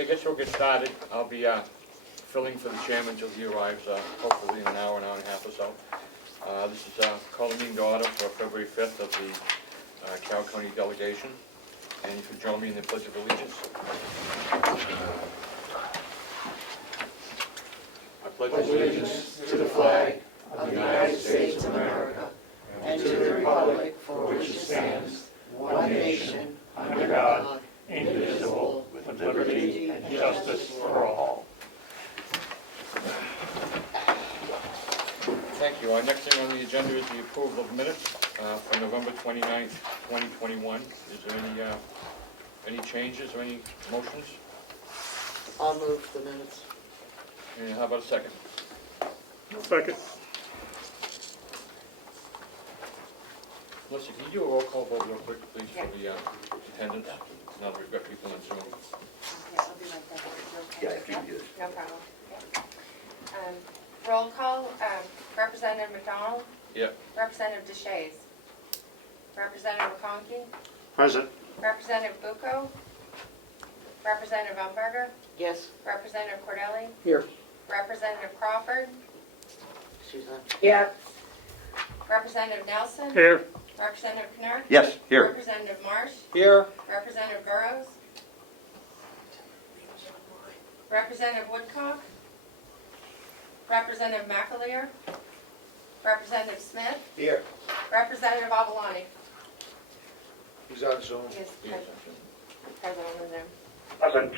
Okay, I guess we'll get started. I'll be filling for the chairman until he arrives, hopefully in an hour and a half or so. This is call the meeting to order for February 5th of the Carroll County Delegation. And if you join me in the Pledge of Allegiance. I pledge allegiance to the flag of the United States of America and to the republic for which it stands, one nation, under God, indivisible, with liberty and justice for all. Thank you. Our next thing on the agenda is the approval of minutes from November 29th, 2021. Is there any changes or any motions? I'll move the minutes. And how about a second? Second. Melissa, can you do a roll call vote real quick, please, for the attendance? Now that we've got people on Zoom. Yeah, I'll be right back. Okay. Yeah, if you can do it. No problem. Roll call, Representative McDonald, Yep. Representative DeShays, Representative McConkey, Present. Representative Bucco, Representative Umberger, Yes. Representative Cordelli, Here. Representative Crawford, She's on. yeah. Representative Nelson, Here. Representative Knurr, Yes, here. Representative Marsh, Here. Representative Burrows, Representative Woodcock, Representative McAleer, Representative Smith, Here. Representative Avalani. He's on Zoom. He is present on the Zoom. Present.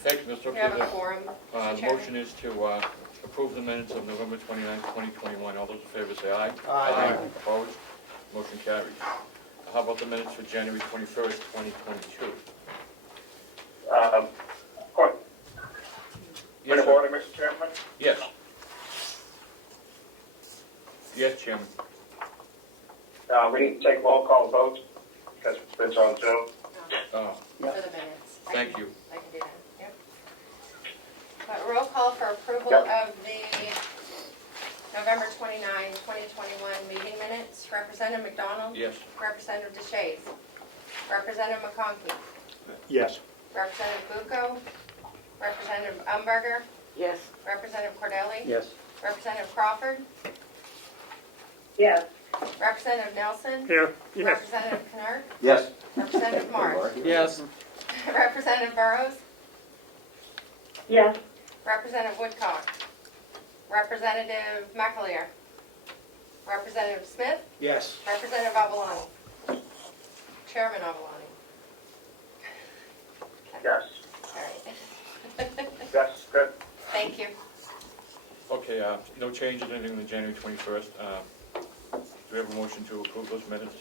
Thank you, Mr. We have a President. quorum, The Mr. Chairman. motion is to approve the minutes of November 29th, 2021. All those in favor say aye. Aye. Opposed? Motion carries. How about the minutes for January 21st, 2022? Point Yes, of sir. order, Mr. Chairman. Yes. Yes, Chairman. We need to take roll call votes because it's on Zoom. Oh, For the minutes. thank you. I can do that, yep. Roll call for approval Yep. of the November 29, 2021 meeting minutes. Representative McDonald? Yes. Representative DeShays? Representative McConkey? Yes. Representative Bucco? Representative Umberger? Yes. Representative Cordelli? Yes. Representative Crawford? Yes. Representative Nelson? Here. Yes. Representative Knurr? Yes. Representative Marsh? Yes. Representative Burrows? Yes. Representative Woodcock? Representative McAleer? Representative Smith? Yes. Representative Avalani? Chairman Avalani? Yes. All right. Yes, good. Thank you. Okay, no changes, anything on the January 21st. Do we have a motion to approve those minutes?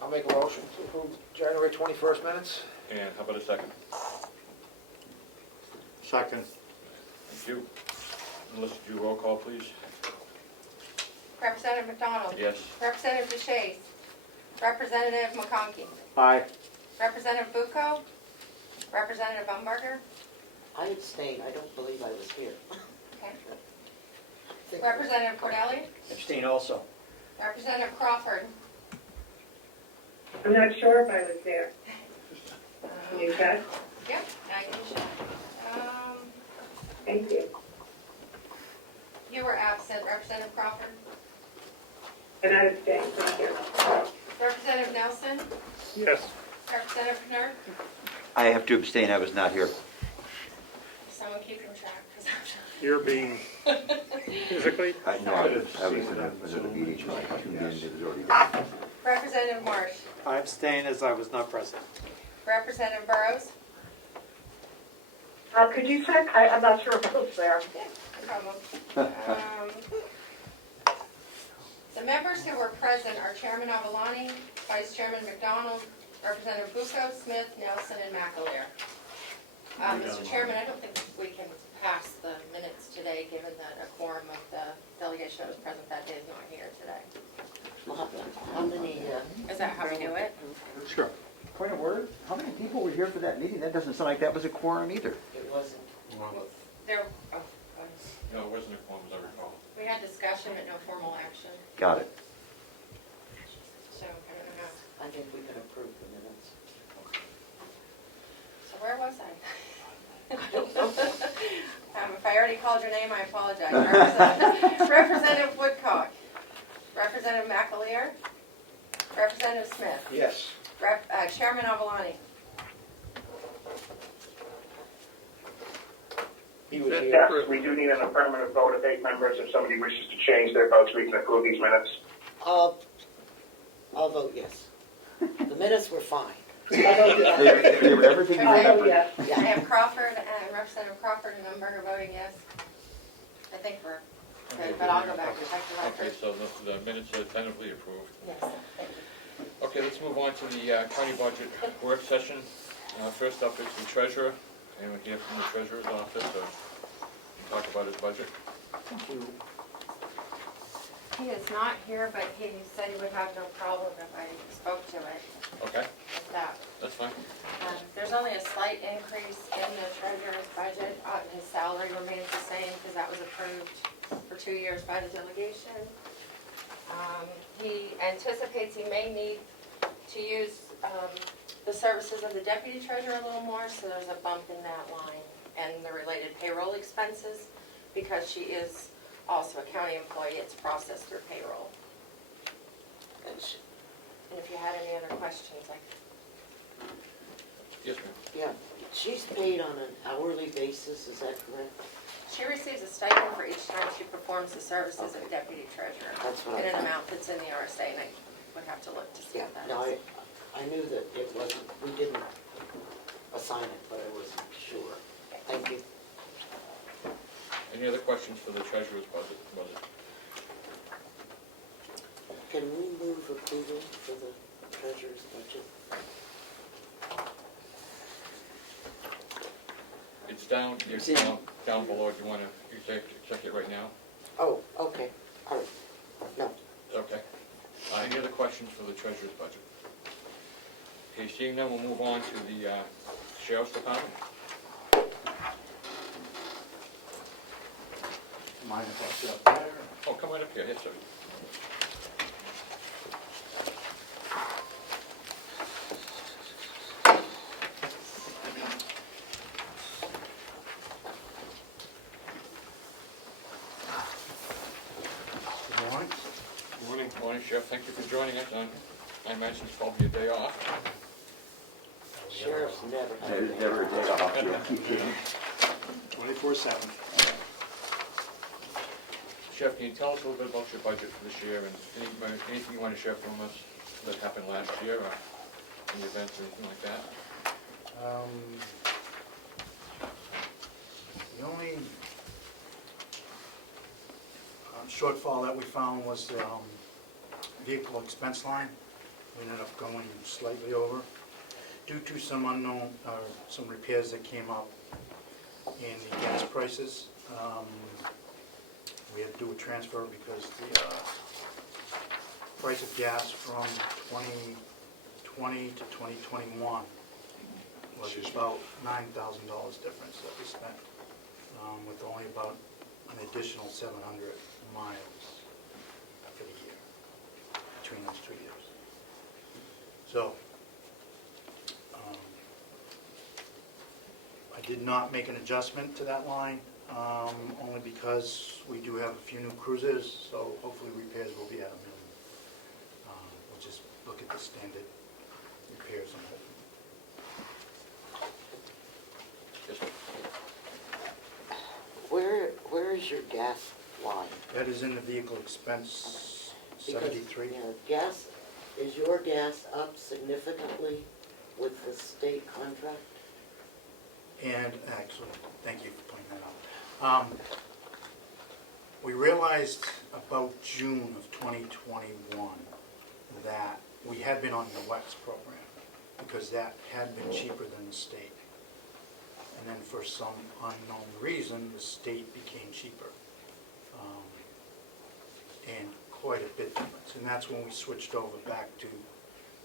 I'll make a motion to approve January 21st minutes. And how about a second? Second. Thank you. Melissa, do you roll call, please? Representative McDonald? Yes. Representative DeShays? Representative McConkey? Aye. Representative Bucco? Representative Umberger? I abstain. I don't believe I was here. Okay. Representative Cordelli? Abstain also. Representative Crawford? I'm not sure if I was there. You check? Yep, I can check. Thank you. You were absent, Representative Crawford. And I abstain, thank you. Representative Nelson. Yes. Representative Knurr. I have to abstain, I was not here. Someone keeping track, because I'm You're being physically? No, I was at a meeting, so I tuned in, it was already done. Representative Marsh. I abstain as I was not present. Representative Burrows. Could you check? I'm not sure if I was there. Yeah, no problem. The members who were present are Chairman Avalani, Vice Chairman McDonald, Representative Bucco, Smith, Nelson, and McAleer. Mr. Chairman, I don't think we can pass the minutes today, given that a quorum of the delegation that was present that day is not here today. How many, Is that how we do it? Sure. Point of order, how many people were here for that meeting? That doesn't sound like that was a quorum either. it wasn't. There, No, it wasn't a quorum, as I recall. we had discussion, but no formal action, Got it. so I don't know how. I think we can approve the minutes. already called your name, I apologize. Representative Woodcock. Representative McAleer. Representative Smith. Yes. Chairman Avalani. He was That- here. Yes, we do need an affirmative vote of 8 members. If somebody wishes to change their votes, we can approve these minutes. I'll vote yes. The minutes were fine. They were everything you Okay. Oh, remembered. yes. I have Crawford and Representative Crawford and Umberger voting yes. I think we're good, but I'll go back and check the Okay, record. so the minutes are tentatively approved. Yes, thank you. Okay, let's move on to the county budget work session. First up is the treasurer, and we'll hear from the treasurer's office, so talk about his budget. He is not here, but he said he would have no problem if I spoke to it Okay, with that. that's fine. There's only a slight increase in the treasurer's budget. His salary remains the same because that was approved for 2 years by the delegation. He anticipates he may need to use the services of the deputy treasurer a little more, so there's a bump in that line and the related payroll expenses because she is also a county employee. It's processed through payroll. And if you had any other questions, Yes, ma'am. Yeah, she's paid on an hourly basis, is that correct? she receives a stipend for each time she performs the services of deputy treasurer. That's what I In an thought. amount that's in the RSA, and I would have to look to see Yeah, what that no, is. I knew that it wasn't, we didn't assign it, but I wasn't sure. Thank you. Any other questions for the treasurer's budget? Can we move approval for the treasurer's budget? It's down, it's down below. Do you want to check it right now? Oh, okay, all right. No, Okay. Any other questions for the treasurer's budget? Okay, seeing none, we'll move on to the sheriff's department. Mind if I sit up there? Oh, come right up here, yes, sir. Good morning. Morning, Sheriff, thank you for joining us on, I imagine it's probably a day off. sheriff's never had a There's day never a off. day off, you'll keep kidding. 24/7. Sheriff, can you tell us a little bit about your budget for this year and anything you want to share from us that happened last year or any events or anything like that? The only shortfall that we found was the vehicle expense line. We ended up going slightly over due to some unknown, some repairs that came up in the gas prices. We had to do a transfer because the price of gas from 2020 to 2021 was about $9,000 difference that we spent, with only about an additional 700 miles for the year, between those 2 years. So, I did not make an adjustment to that line, only because we do have a few new cruisers, so hopefully repairs will be at a minimum. We'll just look at the standard repairs and hope. Yes, sir. Where is your gas line? That is in the vehicle expense Because, 73. you know, gas, is your gas up significantly with the state contract? And actually, thank you for pointing that out. We realized about June of 2021 that we had been on the WEX program because that had been cheaper than the state. And then for some unknown reason, the state became cheaper. And quite a bit difference. And that's when we switched over back to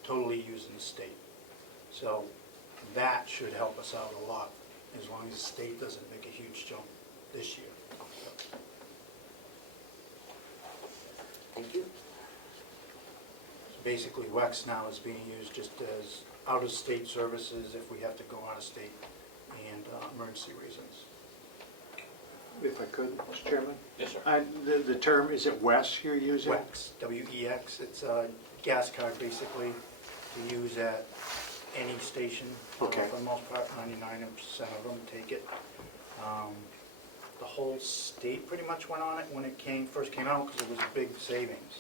totally using the state. So that should help us out a lot, as long as the state doesn't make a huge jump this year. Thank you. So basically, WEX now is being used just as out-of-state services if we have to go out-of-state and emergency reasons. if I could, Mr. Chairman. Yes, sir. The term, is it WEX you're using? WEX, W-E-X, it's a gas card basically to use at any station. Okay. For the most part, 99% of them take it. The whole state pretty much went on it when it first came out because it was a big savings.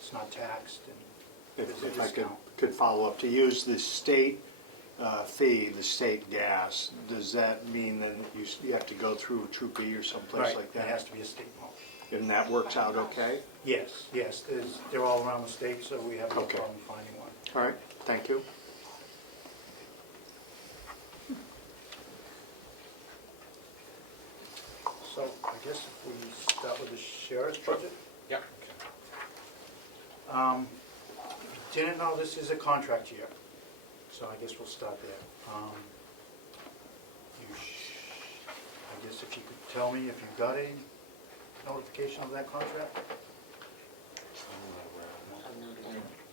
It's not taxed and If there's a I discount. could follow up, to use the state fee, the state gas, does that mean then you have to go through a Troop E or someplace Right, like it has that? to be a state mall. And that works out okay? Yes, they're all around the state, so we have no Okay. problem finding one. All right, thank you. So I guess if we start with the sheriff's budget. Yeah. If you didn't know, this is a contract year, so I guess we'll start there. I guess if you could tell me if you got a notification of that contract?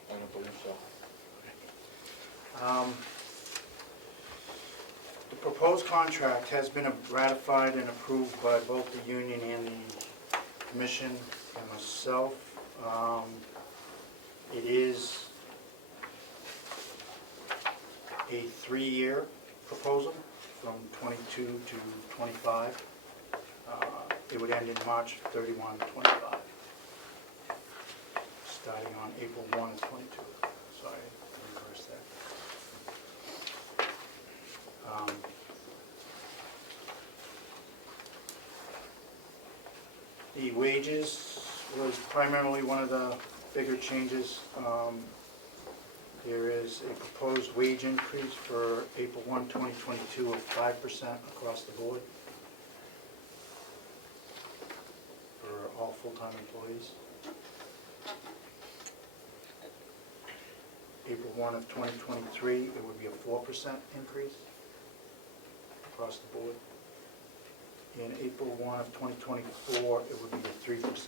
I don't believe so. The proposed contract has been ratified and approved by both the union and the commission and myself. It is a 3-year proposal from 22 to 25. It would end in March 31, 25, starting on April 1 of 22. Sorry, I reversed that. The wages was primarily one of the bigger changes. There is a proposed wage increase for April 1, 2022 of 5% across the board for all full-time employees. April 1 of 2023, it would be a 4% increase across the board. In April 1 of 2024, it would be a 3% increase.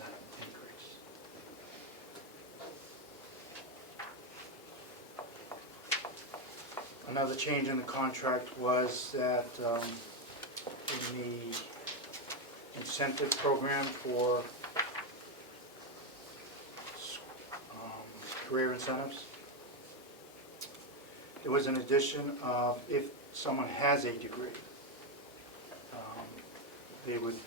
Another change in the contract was that in the incentive program for career incentives, there was an addition of if someone has a degree, they would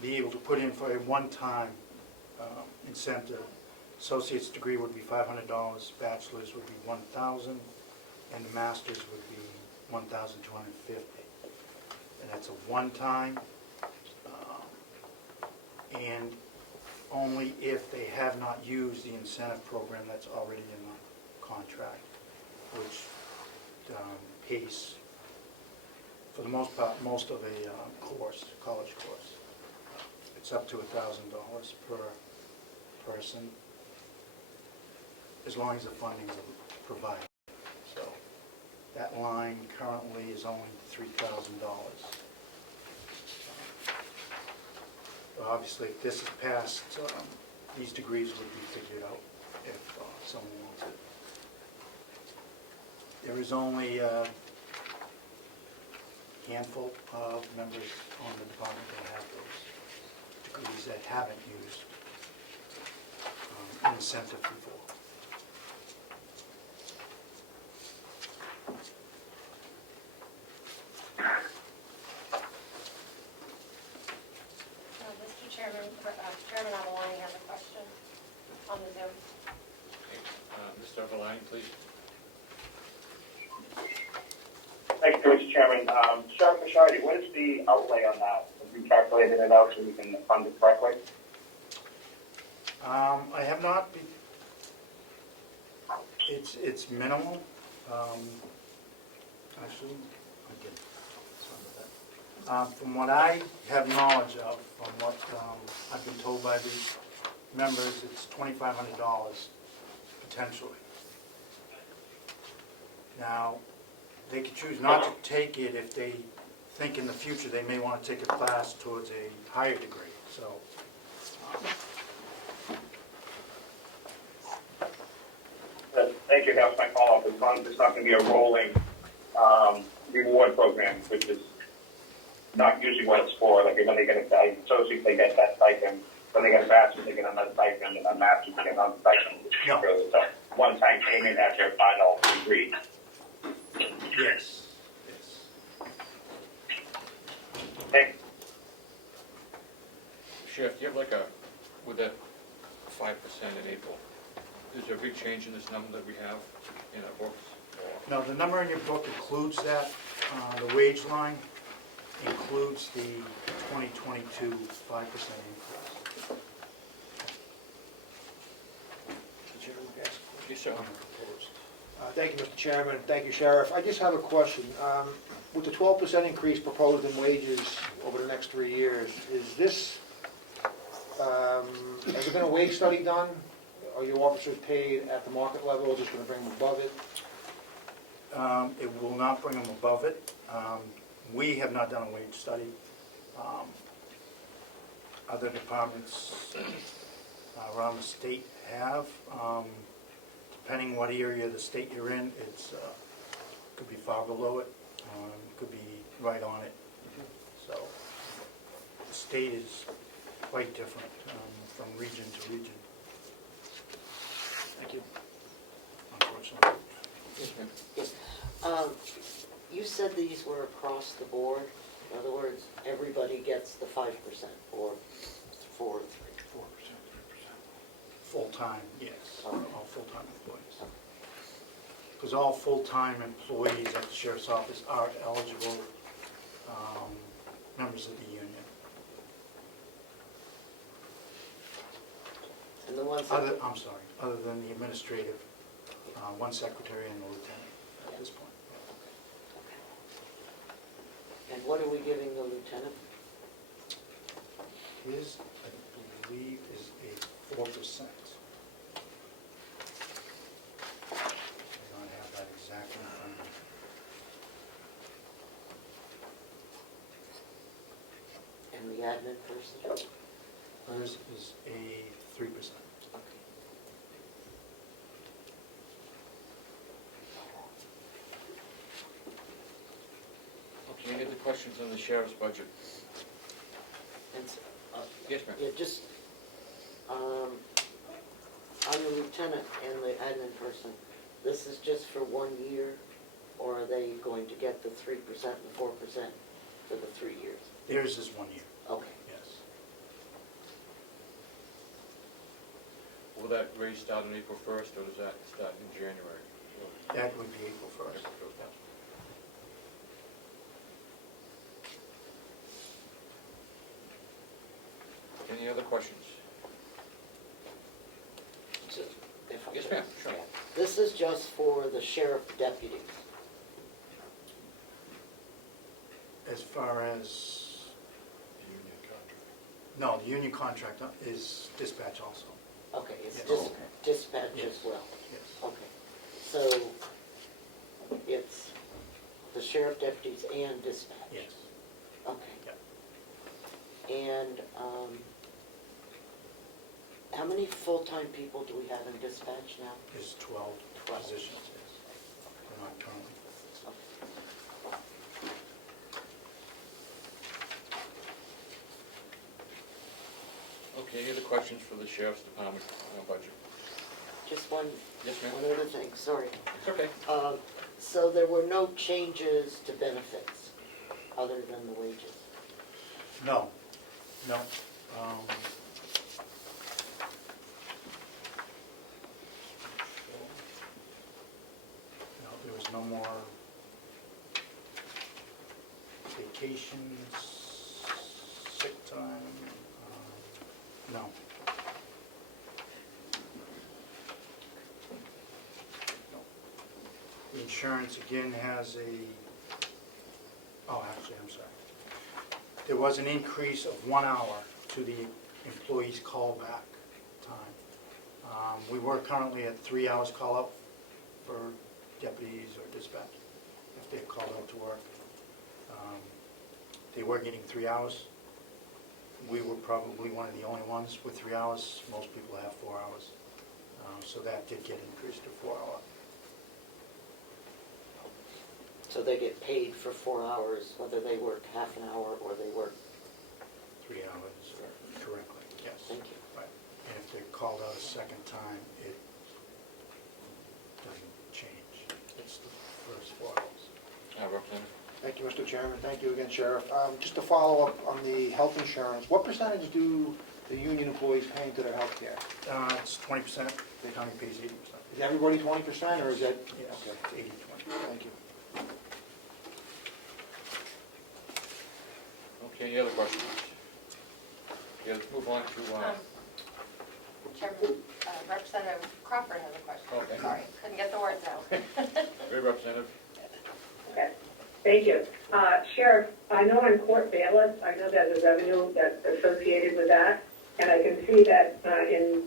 be able to put in for a one-time incentive. Associate's degree would be $500, bachelor's would be $1,000, and the master's would be $1,250. And that's a one-time, and only if they have not used the incentive program that's already in the contract, which pays, for the most part, most of a course, college course. It's up to $1,000 per person, as long as the funding is provided. So that line currently is only $3,000. Obviously, if this is passed, these degrees would be figured out if someone wants it. There is only a handful of members on the department that have those degrees that haven't used an incentive before. Mr. Chairman, Chairman Avalani has a question on the Zoom. Mr. Valani, please. Thank you, Mr. Chairman. Sheriff Bishardi, what is the outlay on that? Have you calculated it out so we can fund it correctly? I have not, it's minimal. Actually, I did some of that. From what I have knowledge of, from what I've been told by the members, it's $2,500 potentially. Now, they could choose not to take it if they think in the future they may want to take a class towards a higher degree, so. Thank you. That was my follow-up. As long as it's not going to be a rolling reward program, which is not usually what it's for, like when they get a, associate, they get that stipend, when they get a bachelor's, they get another stipend, and a master's, they get another stipend. No. So it's a one-time payment at their final degree. Yes, yes. Thanks. Sheriff, do you have like a, with that 5% in April, is there a big change in this number that we have in our books? Or- No, the number in your book includes that, the wage line includes the 2022 5% increase. Yes, sir. Thank you, Mr. Chairman. Thank you, Sheriff. I just have a question. With the 12% increase proposed in wages over the next 3 years, is this, has there been a wage study done? Are your officers paid at the market level, or just going to bring them above it? It will not bring them above it. We have not done a wage study. Other departments around the state have. Depending what area of the state you're in, it's could be far below it, could be right on it. So the state is quite different from region to region, Thank you. unfortunately. Yes, ma'am. Yes. You said these were across the board. In other words, everybody gets the 5% or 4 or 3. Full-time, yes, all full-time employees. Because all full-time employees at the sheriff's office are eligible members of the union. And the ones that, Other than the administrative, one secretary and a lieutenant at this point. and what are we giving the lieutenant? His, I believe, is a 4%. I don't have that exactly in front of me. And the admin person? Hers is a 3%. Okay. Okay, any other questions on the sheriff's budget? And, Yes, ma'am. yeah, just, on the lieutenant and the admin person, this is just for 1 year, or are they going to get the 3% and the 4% for the 3 years? Theirs is 1 year, Okay. yes. Will that raise start on April 1st, or does that start in January? That would be April 1st. April 1st, yeah. Any other questions? So, if I Yes, could- ma'am, sure. yeah. This is just for the sheriff deputies. As far as... The union contract. No, the union contract is dispatch also, Okay, it's Yes. just dispatch Yes. as well. yes. Okay, so it's the sheriff deputies and dispatch? Yes. Okay. Yeah. And how many full-time people do we have in dispatch now? There's 12 12. positions, yes. They're not currently. Okay, any other questions for the sheriff's department budget? Just one Yes, ma'am? other thing, sorry. It's okay. So there were no changes to benefits other than the wages? No, no. No, there was no more vacations, sick time, no. No. The insurance again has actually, I'm sorry. There was an increase of 1 hour to the employees' callback time. We were currently at 3 hours call-out for deputies or dispatch, if they're called out to work. They were getting 3 hours. We were probably one of the only ones with 3 hours. Most people have 4 hours. So that did get increased to 4 hour. So they get paid for 4 hours, whether they work half an hour or they work, 3 hours correctly, yes. thank you. Right. And if they're called out a second time, it doesn't change. It's the first 4 hours. Representative? Thank you, Mr. Chairman. Thank you again, Sheriff. Just to follow up on the health insurance, what percentage do the union employees pay into their health care? It's 20%, the county pays 80%. Is everybody 20% or is that? Yes, Okay, it's 80/20. thank you. Okay, any other questions? Okay, let's move on to, Chairman, Representative Crawford has a question. Okay. Sorry, couldn't get the words out. Representative. Okay, thank you. Sheriff, I know on court bailiffs, I know there's a revenue that's associated with that, and I can see that in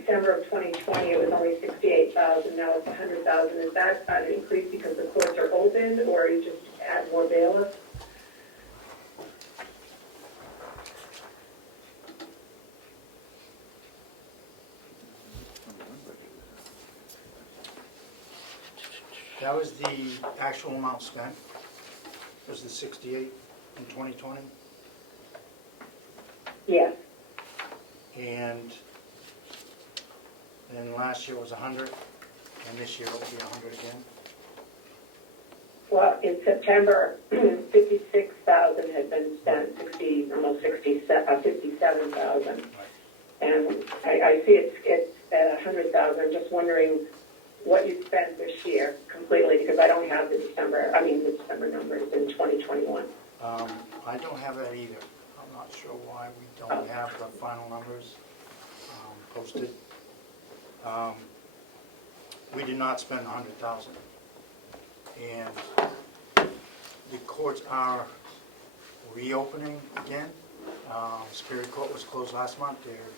December of 2020, it was only 68,000, now it's 100,000. Is that an increase because the courts are open, or you just add more bailiffs? That was the actual amount spent, was the 68 in 2020, Yes. and then last year was 100, and this year it will be 100 again. Well, in September, 56,000 had been spent, almost 57,000. And I see it's at 100,000. I'm just wondering what you spent this year completely, because I don't have the December numbers in 2021. I don't have that either. I'm not sure why we don't have the final numbers posted. We did not spend 100,000. And the courts are reopening again. Superior Court was closed last month. They're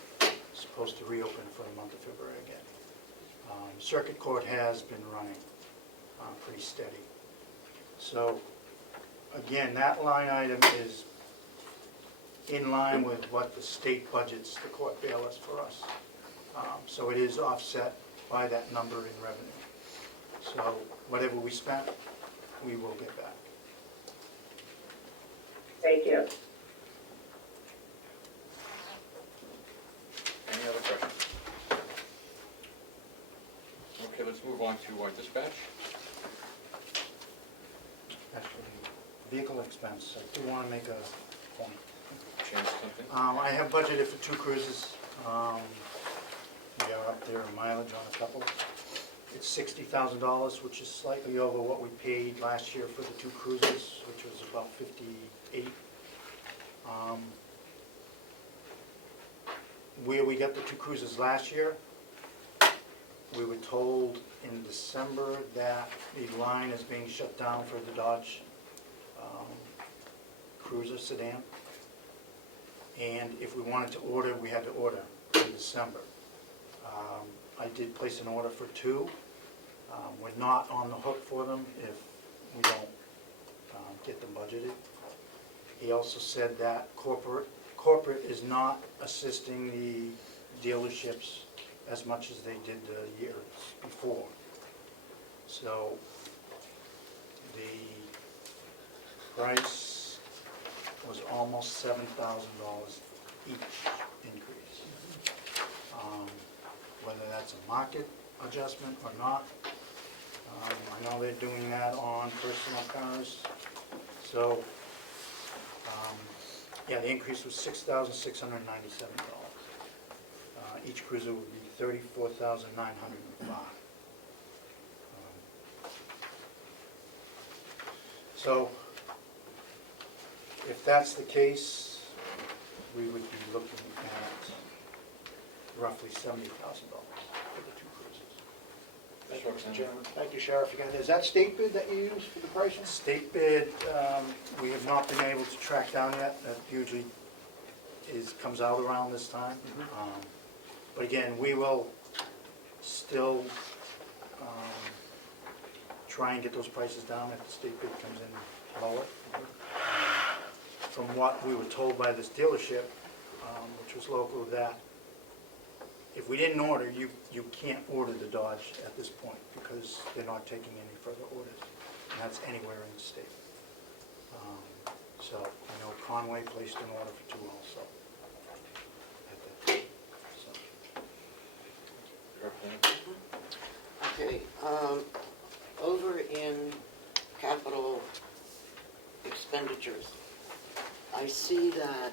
supposed to reopen for the month of February again. Circuit Court has been running pretty steady. So again, that line item is in line with what the state budgets the court bailiffs for us. So it is offset by that number in revenue. So whatever we spent, we will get back. Thank you. Any other questions? Okay, let's move on to dispatch. Actually, vehicle expense, I do want to make a point. Change something? I have budgeted for 2 cruises. We are up there in mileage on a couple. It's $60,000, which is slightly over what we paid last year for the 2 cruises, which was about 58. Where we got the 2 cruises last year, we were told in December that the line is being shut down for the Dodge Cruiser sedan. And if we wanted to order, we had to order in December. I did place an order for 2. We're not on the hook for them if we don't get them budgeted. He also said that corporate is not assisting the dealerships as much as they did the years before. So the price was almost $7,000 each increase. Whether that's a market adjustment or not, I know they're doing that on personal cars. So, yeah, the increase was $6,697. Each cruiser would be $34,905. So, if that's the case, we would be looking at roughly $70,000 for the 2 cruises. Thank you, Mr. Chairman. Thank you, Sheriff, again. Is that state bid that you use for the pricing? State bid, we have not been able to track down yet. That usually comes out around this time. But again, we will still try and get those prices down if the state bid comes in lower. From what we were told by this dealership, which was local, that if we didn't order, you can't order the Dodge at this point because they're not taking any further orders. and that's anywhere in the state. So I know Conway placed an order for 2 also. At that time. So, Representative? Okay, over in capital expenditures, I see that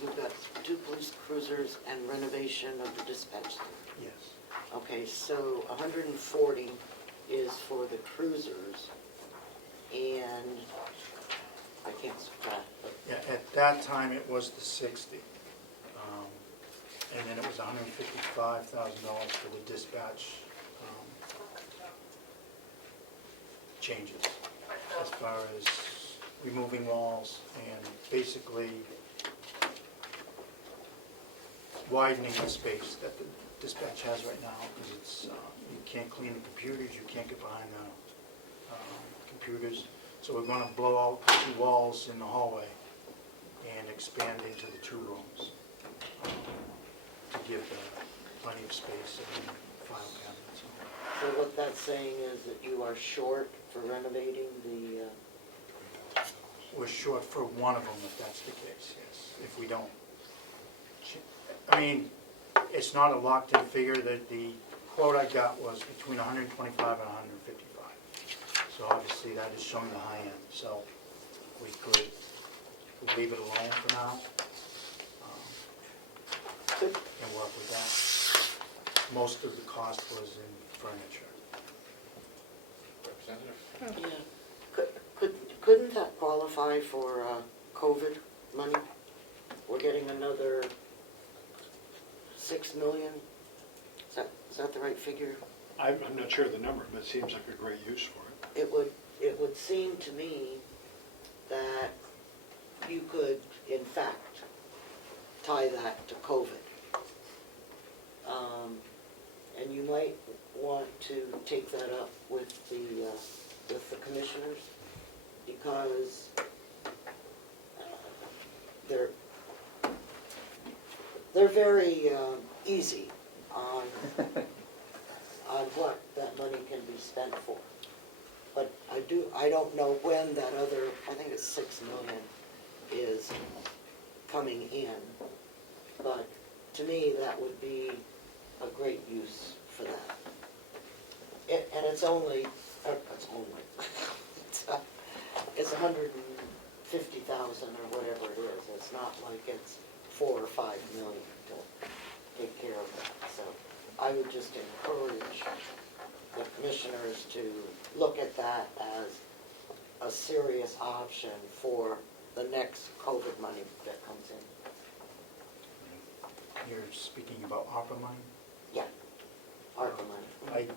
you've got 2 police cruisers and renovation of the dispatch center. yes. Okay, so 140 is for the cruisers, and I can't subtract, but Yeah, at that time, it was the 60. And then it was $155,000 for the dispatch changes, as far as removing walls and basically widening the space that the dispatch has right now, because it's, you can't clean the computers, you can't get behind the computers. So we're gonna blow out the 2 walls in the hallway and expand into the 2 rooms to give plenty of space and file cabinets. so what that's saying is that you are short for renovating the, We're short for one of them, if that's the case, yes, if we don't. I mean, it's not a locked-in figure, that the quote I got was between 125 and 155. So obviously that is showing the high end, so we could leave it alone for now and work with that. Most of the cost was in furniture. Representative? yeah. Couldn't that qualify for COVID money? We're getting another 6 million? Is that the right figure? I'm not sure of the number, but it seems like a great use for it. It would seem to me that you could, in fact, tie that to COVID. And you might want to take that up with the commissioners, because they're very easy on what that money can be spent for. But I don't know when that other, I think it's 6 million is coming in. But to me, that would be a great use for that. And it's only, it's 150,000 or whatever it is. It's not like it's 4 or 5 million to take care of that. So I would just encourage the commissioners to look at that as a serious option for the next COVID money that comes in. You're speaking about ARPA money? Yeah, ARPA money.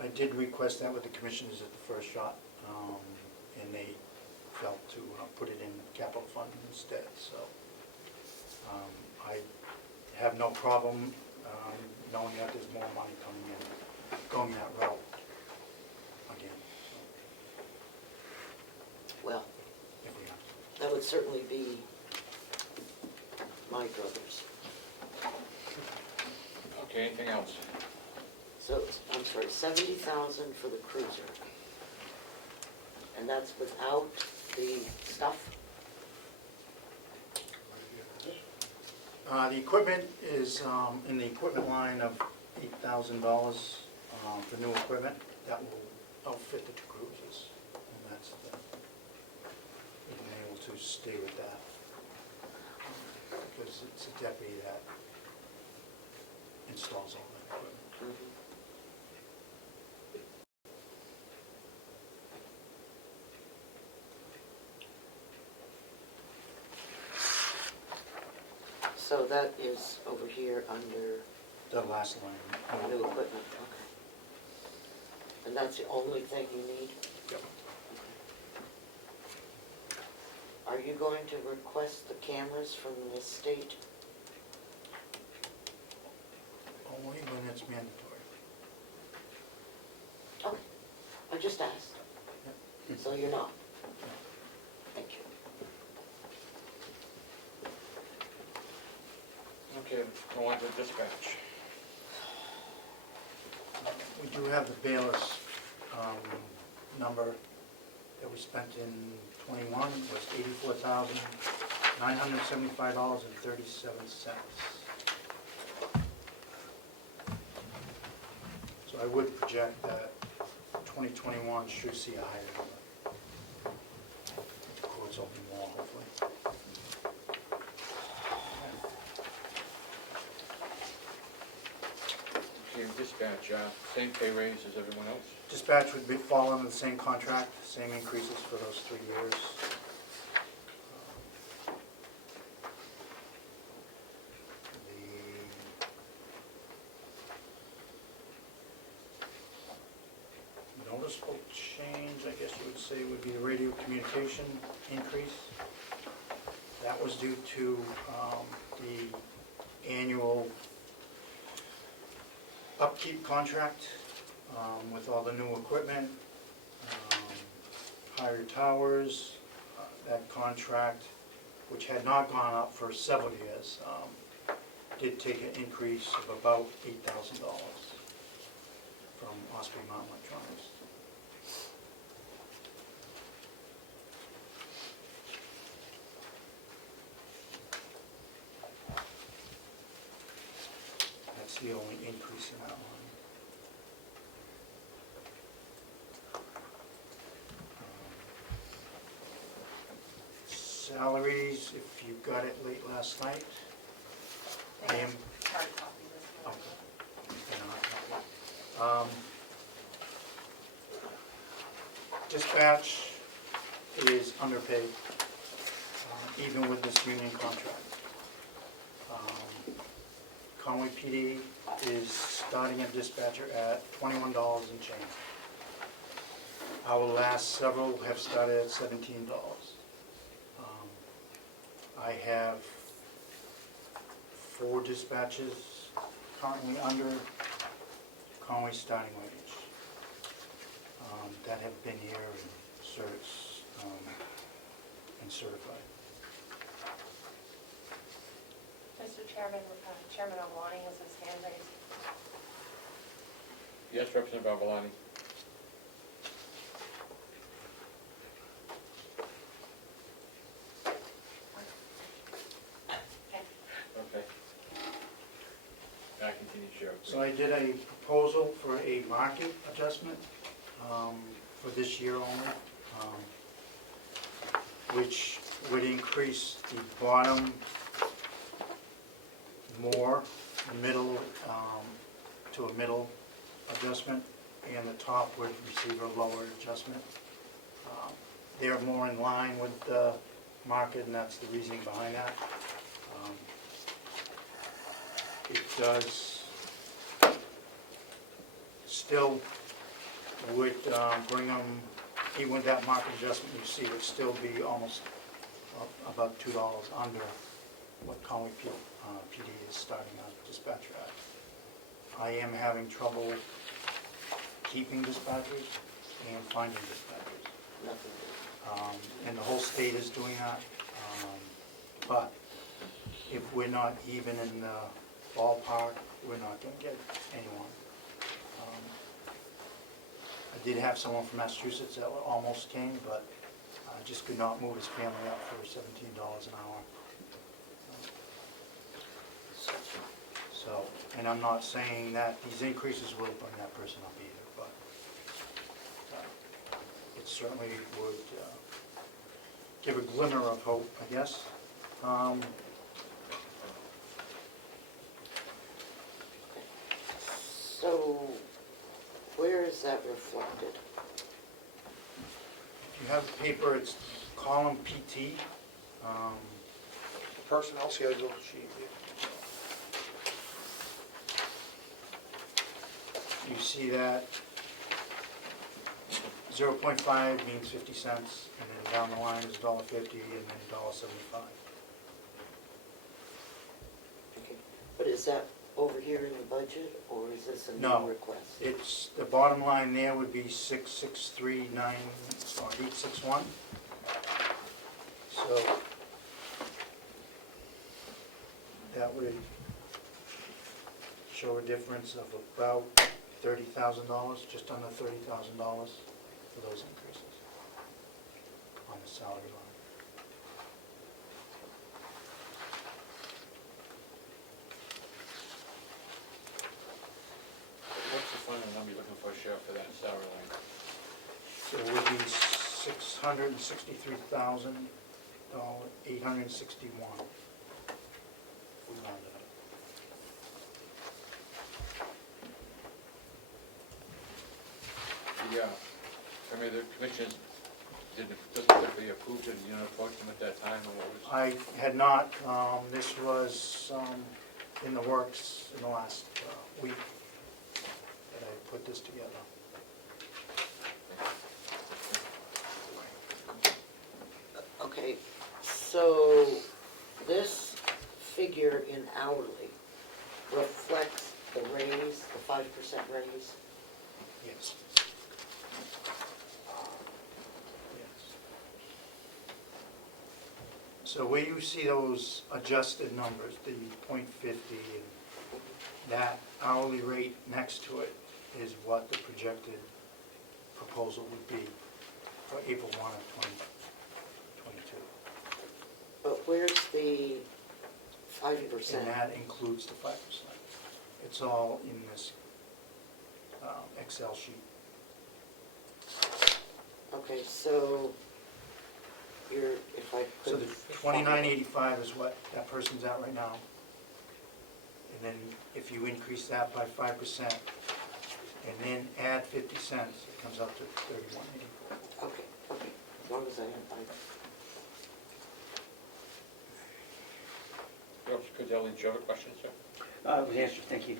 I did request that with the commissioners at the first shot, and they felt to put it in capital fund instead, so I have no problem knowing that there's more money coming in, going that route again, Well, if we have to. that would certainly be my druthers. Okay, anything else? So, I'm sorry, 70,000 for the cruiser. And that's without the stuff? The equipment is in the equipment line of $8,000 for new equipment. That will outfit the 2 cruisers, and that's we've been able to stay with that because it's a deputy that installs all that equipment. So that is over here under The last line. new equipment, okay. And that's the only thing you need? Yep. Are you going to request the cameras from the state? Only when it's mandatory. Okay, I just asked. Yep. So you're not? Thank you. Okay, go on to dispatch. We do have the bailiff's number that was spent in '21 was $84,975.37. So I would project that 2021 should see a higher number. The courts open more, hopefully. Okay, dispatch, same pay raise as everyone else? Dispatch would fall under the same contract, same increases for those 3 years. The noticeable change, I guess you would say, would be the radio communication increase. That was due to the annual upkeep contract with all the new equipment, higher towers. That contract, which had not gone up for several years, did take an increase of about $8,000 from Osprey Mountain Electronics. That's the only increase in that line. Salaries, if you got it late last night, I am, Hard copy this one. dispatch is underpaid, even with this union contract. Conway PD is starting a dispatcher at $21 and change. Our last several have started at $17. I have 4 dispatches currently under Conway starting wage that have been here and certified. Mr. Chairman, Chairman Alwani has his hand raised. Yes, Representative Babalani? Okay. Now continue, Sheriff. So I did a proposal for a market adjustment for this year only, which would increase the bottom more, middle to a middle adjustment, and the top would receive a lower adjustment. They're more in line with the market, and that's the reasoning behind that. It does still would bring them, even with that market adjustment, you see, would still be almost about $2 under what Conway PD is starting a dispatcher at. I am having trouble keeping dispatchers and finding dispatchers. And the whole state is doing that. But if we're not even in the ballpark, we're not going to get anyone. I did have someone from Massachusetts that almost came, but just could not move his family up for $17 an hour. So, and I'm not saying that these increases will bring that person up either, but it certainly would give a glimmer of hope, I guess. So, where is that reflected? If you have the paper, it's column PT. Personnel schedule sheet. You see that 0.5 means 50 cents, and then down the line is $1.50, and then $1.75. Okay. But is that over here in the budget, or is this a No. new request? It's, the bottom line there would be 861. So that would show a difference of about $30,000, just under $30,000 for those increases. on the salary line. What's the final number you're looking for, Sheriff, for that salary line? So it would be $663,861. We rounded up. I mean, the commissioners didn't specifically approve it, you know, approached them at that time, or what was? I had not, this was in the works in the last week that I put this together. Okay, so this figure in hourly reflects the raise, the 5% raise? Yes. Yes. So where you see those adjusted numbers, the .50 and that hourly rate next to it is what the projected proposal would be for April 1 of 2022. But where's the 5%? And that includes the 5%. It's all in this Excel sheet. Okay, so you're, if I So could. the 2985 is what that person's at right now. And then if you increase that by 5% and then add 50 cents, it comes up to 3184. Okay, okay, as long as I have, Could Ellen, do you have a question, sir? It was answered, thank you.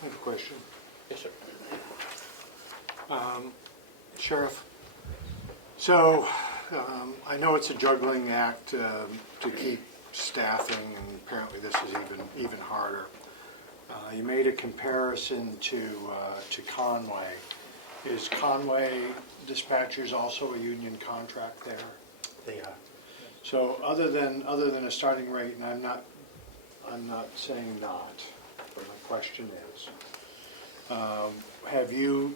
I have a question. Yes, sir. Sheriff, so I know it's a juggling act to keep staffing, and apparently this is even harder. You made a comparison to Conway. Is Conway dispatchers also a union contract there? They are. So other than a starting rate, and I'm not saying not, but my question is, have you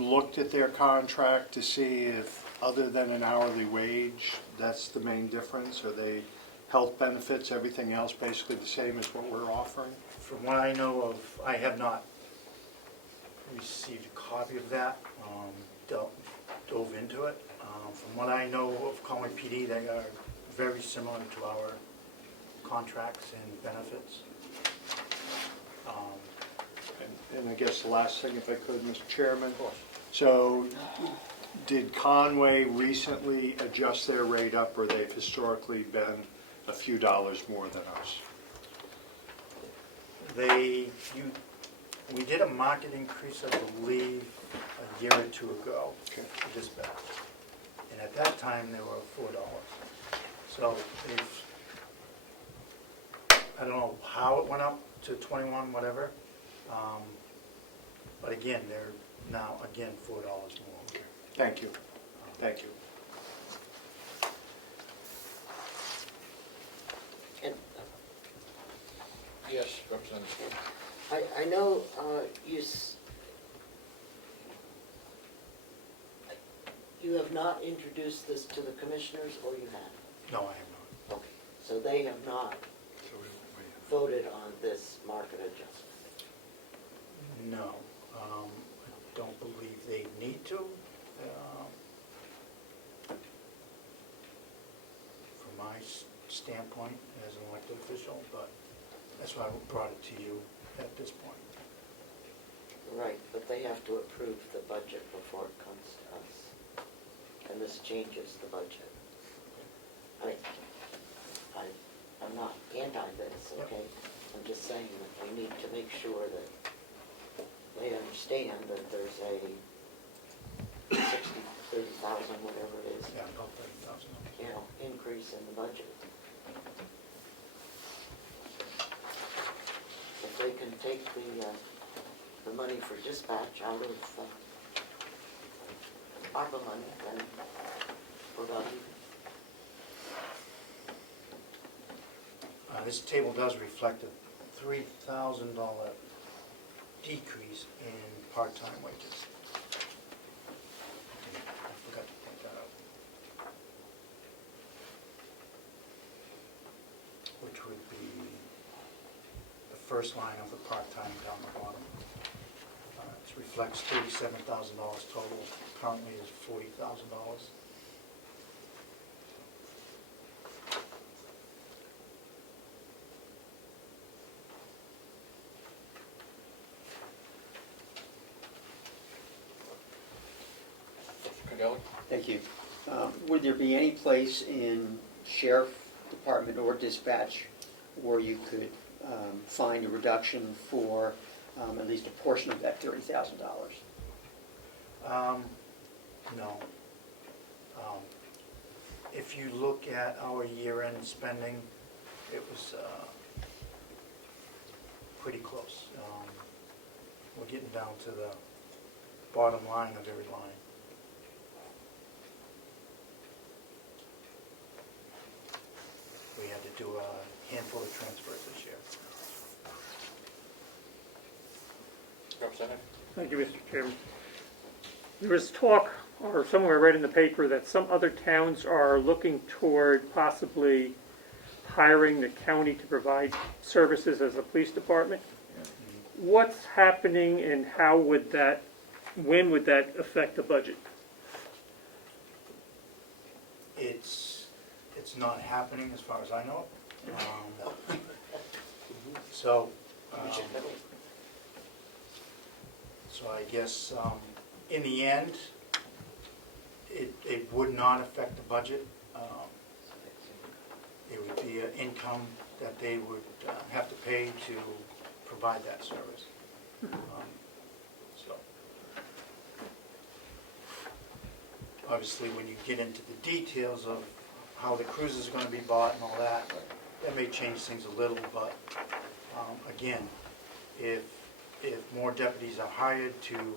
looked at their contract to see if, other than an hourly wage, that's the main difference? Are they health benefits, everything else basically the same as what we're offering? From what I know of, I have not received a copy of that, dove into it. From what I know of Conway PD, they are very similar to our contracts and benefits. And I guess the last thing, if I could, Mr. Chairman. Of course. So did Conway recently adjust their rate up, or they've historically been a few dollars more than us? We did a market increase, I believe, a year or two ago, Okay. for dispatch. And at that time, they were $4. So they've, I don't know how it went up to 21, whatever. But again, they're now, again, $4 more. Okay. Thank you. Thank you. and Yes, Representative. I know you have not introduced this to the commissioners, or you have? No, I have not. Okay, so they have not voted on this market adjustment? No, I don't believe they need to. From my standpoint as an elected official, but that's why I brought it to you at this point. Right, but they have to approve the budget before it comes to us. And this changes the budget. I'm not anti this, okay? I'm just saying that we need to make sure that they understand that there's a 30,000, whatever it is, Yeah, about 30,000. increase in the budget. If they can take the money for dispatch out of ARPA money, then we're about even. This table does reflect a $3,000 decrease in part-time wages. first line of the part-time down the bottom. It reflects $37,000 total, currently is $40,000. Cadelli? Thank you. Would there be any place in sheriff department or dispatch where you could find a reduction for at least a portion of that $30,000? No. If you look at our year-end spending, it was pretty close. We're getting down to the bottom line of every line. We had to do a handful of transfers this year. Representative? Thank you, Mr. Chairman. There was talk, or somewhere I read in the paper, that some other towns are looking toward possibly hiring the county to provide services as a police department. What's happening and how would that, when would that affect the budget? It's not happening as far as I know. So I guess in the end, it would not affect the budget. It would be an income that they would have to pay to provide that service. So obviously, when you get into the details of how the cruisers are going to be bought and all that, that may change things a little, but again, if more deputies are hired to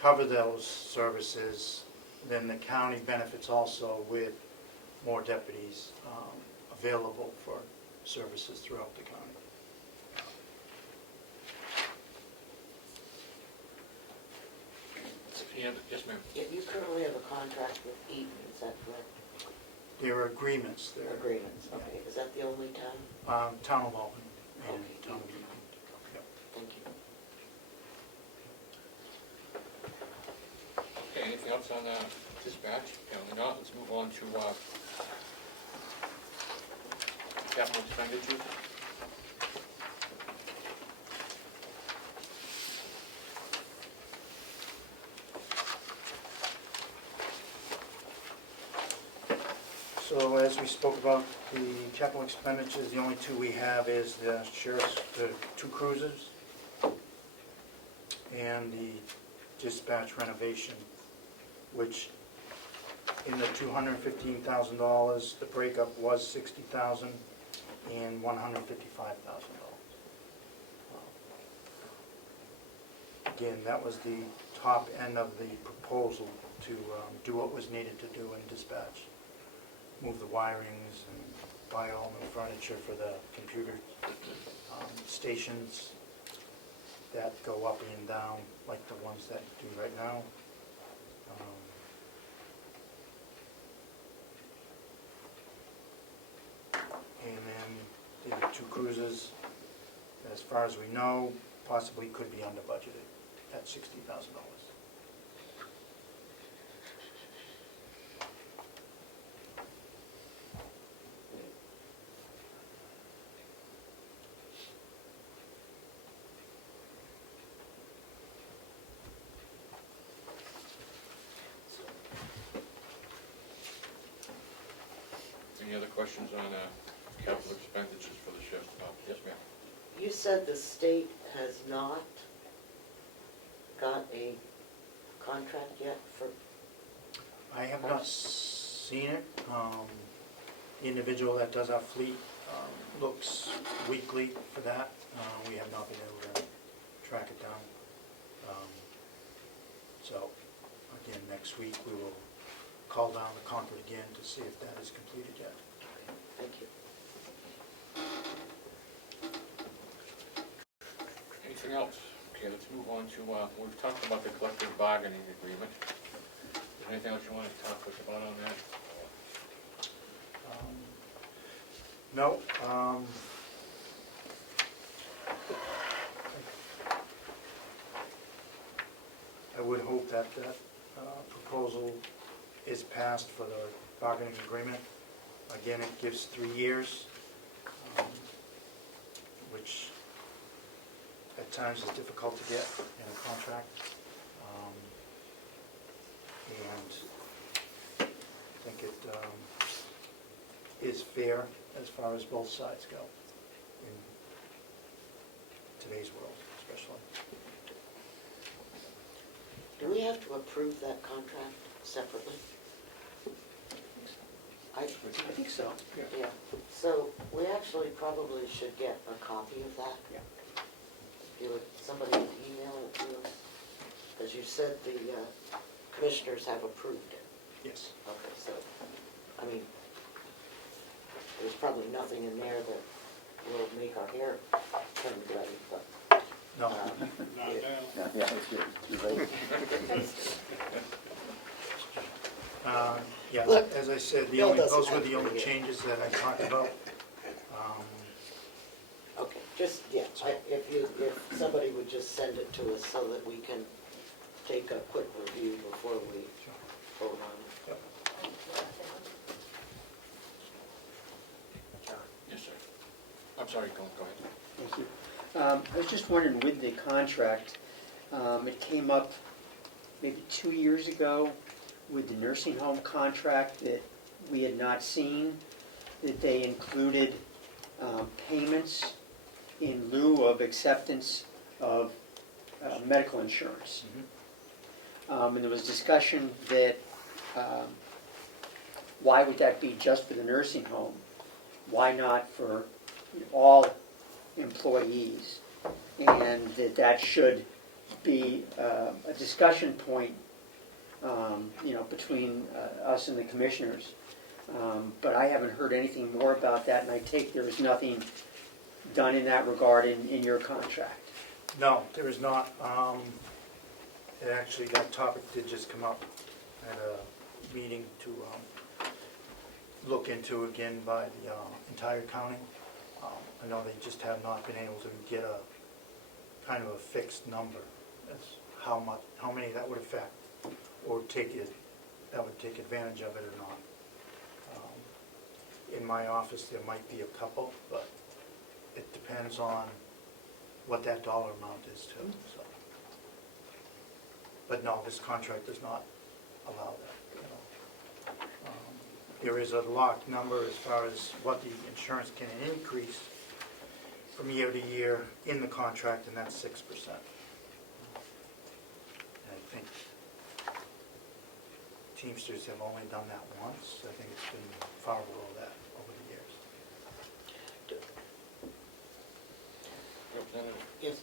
cover those services, then the county benefits also with more deputies available for services throughout the county. Yes, ma'am. You currently have a contract with Eaton, is that correct? There are agreements there. Agreements, okay. Is that the only town? Town of Albany and Okay. Town of Eaton. Yep. Thank you. Okay, anything else on dispatch? Apparently not. Let's move on to capital expenditures. So as we spoke about the capital expenditures, the only two we have is the sheriff's, the two cruisers and the dispatch renovation, which in the $215,000, the breakup was $60,000 and $155,000. Again, that was the top end of the proposal to do what was needed to do in dispatch. Move the wirings and buy all new furniture for the computer stations that go up and down like the ones that do right now. And then the two cruisers, as far as we know, possibly could be under budgeted at $60,000. Any other questions on capital expenditures for the sheriff's department? Yes, ma'am. You said the state has not got a contract yet for, I have not seen it. The individual that does our fleet looks weekly for that. We have not been able to track it down. So, again, next week we will call down the Concord again to see if that is completed yet. thank you. Anything else? Okay, let's move on to, we've talked about the collective bargaining agreement. Is there anything else you want to talk to us about on that? No. would hope that that proposal is passed for the bargaining agreement. Again, it gives 3 years, which at times is difficult to get in a contract. And I think it is fair as far as both sides go in today's world, especially. Do we have to approve that contract separately? I think so. Yeah, so we actually probably should get a copy of that. Yeah. If you would, somebody would email it to us, because you said the commissioners have approved it. Yes. Okay, so, I mean, there's probably nothing in there that will make our hair turn gray, but. No. Yeah, that's good. You're right. Yeah, Look, as I said, Bill doesn't those were have the to only read it. changes that I talked about. Okay, just, yeah, if somebody would just send it to us so that we can take a quick review before we vote on it. Yes, sir. I'm sorry, go ahead. Thank you. I was just wondering, with the contract, it came up maybe 2 years ago with the nursing home contract that we had not seen, that they included payments in lieu of acceptance of medical insurance. And there was discussion that why would that be just for the nursing home? Why not for all employees? And that should be a discussion point, between us and the commissioners. But I haven't heard anything more about that, and I take there is nothing done in that regard in your contract. No, there is not. It actually, that topic did just come up at a meeting to look into again by the entire county. I know they just have not been able to get a kind of a fixed number as how many that would affect, or that would take advantage of it or not. In my office, there might be a couple, but it depends on what that dollar amount is too. So. But no, this contract does not allow that. There is a locked number as far as what the insurance can increase from year to year in the contract, and that's 6%. And I think Teamsters have only done that once. I think it's been far below that over the years. Representative? Yes,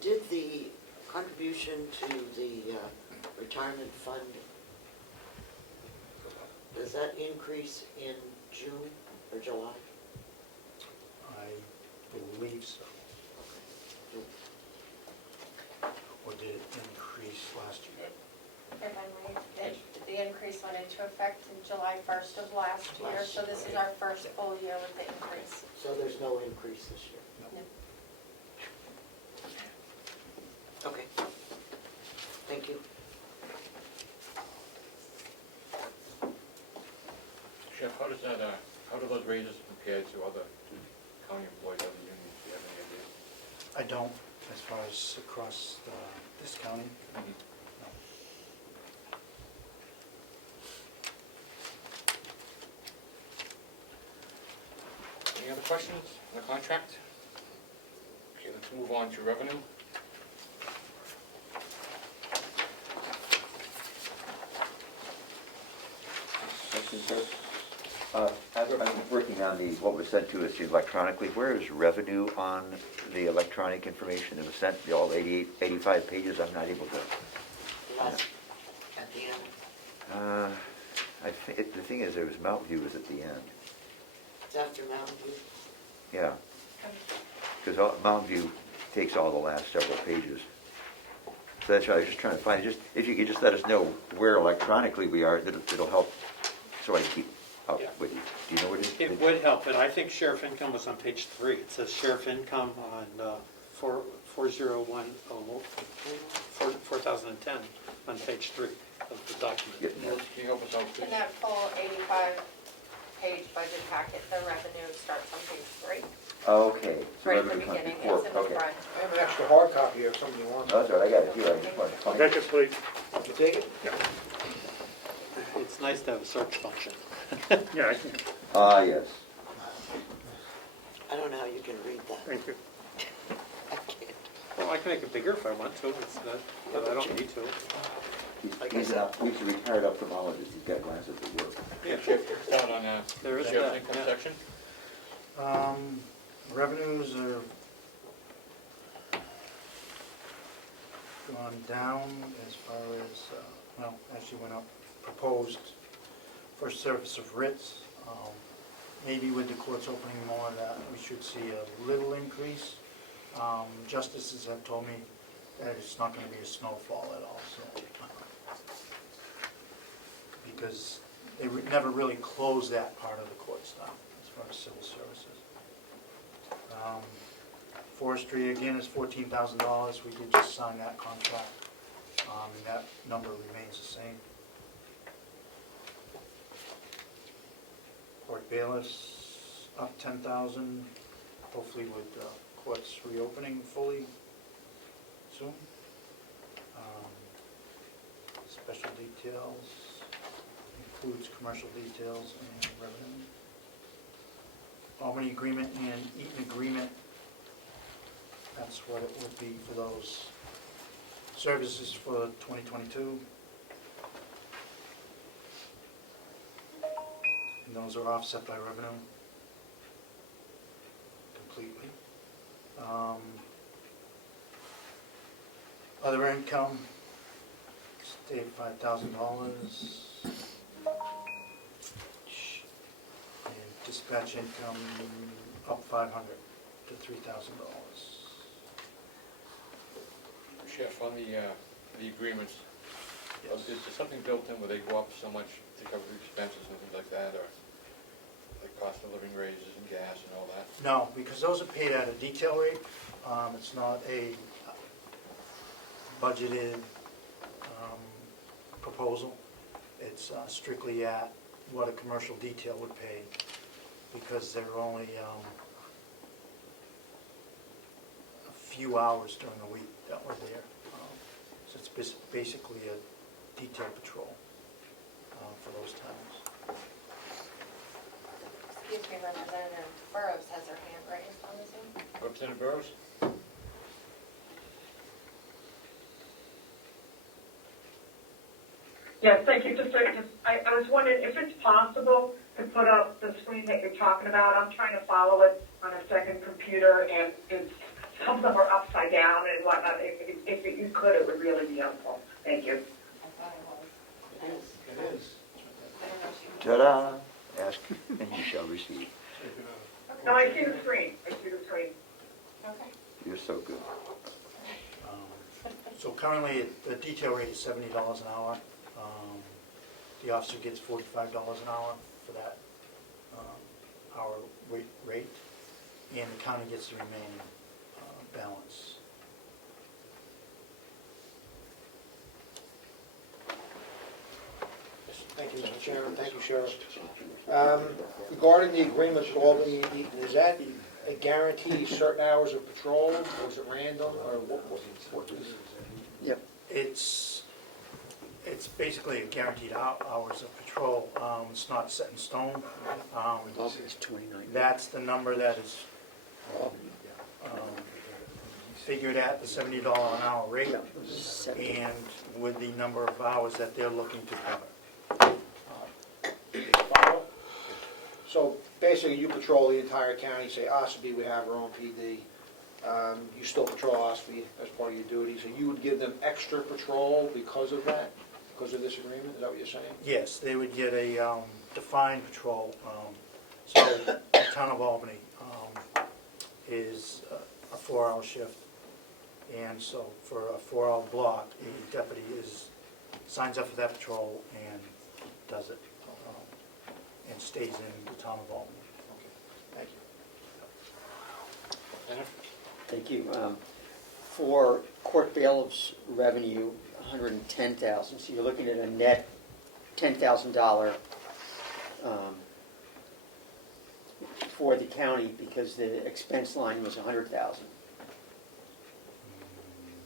did the contribution to the retirement fund, does that increase in June or July? I believe so. Or did it increase last year? If I'm right, the increase went into effect in July 1st of last year, so this is our first full year with the increase. So there's no increase this year? No. Okay. Thank you. Chef, how do those raises compare to other county employees, other unions? Do you have any idea? I don't, as far as across this county. No. Any other questions on the contract? Okay, let's move on to revenue. Question, sir? As I'm working on what was sent to us electronically, where is revenue on the electronic information that was sent, all 85 pages? I'm not able to. Last, at the end, The thing is, there was Mountain View was at the end. it's after Mountain View. Yeah, because Mountain View takes all the last several pages. So that's why I was just trying to find, if you could just let us know where electronically we are, it'll help, so I can keep up Yeah. with you. Do you know what it is? It would help, but I think sheriff income was on page 3. It says sheriff income on 4010, 4010 on page 3 of the document. Getting there. Can you help us out, In please? that full 85-page budget packet, the revenue starts on page 3, Okay. so right at the revenue comes beginning, before, it's in the okay. front. I have an extra hard copy here if somebody wants Oh, it. that's all right, I got it here, I just wanted to find Take it. it, please. You take it? It's nice to have a search function. Yeah, I can, Ah, yes. I don't know how you can read that. thank you. I can't. Well, I can make it bigger if I want to, it's not, but I don't need to. He's a retired ophthalmologist, he's got glasses at work. Yeah, Start on, There is sheriff's that, income yeah. section. Revenues are gone down as far as, well, actually went up, proposed for service of writs. Maybe with the courts opening more, that we should see a little increase. Justices have told me that it's not gonna be a snowfall at all, so. Because they never really closed that part of the court stuff as far as civil services. Forestry, again, is $14,000. We did just sign that contract, and that number remains the same. Court bailiffs, up 10,000, hopefully with courts reopening fully soon. Special details includes commercial details and revenue. Albany agreement and Eaton agreement, that's what it would be for those services for 2022. And those are offset by revenue completely. Other income, stayed at $5,000. And dispatch income up $500 to $3,000. Sheriff, on the agreements, is there something built in where they go up so much to cover the expenses and things like that, or like cost of living raises and gas and all that? No, because those are paid at a detail rate. It's not a budgeted proposal. It's strictly at what a commercial detail would pay, because they're only a few hours during the week that we're there. So it's basically a detail patrol for those times. Excuse me, Representative Burrows has her hand raised on the Zoom. Representative Burrows? Yes, thank you. I was wondering if it's possible to put up the screen that you're talking about. I'm trying to follow it on a second computer, and some of them are upside down and whatnot. If you could, it would really be helpful. Thank you. I thought it was. It is. I don't know if she- Ta-da! Ask and you shall receive. No, I see the screen. I see the screen. Okay. You're so good. So currently, the detail rate is $70 an hour. The officer gets $45 an hour for that hour rate, and the county gets the remaining balance. Thank you, Mr. Chairman. Thank you, Sheriff. Regarding the agreement with Albany and Eaton, is that a guarantee certain hours of patrol, or is it random, or what is? Yep. It's basically a guaranteed hours of patrol. It's not set in stone. That's the number that is figured at the $70 an hour rate, and with the number of hours that they're looking to cover. So basically, you patrol the entire county, say Ossipee would have her own PD. You still patrol Ossipee as part of your duty, so you would give them extra patrol because of that, because of this agreement? Is that what you're saying? Yes, they would get a defined patrol. So the town of Albany is a 4-hour shift, and so for a 4-hour block, the deputy signs up for that patrol and does it, and stays in the town of Albany. Okay, thank you. Jennifer? Thank you. For court bailiffs revenue, 110,000, so you're looking at a net $10,000 for the county because the expense line was 100,000.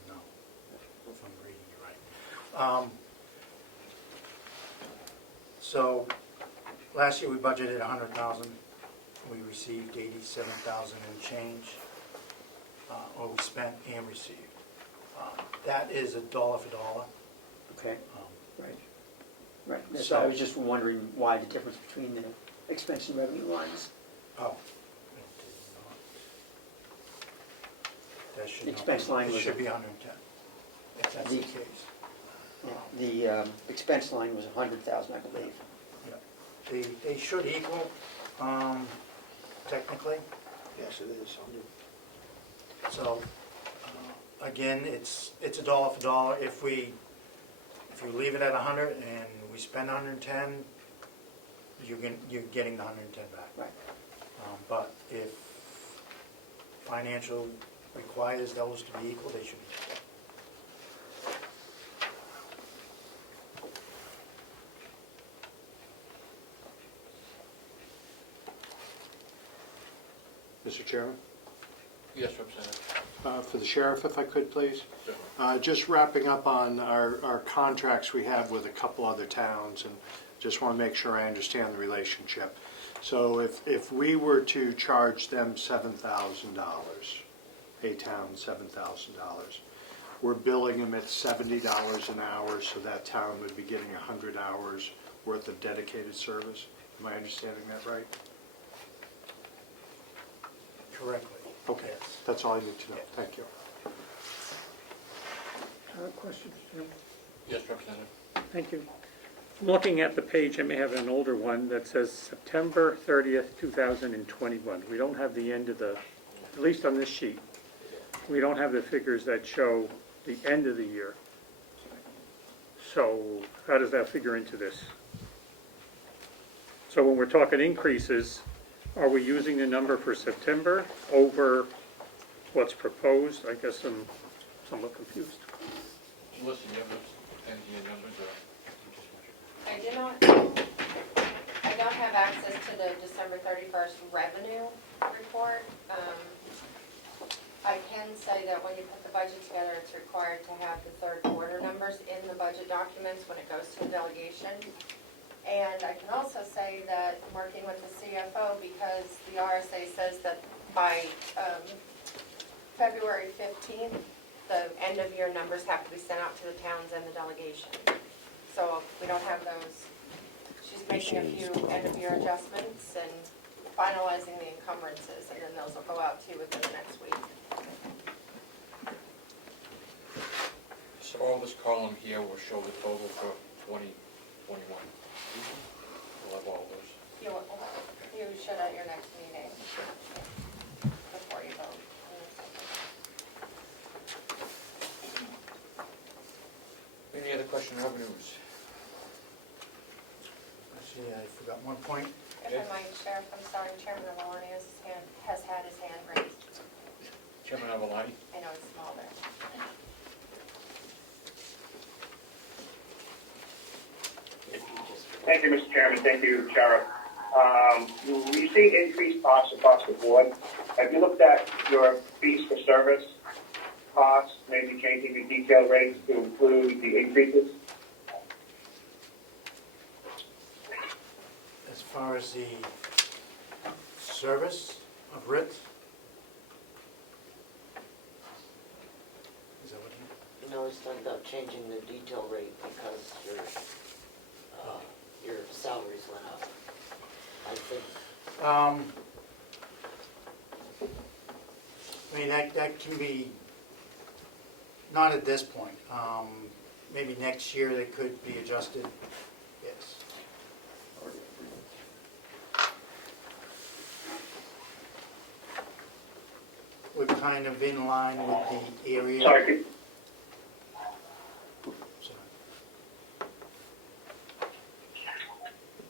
No, if I'm reading it right. So, last year we budgeted 100,000. We received 87,000 and change, or we spent and received. That is a dollar for dollar. Okay, right. Right, So- so I was just wondering why the difference between the expense and revenue lines. Oh. That should The not expense be- line It was- should be 110, if that's the The- case. The expense line was 100,000, I believe. They should equal, technically. Yes, it is. So, again, it's a dollar for dollar. If you leave it at 100 and we spend 110, you're getting the 110 back. Right. But if financial requires those to be equal, they should be equal. Mr. Chairman? Yes, Representative. For the sheriff, if I could, please. Sure. Just wrapping up on our contracts we have with a couple other towns, and just want to make sure I understand the relationship. So if we were to charge them $7,000, a town $7,000, we're billing them at $70 an hour, so that town would be getting 100 hours worth of dedicated service. Am I understanding that right? Correctly. Okay, Yes. that's all I need to know. Thank you. Questions, Jim? Yes, Representative. Thank you. I'm looking at the page, I may have an older one, that says September 30th, 2021. We don't have the end of the, at least on this sheet, we don't have the figures that show the end of the year. So how does that figure into this? So when we're talking increases, are we using the number for September over what's proposed? I guess I'm somewhat confused. Melissa, you have those end-year numbers, or? I don't have access to the December 31st revenue report. I can say that when you put the budget together, it's required to have the third quarter numbers in the budget documents when it goes to the delegation. And I can also say that working with the CFO, because the RSA says that by February 15th, the end of year numbers have to be sent out to the towns and the delegation. So we don't have those. She's making a few end of year adjustments and finalizing the encumbrances, and then those will go out to you within the next week. So all this column here will show the total for 2021. We'll have all those. You should at your next meeting before you vote. Any other question on revenues? Let's see, I forgot one point. If I might, Sheriff, I'm sorry, Chairman Avaloni has had his hand raised. Chairman Avalani? I know he's small there. Thank you, Mr. Chairman. Thank you, Sheriff. We see increased costs across the board. Have you looked at your fees for service costs, maybe changing the detail rates to include the increases? As far as the service of writs, is that what you? No, it's not about changing the detail rate because your salaries went up, I think. I mean, that can be, not at this point. Maybe next year they could be adjusted, yes. We're kind of in line with the area. Sorry, could- Sorry.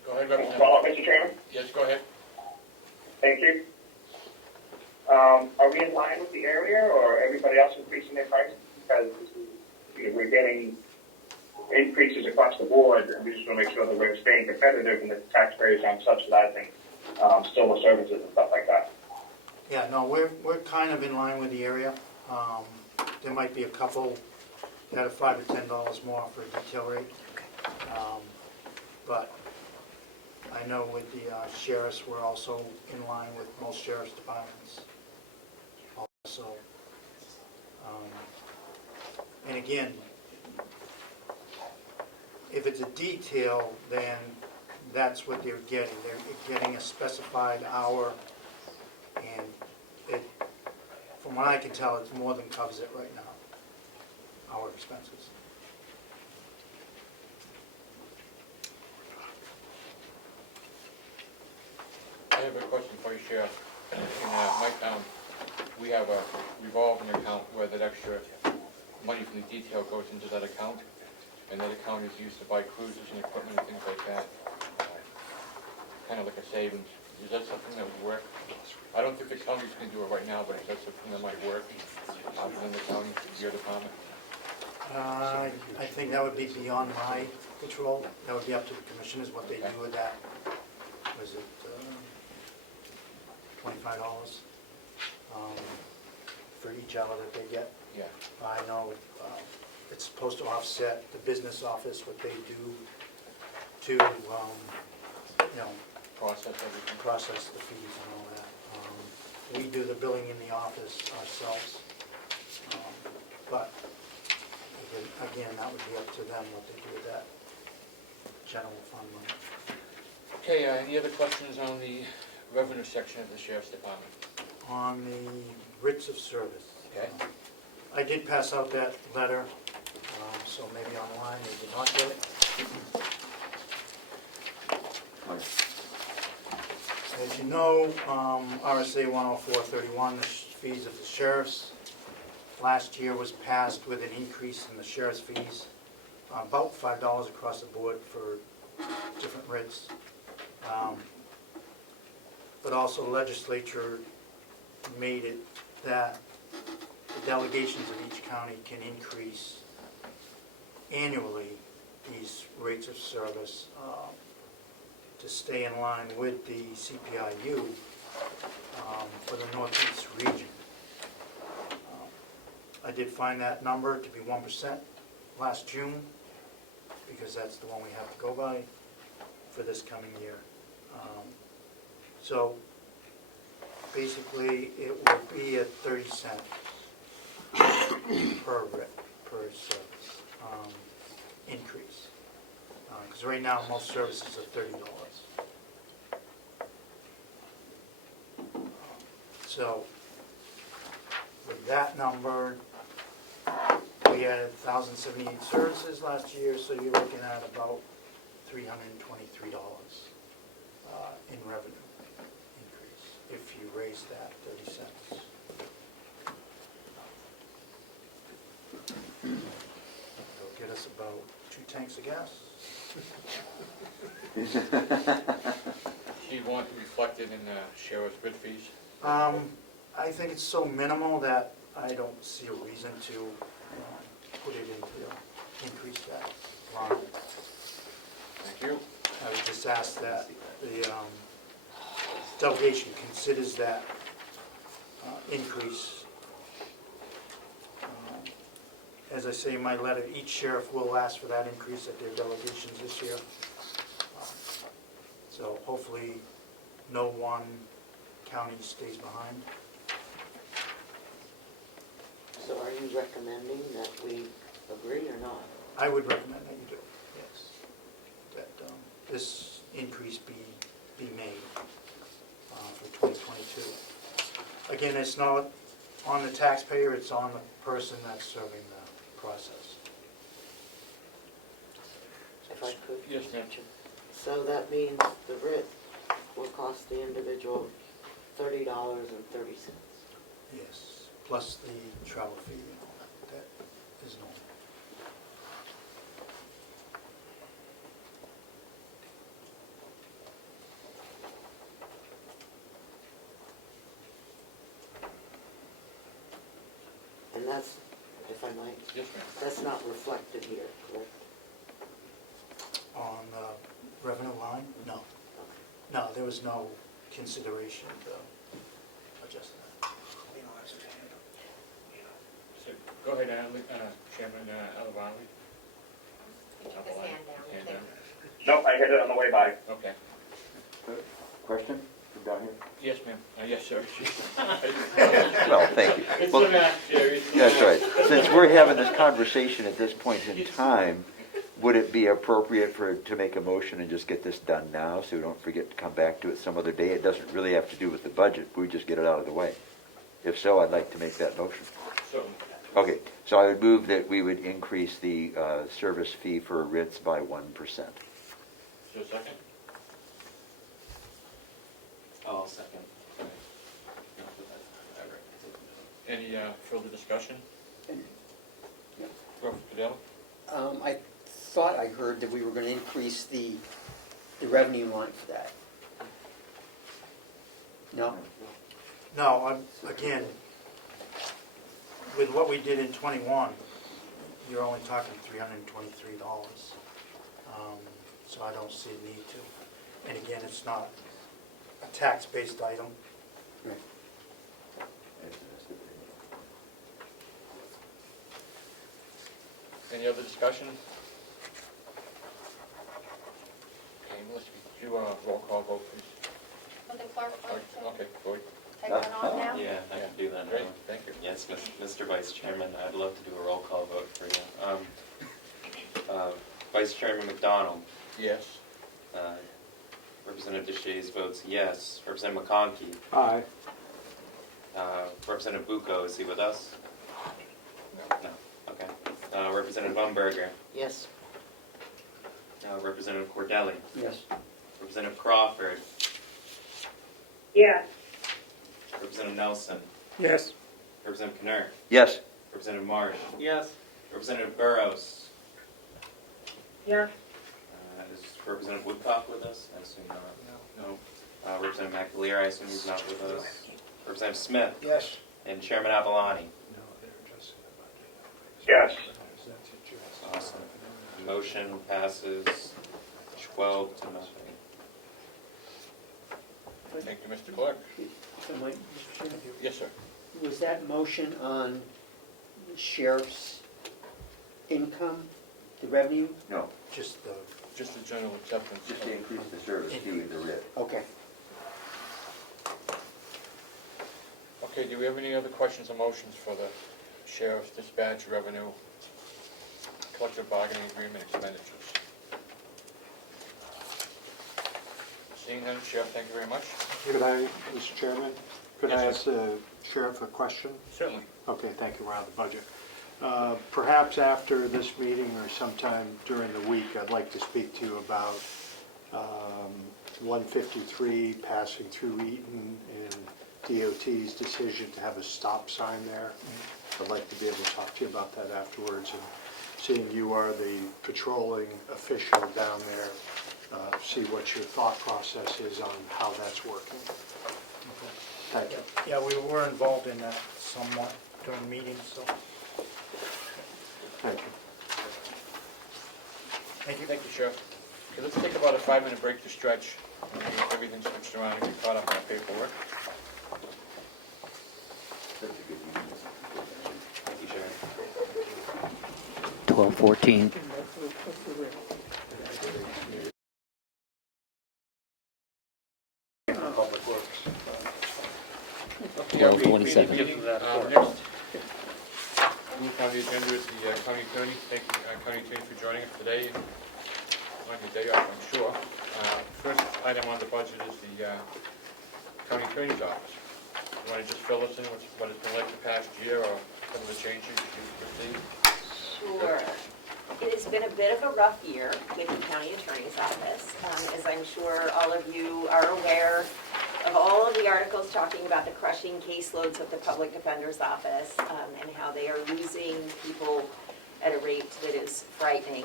Go ahead, Representative. follow up, Mr. Chairman? Yes, go ahead. Thank you. Are we in line with the area, or everybody else increasing their prices? Because we're getting increases across the board, and we just want to make sure that we're staying competitive and that the taxpayers aren't subsidizing solar services and stuff like that. Yeah, no, we're kind of in line with the area. There might be a couple that are $5 or $10 more for a detail rate. But I know with the sheriffs, we're also in line with most sheriff's departments. Also, and again, if it's a detail, then that's what they're getting. They're getting a specified hour, and it, from what I can tell, it's more than covers it right now, our expenses. I have a question for you, Sheriff. In my town, we have a revolving account where that extra money from the detail goes into that account, and that account is used to buy cruisers and equipment and things like that. Kind of like a savings. Is that something that would work? I don't think the counties can do it right now, but is that something that might work within the county, your department? I think that would be beyond my control. That would be up to the commissioners, what they do with that. Was it $25 for each hour that they get? Yeah. I know it's supposed to offset the business office, what they do to, Process everything. process the fees and all that. We do the billing in the office ourselves. But again, that would be up to them what they do with that general fund money. Okay, any other questions on the revenue section of the Sheriff's Department? On the writs of service. Okay. I did pass out that letter, so maybe online they did not get it. As you know, RSA 10431, the fees of the sheriffs, last year was passed with an increase in the sheriff's fees, about $5 across the board for different writs. But also the legislature made it that the delegations of each county can increase annually these rates of service to stay in line with the CPIU for the Northeast region. I did find that number to be 1% last June, because that's the one we have to go by for this coming year. So basically it will be a 30 cent per writ, per service increase. Because right now most services are $30. So with that number, we had 1,078 services last year, so you're looking at about $323 in revenue increase if you raise that 30 cents. It'll get us about 2 tanks of gas. Do you want it reflected in the sheriff's bid fees? I think it's so minimal that I don't see a reason to put it into, increase that line. Thank you. I would just ask that the delegation considers that increase. As I say in my letter, each sheriff will ask for that increase at their delegations this year. So hopefully no one county stays behind. So are you recommending that we agree or not? I would recommend that you do, yes. That this increase be made for 2022. Again, it's not on the taxpayer, it's on the person that's serving the process. If I could? Yes, ma'am. So that means the writ will cost the individual $30.30. Yes, plus the travel fee and all that, that is normal. And that's, if I might, Yes, ma'am. that's not reflected here, correct? On the revenue line? No. No, there was no consideration to adjust that. So, go ahead, Chairman Alavali. He took his hand down. Hand down. Nope, I hit it on the way by. Okay. Question from down here? Yes, ma'am. Yes, sir. Well, thank you. It's Well, the math, Jerry. It's the that's math. right. Since we're having this conversation at this point in time, would it be appropriate to make a motion and just get this done now, so we don't forget to come back to it some other day? It doesn't really have to do with the budget, we just get it out of the way. If so, I'd like to make that motion. Certainly. Okay, so I would move that we would increase the service fee for writs by 1%. Is there a second? I'll second. Any further discussion? Reverend Padilla? I thought I heard that we were going to increase the revenue line for that. No? No, again, with what we did in '21, you're only talking $323. So I don't see a need to. And again, it's not a tax-based item. Right. Any other discussion? Okay, Melissa, could you roll call vote, please? Will the clerk vote to Okay, Lloyd. take that on now? Yeah, I can do that Great, now. thank you. Yes, Mr. Vice Chairman, I'd love to do a roll call vote for you. Vice Chairman McDonald, Yes. Representative Deshaies votes yes. Representative McConkey, Aye. Representative Bucco, is he with us? No, okay. Representative Umberger, Yes. Representative Cordelli, Yes. Representative Crawford, Yes. Representative Nelson, Yes. Representative Knurr, Yes. Representative Marsh, Yes. Representative Burrows. Yes. Is Representative Woodcock with us? I assume not. No. Representative McAleer, I assume he's not with us. Representative Smith Yes. and Chairman Avalani. Yes. Awesome. Motion passes 12 to nothing. Thank you, Mr. Clerk. If I might, Mr. Chairman, Yes, sir. was that motion on the sheriff's income, the revenue? No, Just the, Just the general acceptance. just to increase the service fee with the writ. Okay. Okay, do we have any other questions or motions for the sheriff's dispatch revenue, collective bargaining agreement expenditures? Seeing none, Sheriff, thank you very much. Could I, Mr. Chairman, could I Yes, ask the sheriff a question? Certainly. Okay, thank you, we're on the budget. Perhaps after this meeting or sometime during the week, I'd like to speak to you about 153 passing through Eaton and DOT's decision to have a stop sign there. I'd like to be able to talk to you about that afterwards, and seeing you are the patrolling official down there, see what your thought process is on how that's working. Thank you. yeah, we were involved in that somewhat during meetings, so. Thank you. Thank you. Thank you, Sheriff. Okay, let's take about a 5-minute break to stretch, and get everything switched around and get caught up on our paperwork. That's a good meeting. Thank you, Sheriff. 12:14. Public Works. Okay, our 12:27. meeting, next, move on the agenda is the county attorney. Thank you, county attorney, for joining us today, on your day off, I'm sure. First item on the budget is the county attorney's office. You want to just fill us in with what it's been like the past year, or some of the changes you've received? Sure. It has been a bit of a rough year with the county attorney's office. As I'm sure all of you are aware of all of the articles talking about the crushing caseloads of the public defender's office, and how they are losing people at a rate that is frightening.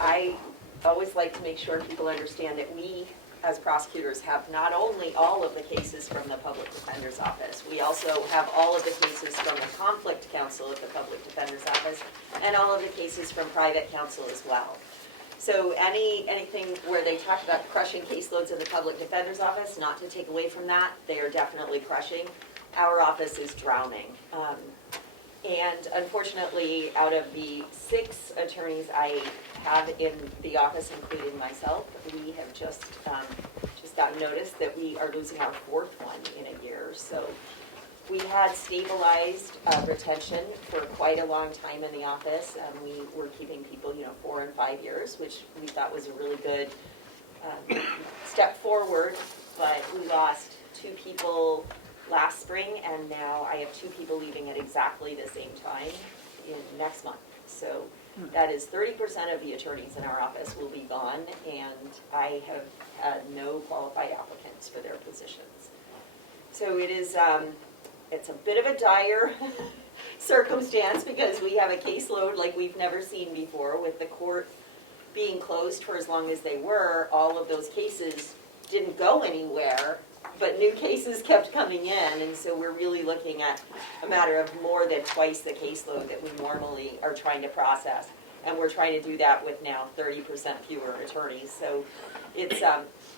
I always like to make sure people understand that we as prosecutors, have not only all of the cases from the public defender's office, we also have all of the cases from the conflict counsel at the public defender's office, and all of the cases from private counsel as well. So anything where they talk about crushing caseloads in the public defender's office, not to take away from that, they are definitely crushing. Our office is drowning. And unfortunately, out of the 6 attorneys I have in the office, including myself, we have just gotten notice that we are losing our 4th one in a year. So we had stabilized retention for quite a long time in the office, and we were keeping people, 4 and 5 years, which we thought was a really good step forward. But we lost 2 people last spring, and now I have 2 people leaving at exactly the same time in next month. So that is 30% of the attorneys in our office will be gone, and I have had no qualified applicants for their positions. So it is, it's a bit of a dire circumstance because we have a caseload like we've never seen before. With the court being closed for as long as they were, all of those cases didn't go anywhere, but new cases kept coming in, and so we're really looking at a matter of more than twice the caseload that we normally are trying to process. And we're trying to do that with now 30% fewer attorneys. So it's,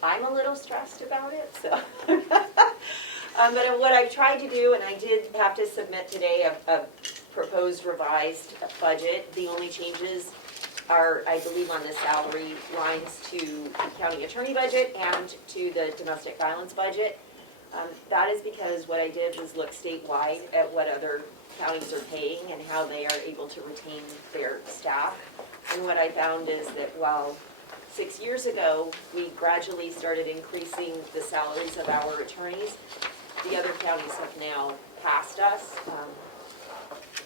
I'm a little stressed about it, so. But what I've tried to do, and I did have to submit today a proposed revised budget. The only changes are, I believe, on the salary lines to the county attorney budget and to the domestic violence budget. That is because what I did was look statewide at what other counties are paying and how they are able to retain their staff. And what I found is that while 6 years ago we gradually started increasing the salaries of our attorneys, the other counties have now passed us.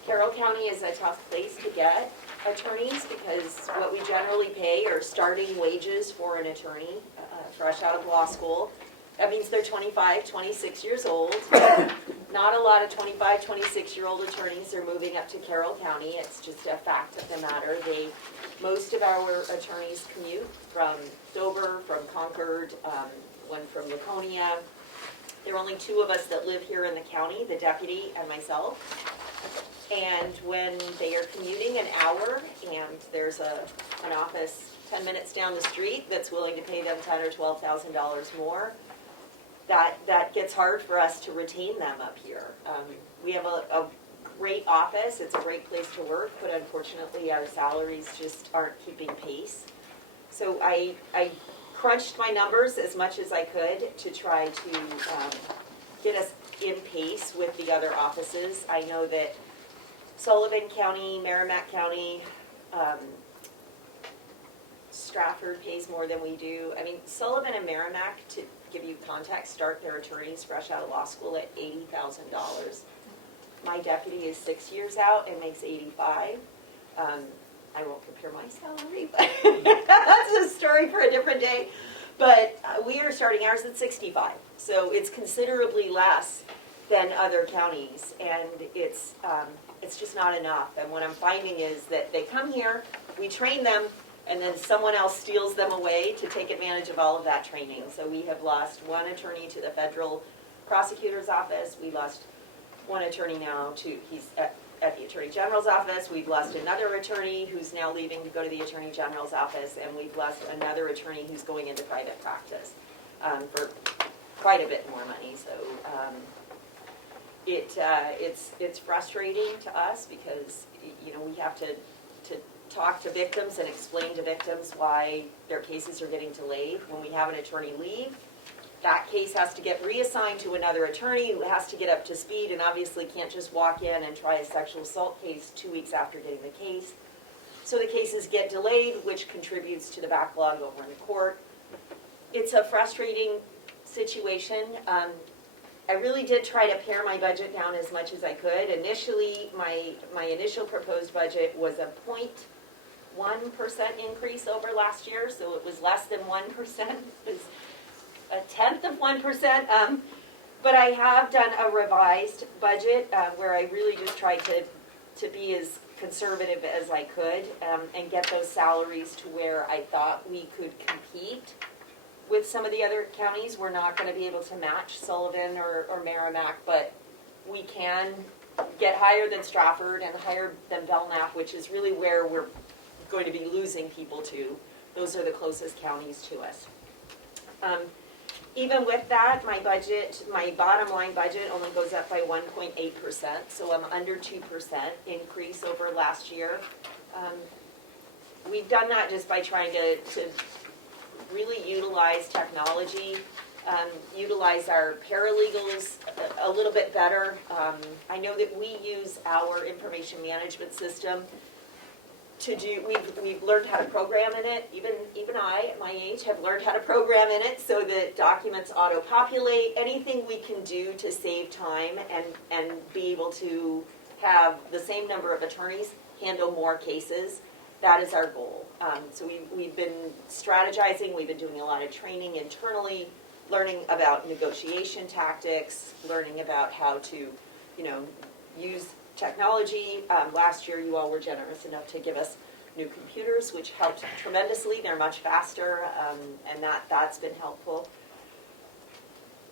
Carroll County is a tough place to get attorneys because what we generally pay are starting wages for an attorney fresh out of law school. That means they're 25, 26 years old. Not a lot of 25, 26-year-old attorneys are moving up to Carroll County. It's just a fact of the matter. Most of our attorneys commute from Dover, from Concord, one from Laconia. There are only 2 of us that live here in the county, the deputy and myself. And when they are commuting an hour and there's an office 10 minutes down the street that's willing to pay them $10,000 or $12,000 more, that gets hard for us to retain them up here. We have a great office, it's a great place to work, but unfortunately our salaries just aren't keeping pace. So I crunched my numbers as much as I could to try to get us in pace with the other offices. I know that Sullivan County, Merrimack County, Stratford pays more than we do. I mean, Sullivan and Merrimack, to give you context, start their attorneys fresh out of law school at $80,000. My deputy is 6 years out and makes $85,000. I won't compare my salary, but that's a story for a different day. But we are starting ours at $65,000, so it's considerably less than other counties, and it's just not enough. And what I'm finding is that they come here, we train them, and then someone else steals them away to take advantage of all of that training. So we have lost 1 attorney to the federal prosecutor's office. We lost 1 attorney now to, he's at the Attorney General's office. We've lost another attorney who's now leaving to go to the Attorney General's office, and we've lost another attorney who's going into private practice for quite a bit more money. So it's frustrating to us because we have to talk to victims and explain to victims why their cases are getting delayed. When we have an attorney leave, that case has to get reassigned to another attorney who has to get up to speed and obviously can't just walk in and try a sexual assault case 2 weeks after getting the case. So the cases get delayed, which contributes to the backlog over in the court. It's a frustrating situation. I really did try to pare my budget down as much as I could. Initially, my initial proposed budget was a 0.1% increase over last year, so it was less than 1%. It was a tenth of 1%, but I have done a revised budget where I really just tried to be as conservative as I could and get those salaries to where I thought we could compete with some of the other counties. We're not gonna be able to match Sullivan or Merrimack, but we can get higher than Stratford and higher than Belknap, which is really where we're going to be losing people to. Those are the closest counties to us. Even with that, my bottom line budget only goes up by 1.8%, so I'm under 2% increase over last year. We've done that just by trying to really utilize technology, utilize our paralegals a little bit better. I know that we use our information management system to do, we've learned how to program in it. Even I, at my age, have learned how to program in it so that documents auto-populate. Anything we can do to save time and be able to have the same number of attorneys handle more cases, that is our goal. So we've been strategizing, we've been doing a lot of training internally, learning about negotiation tactics, learning about how to, use technology. Last year, you all were generous enough to give us new computers, which helped tremendously. They're much faster, and that's been helpful.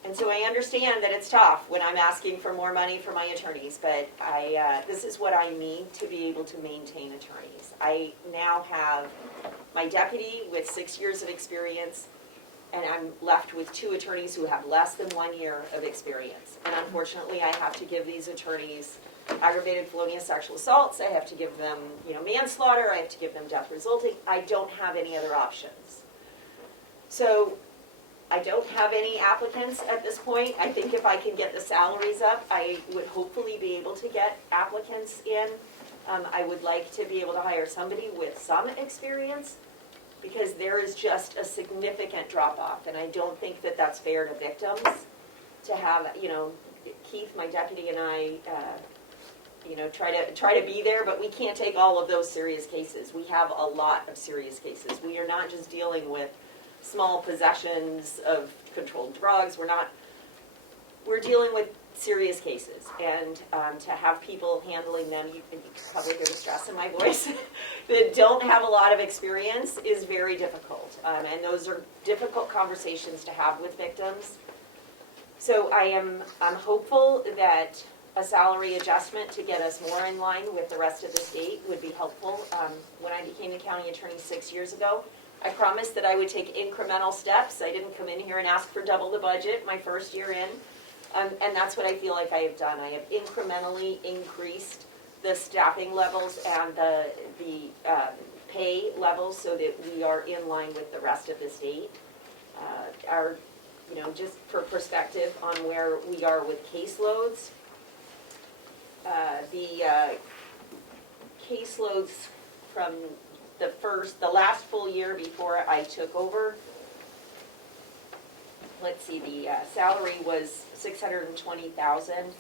And so I understand that it's tough when I'm asking for more money for my attorneys, but this is what I need to be able to maintain attorneys. I now have my deputy with 6 years of experience, and I'm left with 2 attorneys who have less than 1 year of experience. And unfortunately, I have to give these attorneys aggravated felonious sexual assaults. I have to give them, manslaughter. I have to give them death resulting. I don't have any other options. So I don't have any applicants at this point. I think if I can get the salaries up, I would hopefully be able to get applicants in. I would like to be able to hire somebody with some experience, because there is just a significant drop-off, and I don't think that that's fair to victims to have, Keith, my deputy, and I, try to be there, but we can't take all of those serious cases. We have a lot of serious cases. We are not just dealing with small possessions of controlled drugs. We're dealing with serious cases, and to have people handling them, you can probably hear the stress in my voice, that don't have a lot of experience is very difficult, and those are difficult conversations to have with victims. So I'm hopeful that a salary adjustment to get us more in line with the rest of the state would be helpful. When I became a county attorney 6 years ago, I promised that I would take incremental steps. I didn't come in here and ask for double the budget my first year in. And that's what I feel like I have done. I have incrementally increased the staffing levels and the pay levels so that we are in line with the rest of the state. Just for perspective on where we are with caseloads, the caseloads from the last full year before I took over, let's see, the salary was $620,000.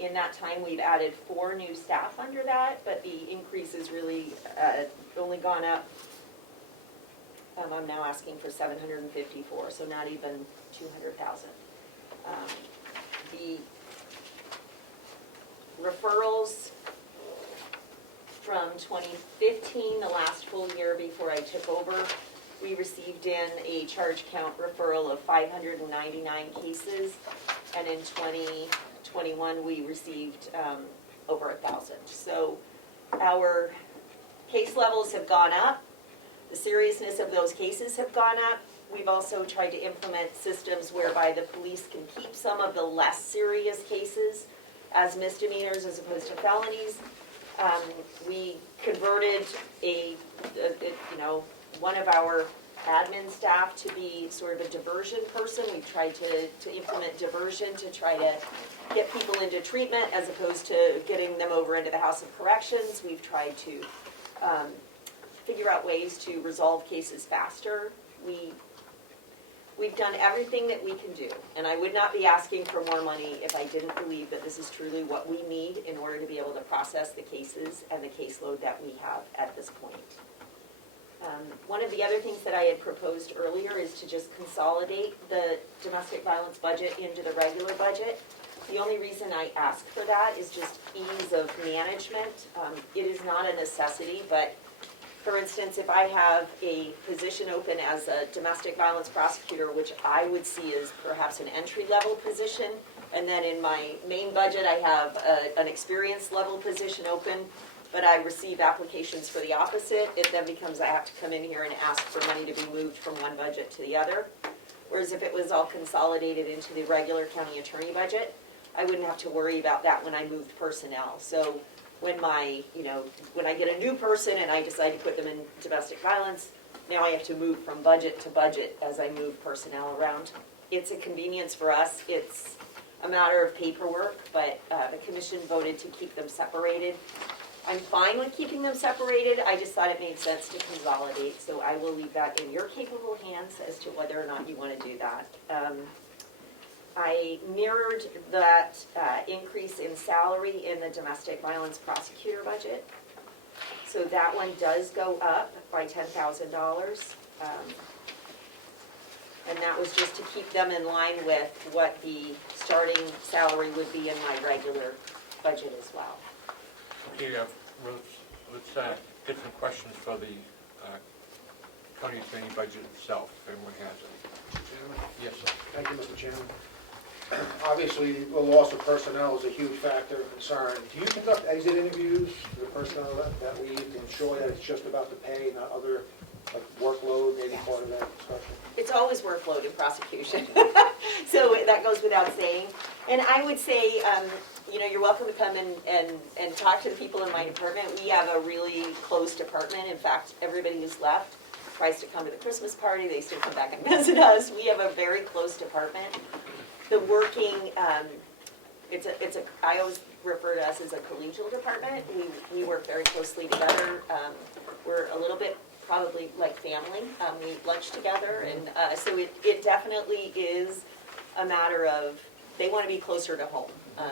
In that time, we've added 4 new staff under that, but the increase has really only gone up. I'm now asking for $754,000, so not even $200,000. The referrals from 2015, the last full year before I took over, we received in a charge count referral of 599 cases, and in 2021 we received over 1,000. So our case levels have gone up. The seriousness of those cases have gone up. We've also tried to implement systems whereby the police can keep some of the less serious cases as misdemeanors as opposed to felonies. We converted one of our admin staff to be sort of a diversion person. We've tried to implement diversion to try to get people into treatment as opposed to getting them over into the House of Corrections. We've tried to figure out ways to resolve cases faster. We've done everything that we can do, and I would not be asking for more money if I didn't believe that this is truly what we need in order to be able to process the cases and the caseload that we have at this point. One of the other things that I had proposed earlier is to just consolidate the domestic violence budget into the regular budget. The only reason I ask for that is just ease of management. It is not a necessity, but For instance, if I have a position open as a domestic violence prosecutor, which I would see as perhaps an entry-level position, and then in my main budget, I have an experienced level position open, but I receive applications for the opposite, it then becomes I have to come in here and ask for money to be moved from one budget to the other. Whereas if it was all consolidated into the regular county attorney budget, I wouldn't have to worry about that when I moved personnel. So when when I get a new person and I decide to put them in domestic violence, now I have to move from budget to budget as I move personnel around. It's a convenience for us. It's a matter of paperwork, but the commission voted to keep them separated. I'm fine with keeping them separated. I just thought it made sense to consolidate, so I will leave that in your capable hands as to whether or not you want to do that. I mirrored that increase in salary in the domestic violence prosecutor budget. So that one does go up by $10,000. And that was just to keep them in line with what the starting salary would be in my regular budget as well. Okay, let's get some questions for the county attorney budget itself, if anyone has any. Chairman? Yes, sir. Thank you, Mr. Chairman. Obviously, the loss of personnel is a huge factor of concern. Do you conduct exit interviews for the personnel that leave to ensure that it's just about the pay, not other workload, maybe part of that discussion? It's always workload in prosecution. So that goes without saying. And I would say, you're welcome to come and talk to the people in my department. We have a really close department. In fact, everybody who's left tries to come to the Christmas party. They still come back and visit us. We have a very close department. The working, I always refer to us as a collegial department. We work very closely together. We're a little bit probably like family. We eat lunch together, and so it definitely is a matter of they want to be closer to home.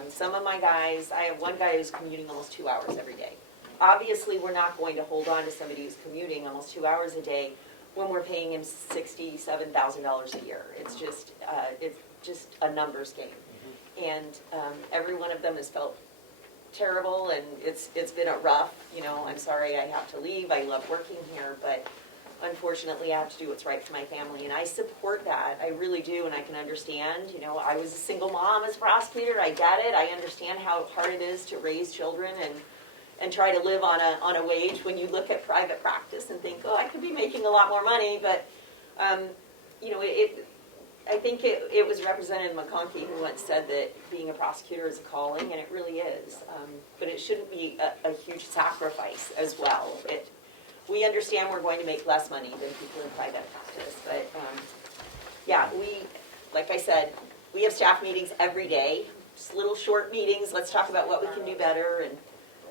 Some of my guys, I have one guy who's commuting almost 2 hours every day. Obviously, we're not going to hold on to somebody who's commuting almost 2 hours a day when we're paying him $67,000 a year. It's just a numbers game. And every one of them has felt terrible, and it's been a rough, I'm sorry I have to leave, I love working here, but unfortunately I have to do what's right for my family, and I support that, I really do, and I can understand, I was a single mom as a prosecutor, I get it, I understand how hard it is to raise children and try to live on a wage when you look at private practice and think, I could be making a lot more money, but I think it was Representative McConkey who once said that being a prosecutor is a calling, and it really is. But it shouldn't be a huge sacrifice as well. We understand we're going to make less money than people in private practice, but like I said, we have staff meetings every day, just little short meetings. Let's talk about what we can do better, and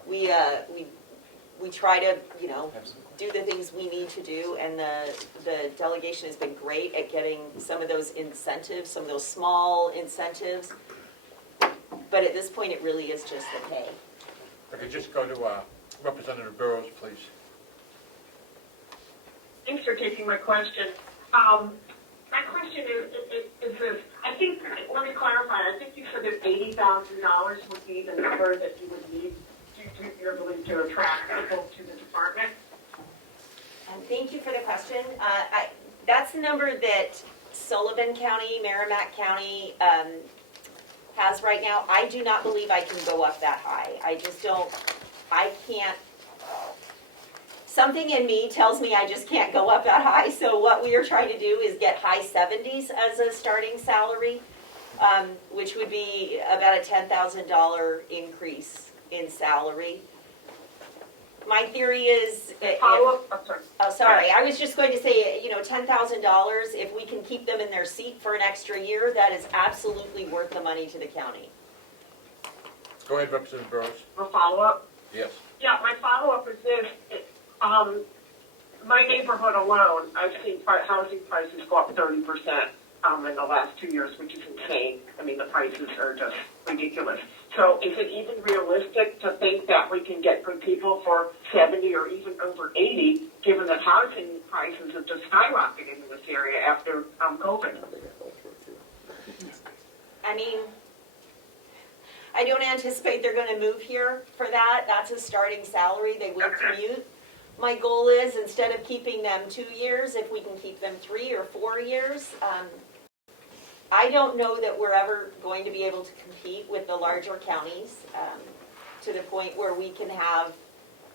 we try to do the things we need to do, and the delegation has been great at getting some of those incentives, some of those small incentives, but at this point it really is just the pay. If I could just go to Representative Burrows, please. Thanks for taking my question. My question is this. I think, let me clarify, I think you said that $80,000 would be the number that you would need your belief to attract people to the department. Thank you for the question. That's the number that Sullivan County, Merrimack County has right now. I do not believe I can go up that high. I can't. Something in me tells me I just can't go up that high. So what we are trying to do is get high 70s as a starting salary, which would be about a $10,000 increase in salary. My theory is, I was just going to say, $10,000, if we can keep them in their seat for an extra year, that is absolutely worth the money to the county. Go ahead, Representative Burrows. A follow-up? Yes. Yeah, my follow-up is this. My neighborhood alone, I've seen housing prices go up 30% in the last 2 years, which is insane. I mean, the prices are just ridiculous. So is it even realistic to think that we can get good people for 70 or even over 80, given that housing prices have just skyrocketed in this area after COVID? I mean, I don't anticipate they're going to move here for that. That's a starting salary. They will commute. my goal is, instead of keeping them 2 years, if we can keep them 3 or 4 years. I don't know that we're ever going to be able to compete with the larger counties to the point where we can have,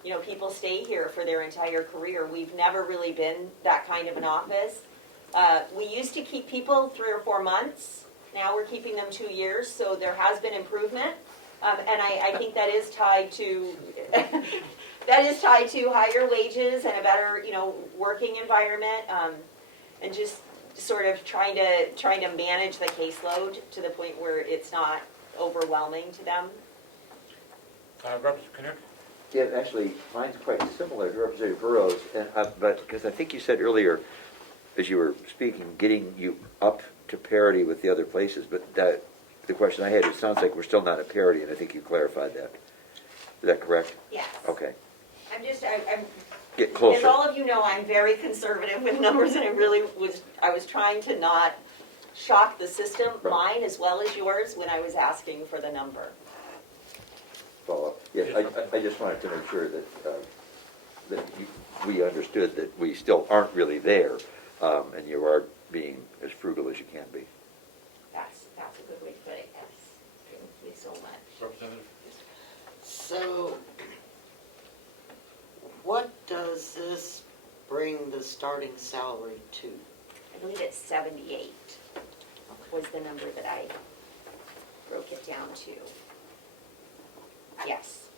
you know, people stay here for their entire career. We've never really been that kind of an office. We used to keep people 3 or 4 months. Now we're keeping them 2 years, so there has been improvement. And I think that is tied to higher wages and a better, you know, working environment, and just sort of trying to manage the caseload to the point where it's not overwhelming to them. Representative Knick? Yeah, actually, mine's quite similar to Representative Burrows, and, but, because I think you said earlier, as you were speaking, getting you up to parity with the other places, but that, the question I had, it sounds like we're still not at parity, and I think you clarified that. Is that correct? Yes. Okay. I'm Get closer. as all of you know, I'm very conservative with numbers, and I was trying to not shock the system, Right. mine as well as yours, when I was asking for the number. Follow up. Yeah, I just wanted to make sure that we understood that we still aren't really there, and you are being as frugal as you can be. That's a good way to put it, yes. Thank you so much. Representative? So, what does this bring the starting salary to? I believe it's 78 was the number that I broke it down to. Yes.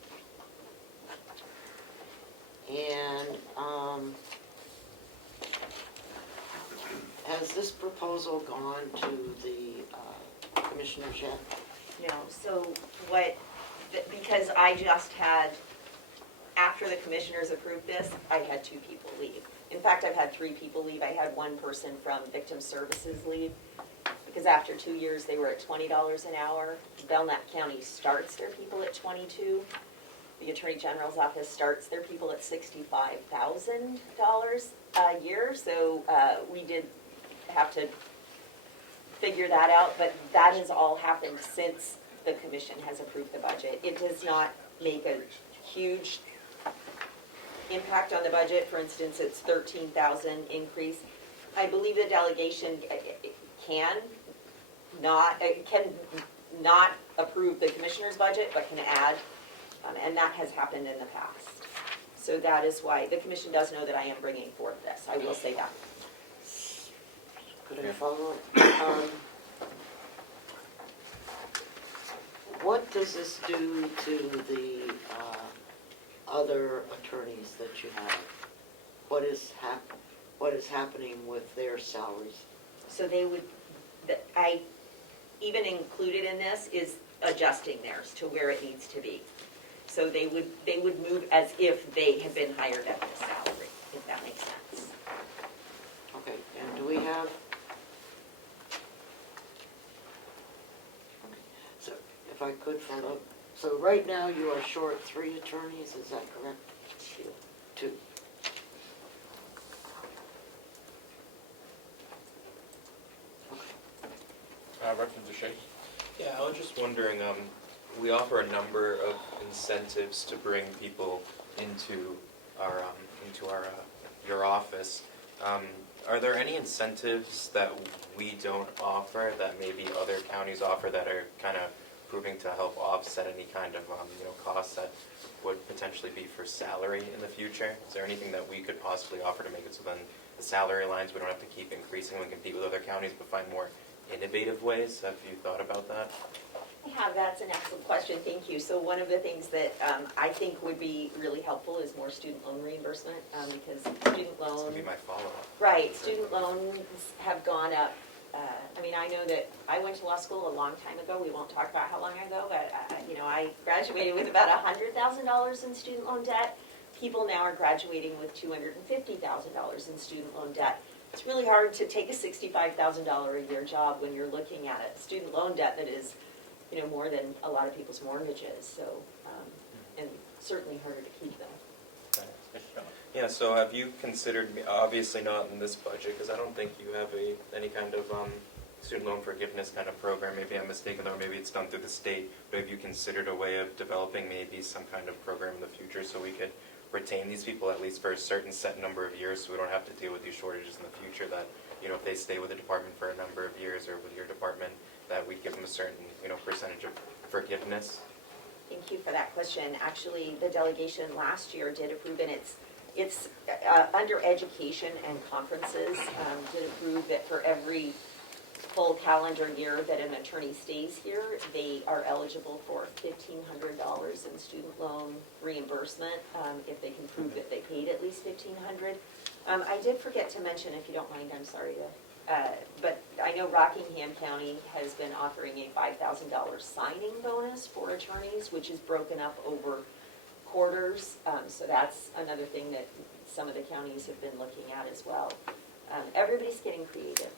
And has this proposal gone to the commissioners yet? No, so because I just had, after the commissioners approved this, I had 2 people leave. In fact, I've had 3 people leave. I had 1 person from Victim Services leave, because after 2 years, they were at $20 an hour. Belknap County starts their people at $22. The Attorney General's office starts their people at $65,000 a year, so we did have to figure that out, but that has all happened since the commission has approved the budget. It does not make a huge impact on the budget. For instance, it's 13,000 increase. I believe the delegation can not approve the commissioner's budget, but can add, and that has happened in the past. So that is why the commission does know that I am bringing forth this. I will say that. Could I follow up? What does this do to the other attorneys that you have? What is happening with their salaries? So they would, I even included in this is adjusting theirs to where it needs to be. So they would move as if they had been hired at this salary, if that makes sense. Okay, and do we have? Okay, so if I could follow up, so right now you are short 3 attorneys, is that correct? 2. Representative Shea? Yeah, I was just wondering, we offer a number of incentives to bring people into your office. Are there any incentives that we don't offer that maybe other counties offer that are kind of proving to help offset any kind of costs that would potentially be for salary in the future? Is there anything that we could possibly offer to make it so then the salary lines, we don't have to keep increasing when we compete with other counties, but find more innovative ways? Have you thought about that? Yeah, that's an excellent question. Thank you. So one of the things that I think would be really helpful is more student loan reimbursement, because student loan. That's going to be my follow-up. Right, student loans have gone up. I mean, I know that I went to law school a long time ago. We won't talk about how long ago, but I graduated with about $100,000 in student loan debt. People now are graduating with $250,000 in student loan debt. It's really hard to take a $65,000 a year job when you're looking at a student loan debt that is, more than a lot of people's mortgages. So, and certainly harder to keep them. Yeah, so have you considered, obviously not in this budget, because I don't think you have any kind of student loan forgiveness kind of program. Maybe I'm mistaken, or maybe it's done through the state, but have you considered a way of developing maybe some kind of program in the future so we could retain these people at least for a certain set number of years, so we don't have to deal with these shortages in the future, that, if they stay with the department for a number of years or with your department, that we give them a certain, percentage of forgiveness? Thank you for that question. Actually, the delegation last year did approve, and it's under education and conferences, did approve that for every full calendar year that an attorney stays here, they are eligible for $1,500 in student loan reimbursement if they can prove that they paid at least $1,500. I did forget to mention, if you don't mind, I'm sorry to, but I know Rockingham County has been offering a $5,000 signing bonus for attorneys, which is broken up over quarters. So that's another thing that some of the counties have been looking at as well. Everybody's getting creative.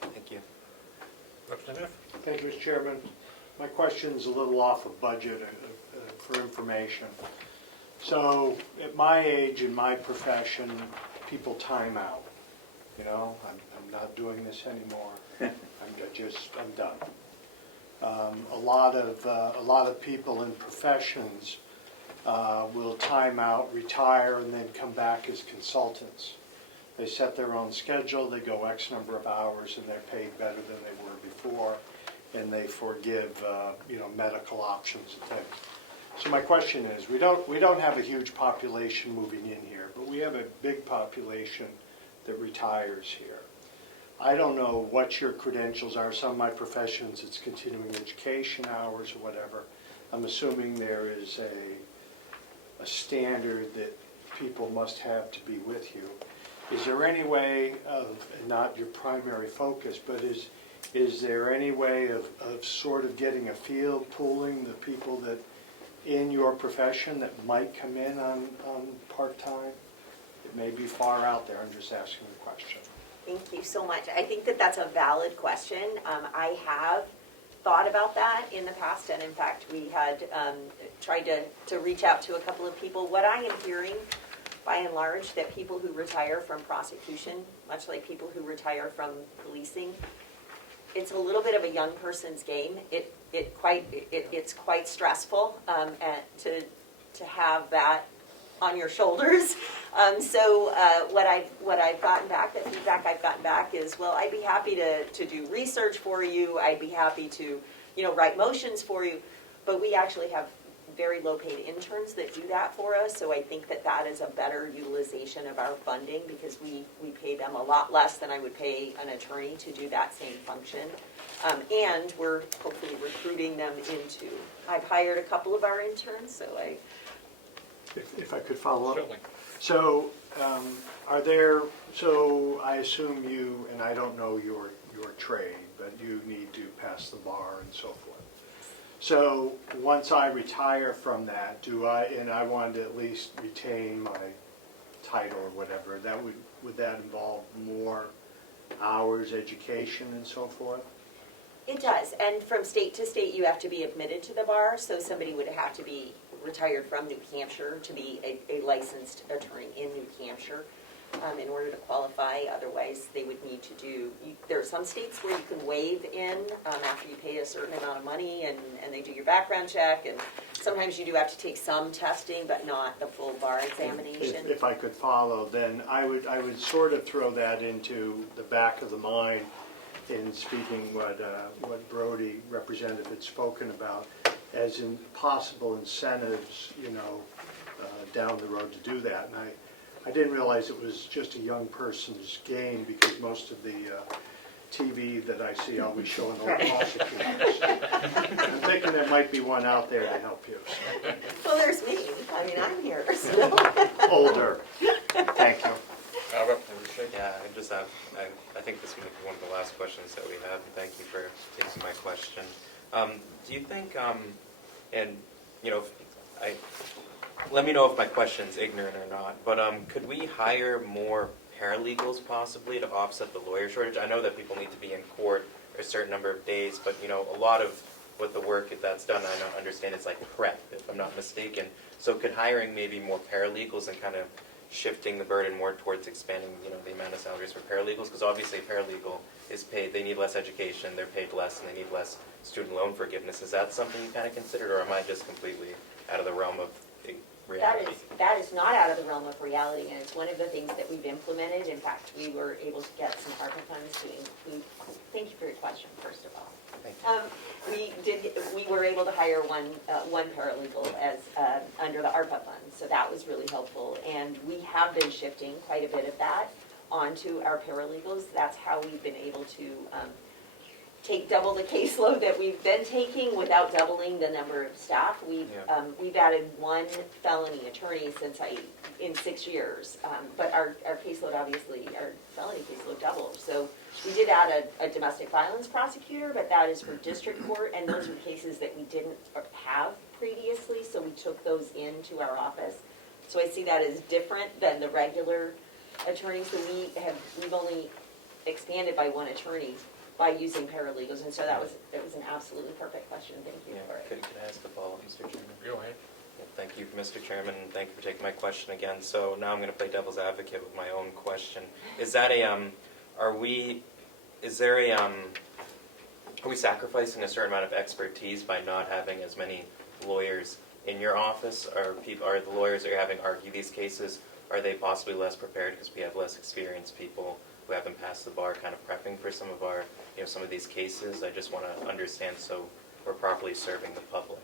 Thank you. Representative? Thank you, Mr. Chairman. My question's a little off of budget for information. So at my age, in my profession, people time out. I'm not doing this anymore. I'm done. A lot of people in professions will time out, retire, and then come back as consultants. They set their own schedule, they go X number of hours, and they're paid better than they were before, and they forgive, medical options and things. So my question is, we don't have a huge population moving in here, but we have a big population that retires here. I don't know what your credentials are. Some of my professions, it's continuing education hours or whatever. I'm assuming there is a standard that people must have to be with you. Is there any way of, not your primary focus, but is there any way of sort of getting a feel, pooling the people that in your profession that might come in on part-time? It may be far out there. I'm just asking a question. Thank you so much. I think that that's a valid question. I have thought about that in the past, and in fact, we had tried to reach out to a couple of people. What I am hearing, by and large, that people who retire from prosecution, much like people who retire from policing, it's a little bit of a young person's game. It's quite stressful and to have that on your shoulders. So what I've gotten back, the feedback I've gotten back is, well, I'd be happy to do research for you. I'd be happy to, write motions for you. But we actually have very low-paid interns that do that for us. So I think that is a better utilization of our funding, because we pay them a lot less than I would pay an attorney to do that same function. And we're hopefully recruiting them into. I've hired a couple of our interns, so If I could follow up. Certainly. So so I assume you, and I don't know your trade, but you need to pass the bar and so forth. So once I retire from that, and I wanted to at least retain my title or whatever, would that involve more hours, education and so forth? it does. And from state to state, you have to be admitted to the bar. So somebody would have to be retired from New Hampshire to be a licensed attorney in New Hampshire in order to qualify. Otherwise, they would need to do, there are some states where you can waive in after you pay a certain amount of money and they do your background check. And sometimes you do have to take some testing, but not the full bar examination. If I could follow, then I would sort of throw that into the back of the mind in speaking what Brody, representative, had spoken about as in possible incentives, down the road to do that. And I didn't realize it was just a young person's game, because most of the TV that I see always show an old prosecutors. I'm thinking there might be one out there to help you. So. Well, there's me. I mean, I'm here. So. Older. Thank you. Yeah, I think this might be one of the last questions that we have. Thank you for taking my question. Do you think, let me know if my question's ignorant or not, but could we hire more paralegals possibly to offset the lawyer shortage? I know that people need to be in court a certain number of days, but a lot of what the work that's done, I don't understand, it's like prep, if I'm not mistaken. So could hiring maybe more paralegals and kind of shifting the burden more towards expanding, the amount of salaries for paralegals? Because obviously a paralegal is paid, they need less education, they're paid less, and they need less student loan forgiveness. Is that something you kind of considered, or am I just completely out of the realm of reality? That is not out of the realm of reality, and it's one of the things that we've implemented. In fact, we were able to get some ARPA funds to include, thank you for your question, first of all. We were able to hire one paralegal as, under the ARPA funds, so that was really helpful. And we have been shifting quite a bit of that onto our paralegals. That's how we've been able to take double the caseload that we've been taking without doubling the number of staff. We've added one felony attorney in 6 years, but our caseload, obviously, our felony caseload doubled. So we did add a domestic violence prosecutor, but that is for district court, and those were cases that we didn't have previously, so we took those into our office. So I see that as different than the regular attorneys. So we've only expanded by one attorney by using paralegals, and so it was an absolutely perfect question. Thank you for it. Could I ask a follow-up, Mr. Chairman? Go ahead. Yeah, thank you, Mr. Chairman, and thank you for taking my question again. So now I'm going to play devil's advocate with my own question. Is that are we sacrificing a certain amount of expertise by not having as many lawyers in your office? Are the lawyers that you're having argue these cases, are they possibly less prepared because we have less experienced people who haven't passed the bar kind of prepping for some of our, some of these cases? I just want to understand so we're properly serving the public.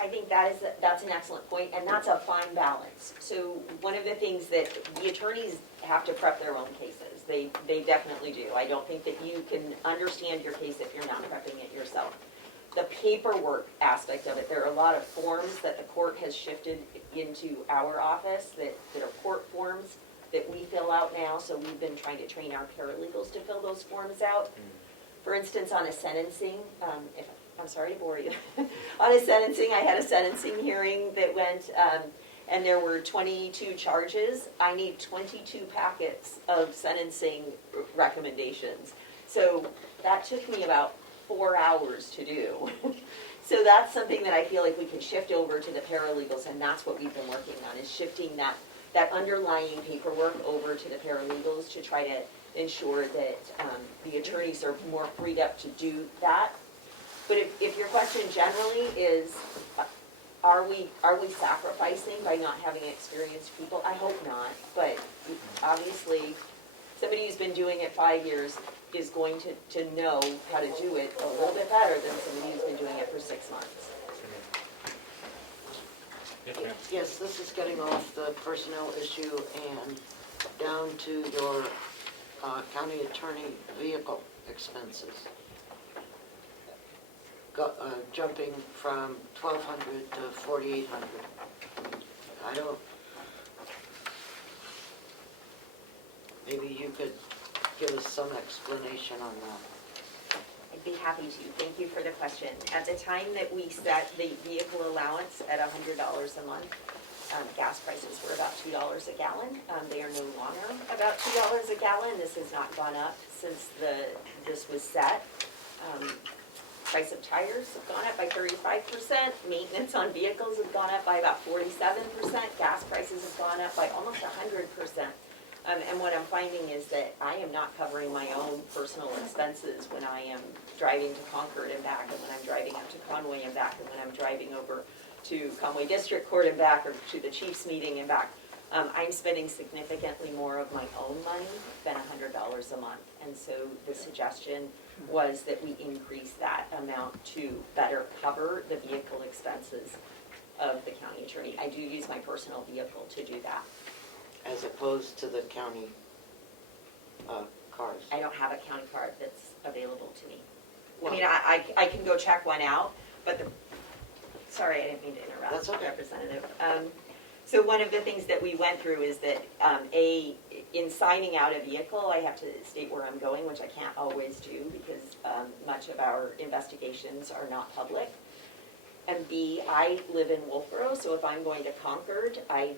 I think that's an excellent point, and that's a fine balance. So one of the things that the attorneys have to prep their own cases. They definitely do. I don't think that you can understand your case if you're not prepping it yourself. The paperwork aspect of it, there are a lot of forms that the court has shifted into our office that are court forms that we fill out now, so we've been trying to train our paralegals to fill those forms out. For instance, on a sentencing, I'm sorry to bore you. On a sentencing, I had a sentencing hearing that went, and there were 22 charges. I need 22 packets of sentencing recommendations. So that took me about 4 hours to do. So that's something that I feel like we can shift over to the paralegals, and that's what we've been working on, is shifting that underlying paperwork over to the paralegals to try to ensure that the attorneys are more freed up to do that. But if your question generally is, are we sacrificing by not having experienced people? I hope not, but obviously somebody who's been doing it 5 years is going to know how to do it a little bit better than somebody who's been doing it for 6 months. Yes, this is getting off the personnel issue and down to your county attorney vehicle expenses. Jumping from $1,200 to $4,800. Maybe you could give us some explanation on that. I'd be happy to. Thank you for the question. At the time that we set the vehicle allowance at $100 a month, gas prices were about $2 a gallon. They are no longer about $2 a gallon. This has not gone up since this was set. Price of tires have gone up by 35%. Maintenance on vehicles have gone up by about 47%. Gas prices have gone up by almost 100%. And what I'm finding is that I am not covering my own personal expenses when I am driving to Concord and back, and when I'm driving up to Conway and back, and when I'm driving over to Conway District Court and back, or to the Chiefs meeting and back. I'm spending significantly more of my own money than $100 a month. And so the suggestion was that we increase that amount to better cover the vehicle expenses of the county attorney. I do use my personal vehicle to do that. As opposed to the county cars. I don't have a county card that's available to me. Well, I mean, I can go check one out, but sorry, I didn't mean to interrupt. That's okay. Representative. So one of the things that we went through is that in signing out a vehicle, I have to state where I'm going, which I can't always do because much of our investigations are not public. And B, I live in Wolfboro, so if I'm going to Concord, I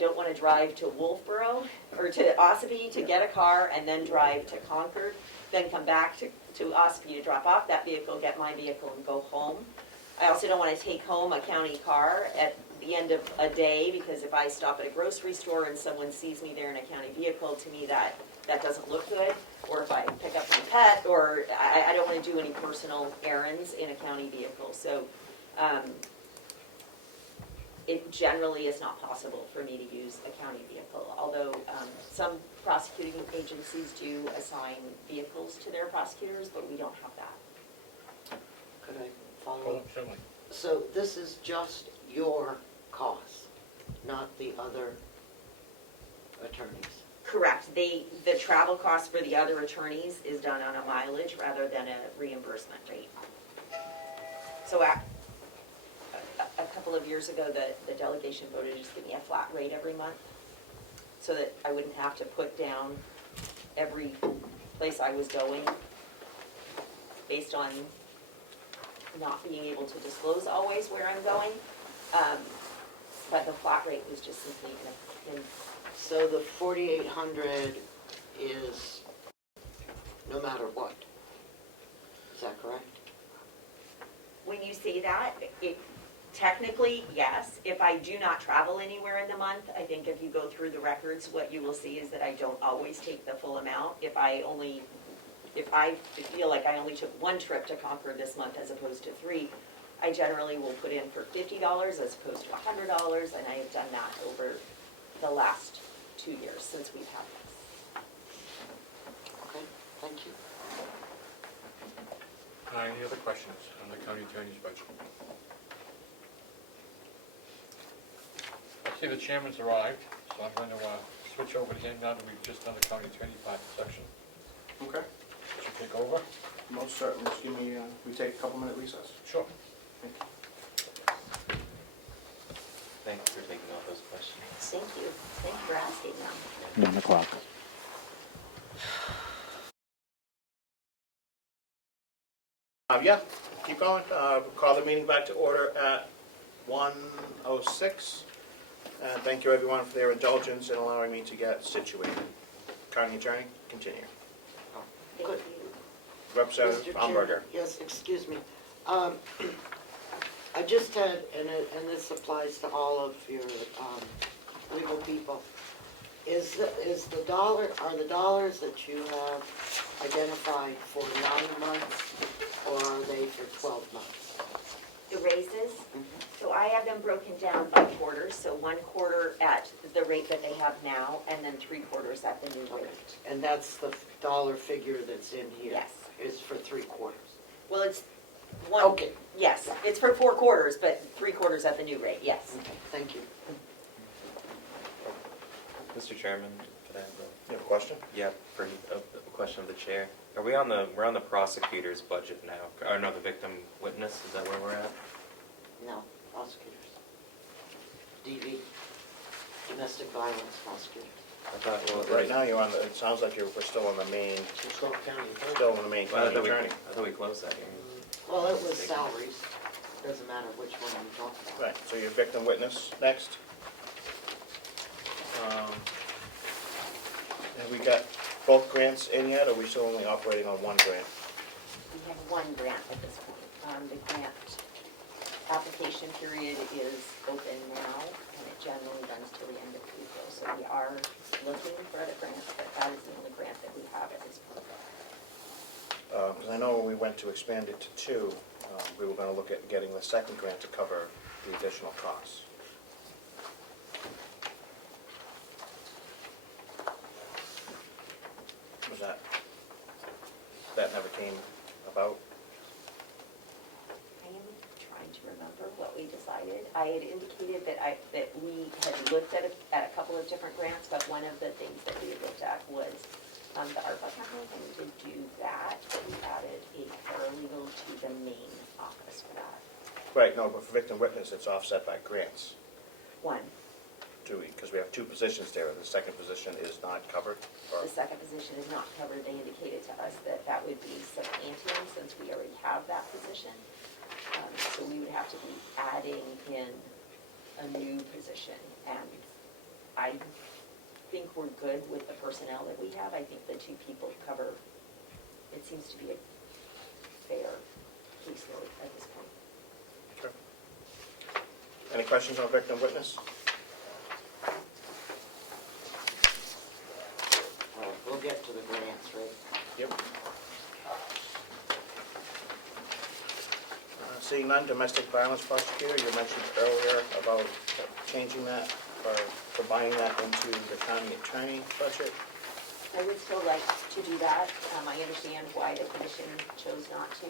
don't want to drive to Wolfboro or to Ossipee to get a car and then drive to Concord, then come back to Ossipee to drop off that vehicle, get my vehicle, and go home. I also don't want to take home a county car at the end of a day, because if I stop at a grocery store and someone sees me there in a county vehicle, to me that doesn't look good. Or if I pick up my pet, or I don't want to do any personal errands in a county vehicle. So it generally is not possible for me to use a county vehicle, although some prosecuting agencies do assign vehicles to their prosecutors, but we don't have that. Could I follow Well, up? certainly. So this is just your cost, not the other attorneys? Correct. The travel cost for the other attorneys is done on a mileage rather than a reimbursement rate. So a couple of years ago, the delegation voted to just give me a flat rate every month so that I wouldn't have to put down every place I was going based on not being able to disclose always where I'm going. But the flat rate was just simply in So the 4,800 is no matter what? Is that correct? When you say that, it technically, yes. If I do not travel anywhere in the month, I think if you go through the records, what you will see is that I don't always take the full amount. If I feel like I only took one trip to Concord this month as opposed to 3, I generally will put in for $50 as opposed to $100, and I have done that over the last 2 years since we've had this. Okay, thank you. Any other questions on the county attorney's budget? I see the chairman's arrived, so I'm going to switch over to him now that we've just done the county attorney part section. Okay, Should you take over? most certainly, just give me, we take a couple minute recess. Sure. Thank you for taking all those questions. Thank you. Thank you for asking them. 9 o'clock. Yeah, keep going. Call the meeting back to order at 1:06. And thank you everyone for their indulgence in allowing me to get situated. County Attorney, continue. Thank Good. you. Representative Mr. Chair, Umberger. yes, excuse me. I just had, and this applies to all of your legal people, are the dollars that you have identified for 9 months, or are they for 12 months? The raises, so I have them broken down by quarters, so 1 quarter at the rate that they have now, and then 3 quarters at the new rate. And that's the dollar figure that's in here? Yes. Is for 3 quarters? Well, it's one. Okay. Yes, it's for 4 quarters, but 3 quarters at the new rate, yes. Okay, thank you. Mr. Chairman, could I have You have a question? yeah, for a question of the chair? We're on the prosecutor's budget now, or no, the victim witness, is that where we're at? No, prosecutors. DV, domestic violence prosecutors. I thought, Right now, you're on the, it sounds like we're still on the main, Still county attorney. still on the main Well, I county thought attorney. I thought we closed that hearing. Well, it was salaries. Doesn't matter which one you talk about. Right, so your victim witness next. Have we got both grants in yet, or are we still only operating on 1 grant? We have 1 grant at this point. The grant application period is open now, and it generally runs till the end of April. So we are looking for other grants, but that is the only grant that we have at this point. Because I know when we went to expand it to 2, we were going to look at getting the second grant to cover the additional costs. Was that never came about? I am trying to remember what we decided. I had indicated that we had looked at a couple of different grants, but one of the things that we had looked at was the ARPA campaign, and we did do that. We added a paralegal to the main office for that. Right, no, but for victim witness, it's offset by grants. 1. Do we? Because we have 2 positions there, and the second position is not covered? Or- The second position is not covered. They indicated to us that that would be substantial since we already have that position. So we would have to be adding in a new position. And I think we're good with the personnel that we have. I think the 2 people cover, it seems to be a fair caseload at this point. Sure. Any questions on victim witness? We'll get to the grants, right? Yep. Seeing none, domestic violence prosecutor, you mentioned earlier about changing that or combining that into the county attorney budget. I would still like to do that. I understand why the commission chose not to,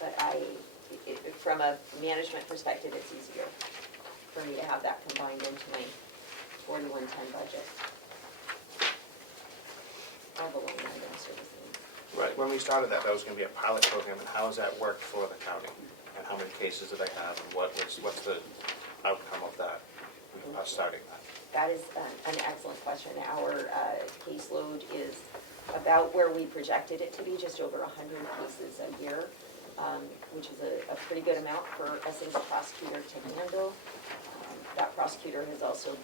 but from a management perspective, it's easier for me to have that combined into my 4110 budget. All the line items are the same. Right, when we started that was going to be a pilot program, and how has that worked for the county? And how many cases did they have, and what's the outcome of that, starting that? That is an excellent question. Our caseload is about where we projected it to be, just over 100 cases a year, which is a pretty good amount for a single prosecutor to handle. That prosecutor has also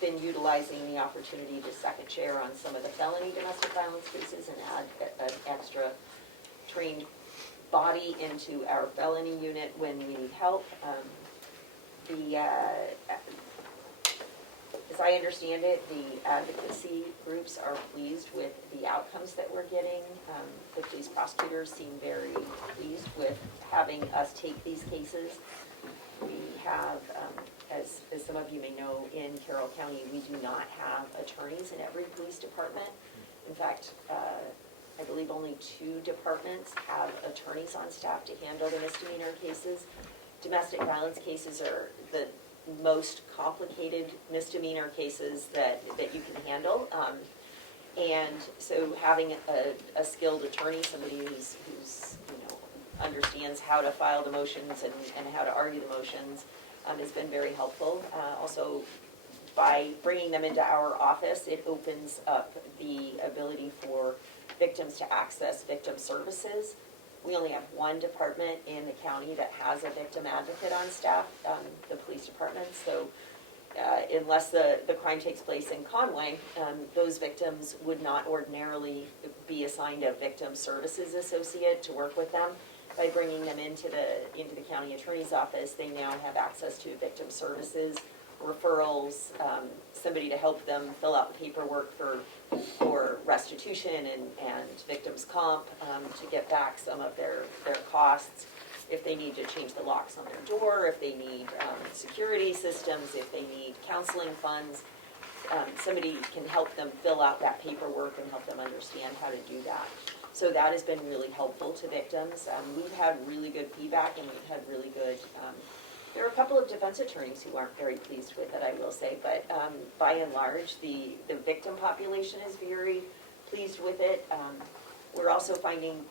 been utilizing the opportunity to second chair on some of the felony domestic violence cases and add an extra trained body into our felony unit when we need help. As I understand it, the advocacy groups are pleased with the outcomes that we're getting. The police prosecutors seem very pleased with having us take these cases. We have, as some of you may know, in Carroll County, we do not have attorneys in every police department. In fact, I believe only 2 departments have attorneys on staff to handle the misdemeanor cases. Domestic violence cases are the most complicated misdemeanor cases that you can handle. And so having a skilled attorney, somebody who's understands how to file the motions and how to argue the motions, has been very helpful. Also, by bringing them into our office, it opens up the ability for victims to access victim services. We only have one department in the county that has a victim advocate on staff, the police department. So unless the crime takes place in Conway, those victims would not ordinarily be assigned a victim services associate to work with them. By bringing them into the county attorney's office, they now have access to victim services, referrals, somebody to help them fill out the paperwork for restitution and victims' comp, to get back some of their costs, if they need to change the locks on their door, if they need security systems, if they need counseling funds. Somebody can help them fill out that paperwork and help them understand how to do that. So that has been really helpful to victims. We've had really good feedback, and we've had really good, there are a couple of defense attorneys who aren't very pleased with it, I will say, but by and large, the victim population is very pleased with it. We're also finding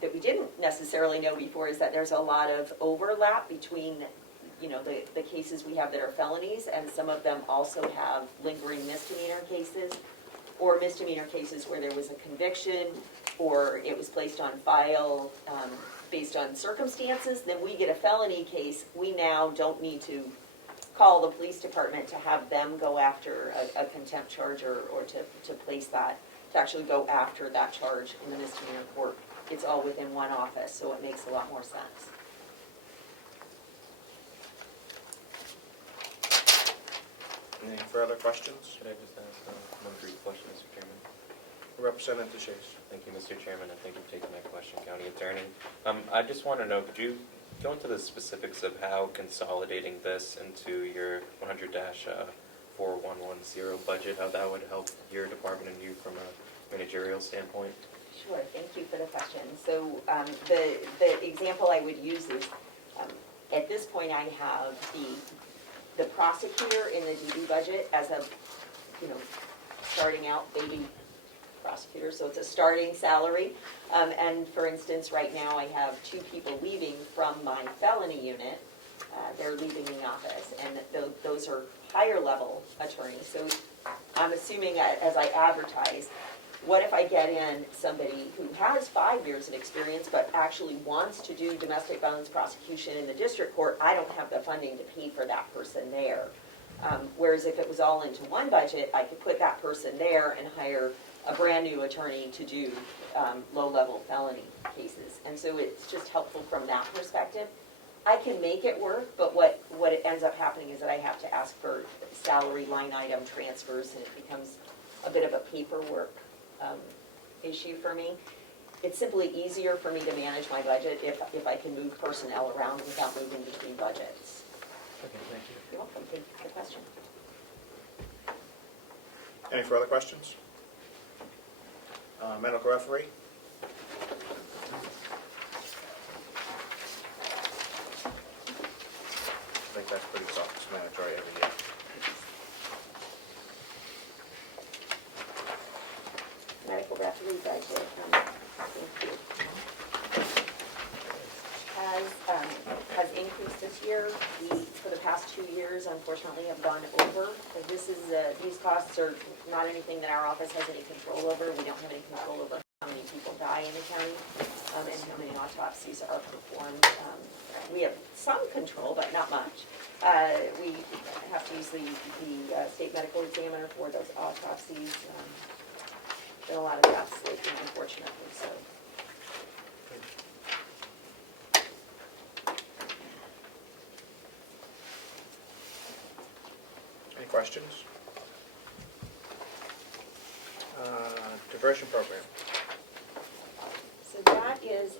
that we didn't necessarily know before is that there's a lot of overlap between the cases we have that are felonies, and some of them also have lingering misdemeanor cases, or misdemeanor cases where there was a conviction or it was placed on file based on circumstances. Then we get a felony case, we now don't need to call the police department to have them go after a contempt charge or to place that, to actually go after that charge in the misdemeanor court. It's all within one office, so it makes a lot more sense. Any further questions? Should I just ask one brief question, Mr. Chairman? Representative DeShays. Thank you, Mr. Chairman, and thank you for taking my question, County Attorney. I just want to know, could you go into the specifics of how consolidating this into your 100-4110 budget, how that would help your department and you from a managerial standpoint? Sure, thank you for the question. So the example I would use is, at this point I have the prosecutor in the DB budget as a, starting out baby prosecutor, so it's a starting salary. And for instance, right now I have 2 people leaving from my felony unit. They're leaving the office, and those are higher level attorneys. So I'm assuming as I advertise, what if I get in somebody who has 5 years of experience but actually wants to do domestic violence prosecution in the district court? I don't have the funding to pay for that person there. Whereas if it was all into one budget, I could put that person there and hire a brand new attorney to do low-level felony cases. And so it's just helpful from that perspective. I can make it work, but what it ends up happening is that I have to ask for salary line item transfers, and it becomes a bit of a paperwork issue for me. it's simply easier for me to manage my budget if I can move personnel around without moving between budgets. Okay, thank you. You're welcome, good question. Any further questions? Medical referee? I think that's pretty self-explanatory every year. Medical referee budget, thank you. Has increased this year. We, for the past 2 years, unfortunately, have gone over. This is, these costs are not anything that our office has any control over. We don't have any control over how many people die in the county, and how many autopsies are performed. We have some control, but not much. We have to use the state medical examiner for those autopsies. Been a lot of deaths lately, unfortunately, so. Any questions? Diversion program. So that is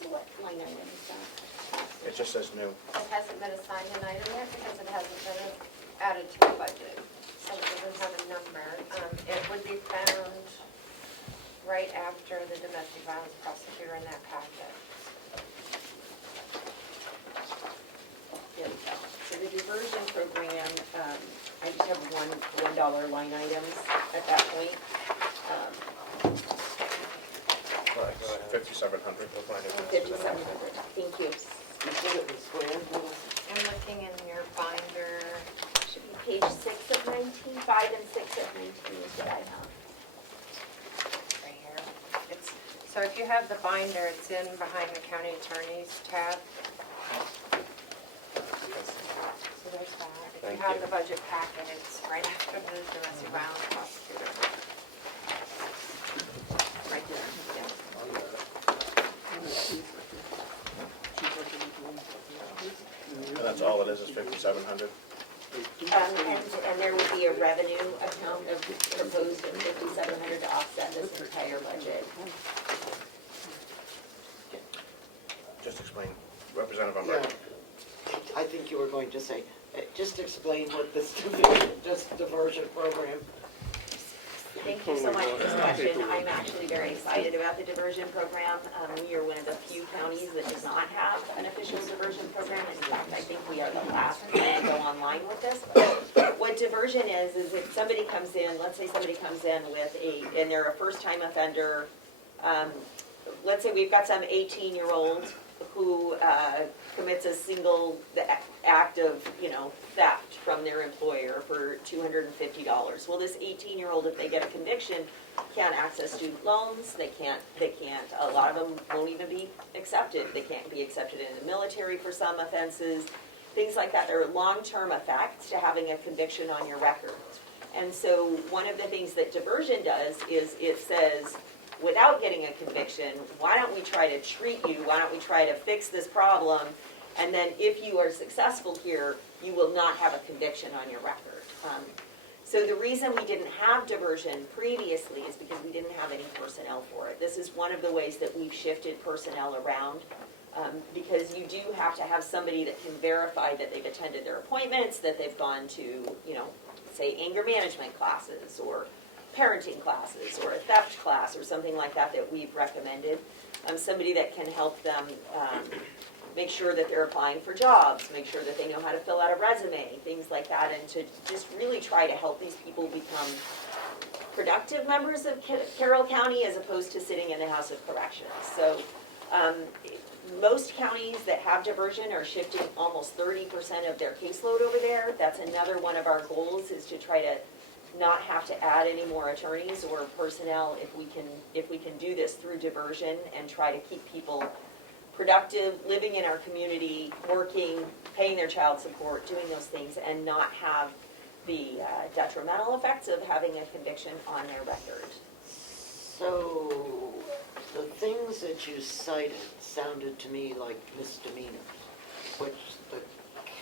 so what line item is that? It just says new. It hasn't been assigned an item yet because it hasn't been added to the budget, so it doesn't have a number. It would be found right after the domestic violence prosecutor in that packet. There we go. So the diversion program, I just have $1 line items at that point. 5,700. We'll find it. 5,700, thank you. You said it was square, I'm looking in your binder. Should be page 6 of 19, 5 and 6 of 19 is what I have. Right here. So if you have the binder, it's in behind the county attorney's tab. So there's that. If Thank you have you. the budget packet, it's right after the domestic violence prosecutor. Right there, yeah. And that's all it is 5,700. And there would be a revenue account of proposed of 5,700 to offset this entire budget. Just explain, Representative Umberto. I think you were going to say, just explain what this diversion program. Thank you so much for this question. I'm actually very excited about the diversion program. We are one of the few counties that does not have an official diversion program. In fact, I think we are the last county to go online with this. What diversion is if somebody comes in, let's say somebody comes in with and they're a first-time offender. Let's say we've got some 18-year-old who commits a single act of, theft from their employer for $250. Well, this 18-year-old, if they get a conviction, can't access student loans. They can't, a lot of them won't even be accepted. They can't be accepted in the military for some offenses, things like that. There are long-term effects to having a conviction on your record. And so one of the things that diversion does is it says, without getting a conviction, why don't we try to treat you? Why don't we try to fix this problem? And then if you are successful here, you will not have a conviction on your record. So the reason we didn't have diversion previously is because we didn't have any personnel for it. This is one of the ways that we've shifted personnel around, because you do have to have somebody that can verify that they've attended their appointments, that they've gone to, say anger management classes or parenting classes or a theft class or something like that that we've recommended. Somebody that can help them make sure that they're applying for jobs, make sure that they know how to fill out a resume, things like that, and to just really try to help these people become productive members of Carroll County as opposed to sitting in the House of Corrections. So most counties that have diversion are shifting almost 30% of their caseload over there. That's another one of our goals, is to try to not have to add any more attorneys or personnel if we can do this through diversion and try to keep people productive, living in our community, working, paying their child support, doing those things, and not have the detrimental effects of having a conviction on their record. So the things that you cited sounded to me like misdemeanors, which the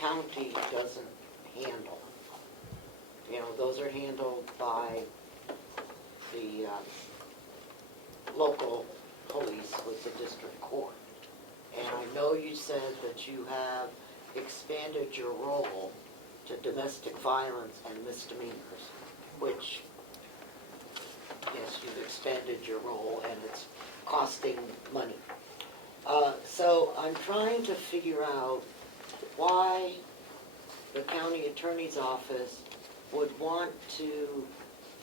county doesn't handle. Those are handled by the local police with the district court. And I know you said that you have expanded your role to domestic violence and misdemeanors, which, yes, you've expanded your role and it's costing money. So I'm trying to figure out why the county attorney's office would want to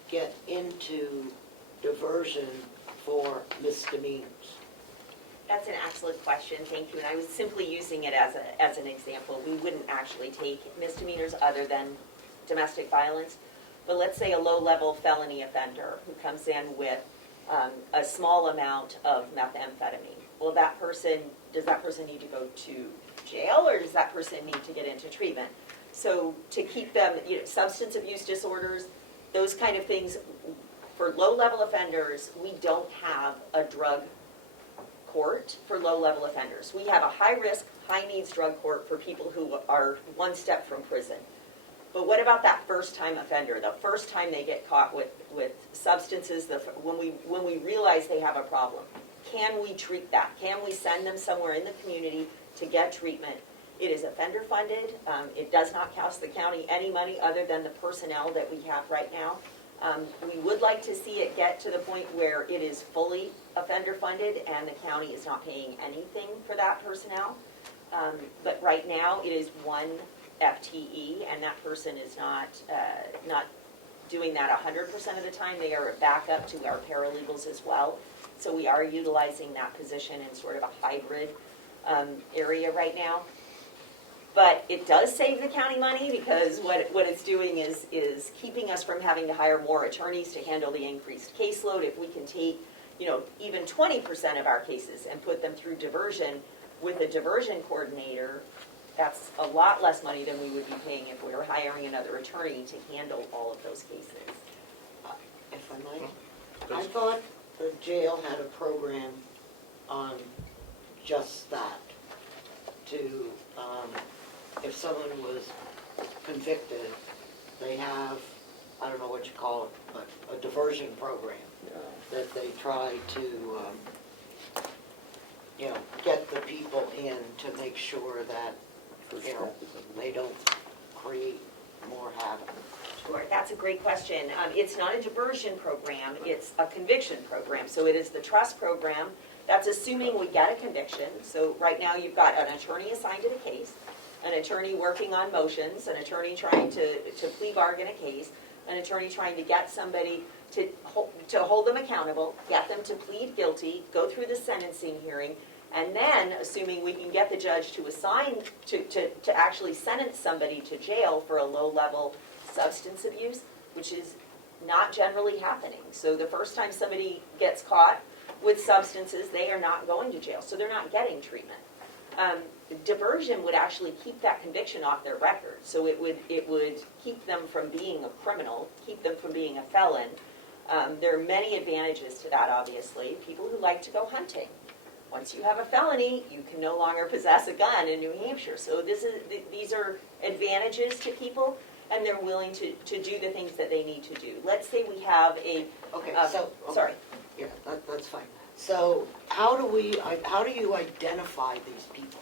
get into diversion for misdemeanors. That's an excellent question, thank you. And I was simply using it as an example. We wouldn't actually take misdemeanors other than domestic violence. But let's say a low-level felony offender who comes in with a small amount of methamphetamine. Well, does that person need to go to jail, or does that person need to get into treatment? So to keep them, substance abuse disorders, those kind of things, for low-level offenders, we don't have a drug court for low-level offenders. We have a high-risk, high-needs drug court for people who are one step from prison. But what about that first-time offender, the first time they get caught with substances, when we realize they have a problem? Can we treat that? Can we send them somewhere in the community to get treatment? It is offender funded. It does not cost the county any money other than the personnel that we have right now. We would like to see it get to the point where it is fully offender funded and the county is not paying anything for that personnel. But right now it is one FTE, and that person is not doing that 100% of the time. They are a backup to our paralegals as well. So we are utilizing that position in sort of a hybrid area right now. But it does save the county money, because what it's doing is keeping us from having to hire more attorneys to handle the increased caseload. If we can take, even 20% of our cases and put them through diversion with a diversion coordinator, that's a lot less money than we would be paying if we were hiring another attorney to handle all of those cases. If I might, I thought the jail had a program on just that, to, if someone was convicted, they have, I don't know what you call it, but a diversion program that they try to, get the people in to make sure that, they don't create more havoc. Sure, that's a great question. It's not a diversion program, it's a conviction program. So it is the trust program. That's assuming we get a conviction. So right now you've got an attorney assigned to the case, an attorney working on motions, an attorney trying to plea bargain a case, an attorney trying to get somebody to hold them accountable, get them to plead guilty, go through the sentencing hearing, and then, assuming we can get the judge to assign, to actually sentence somebody to jail for a low-level substance abuse, which is not generally happening. So the first time somebody gets caught with substances, they are not going to jail, so they're not getting treatment. Diversion would actually keep that conviction off their record, so it would keep them from being a criminal, keep them from being a felon. There are many advantages to that, obviously. People who like to go hunting. Once you have a felony, you can no longer possess a gun in New Hampshire. So these are advantages to people, and they're willing to do the things that they need to do. Let's say we have a... Okay, sorry. Yeah, that's fine. So how do you identify these people?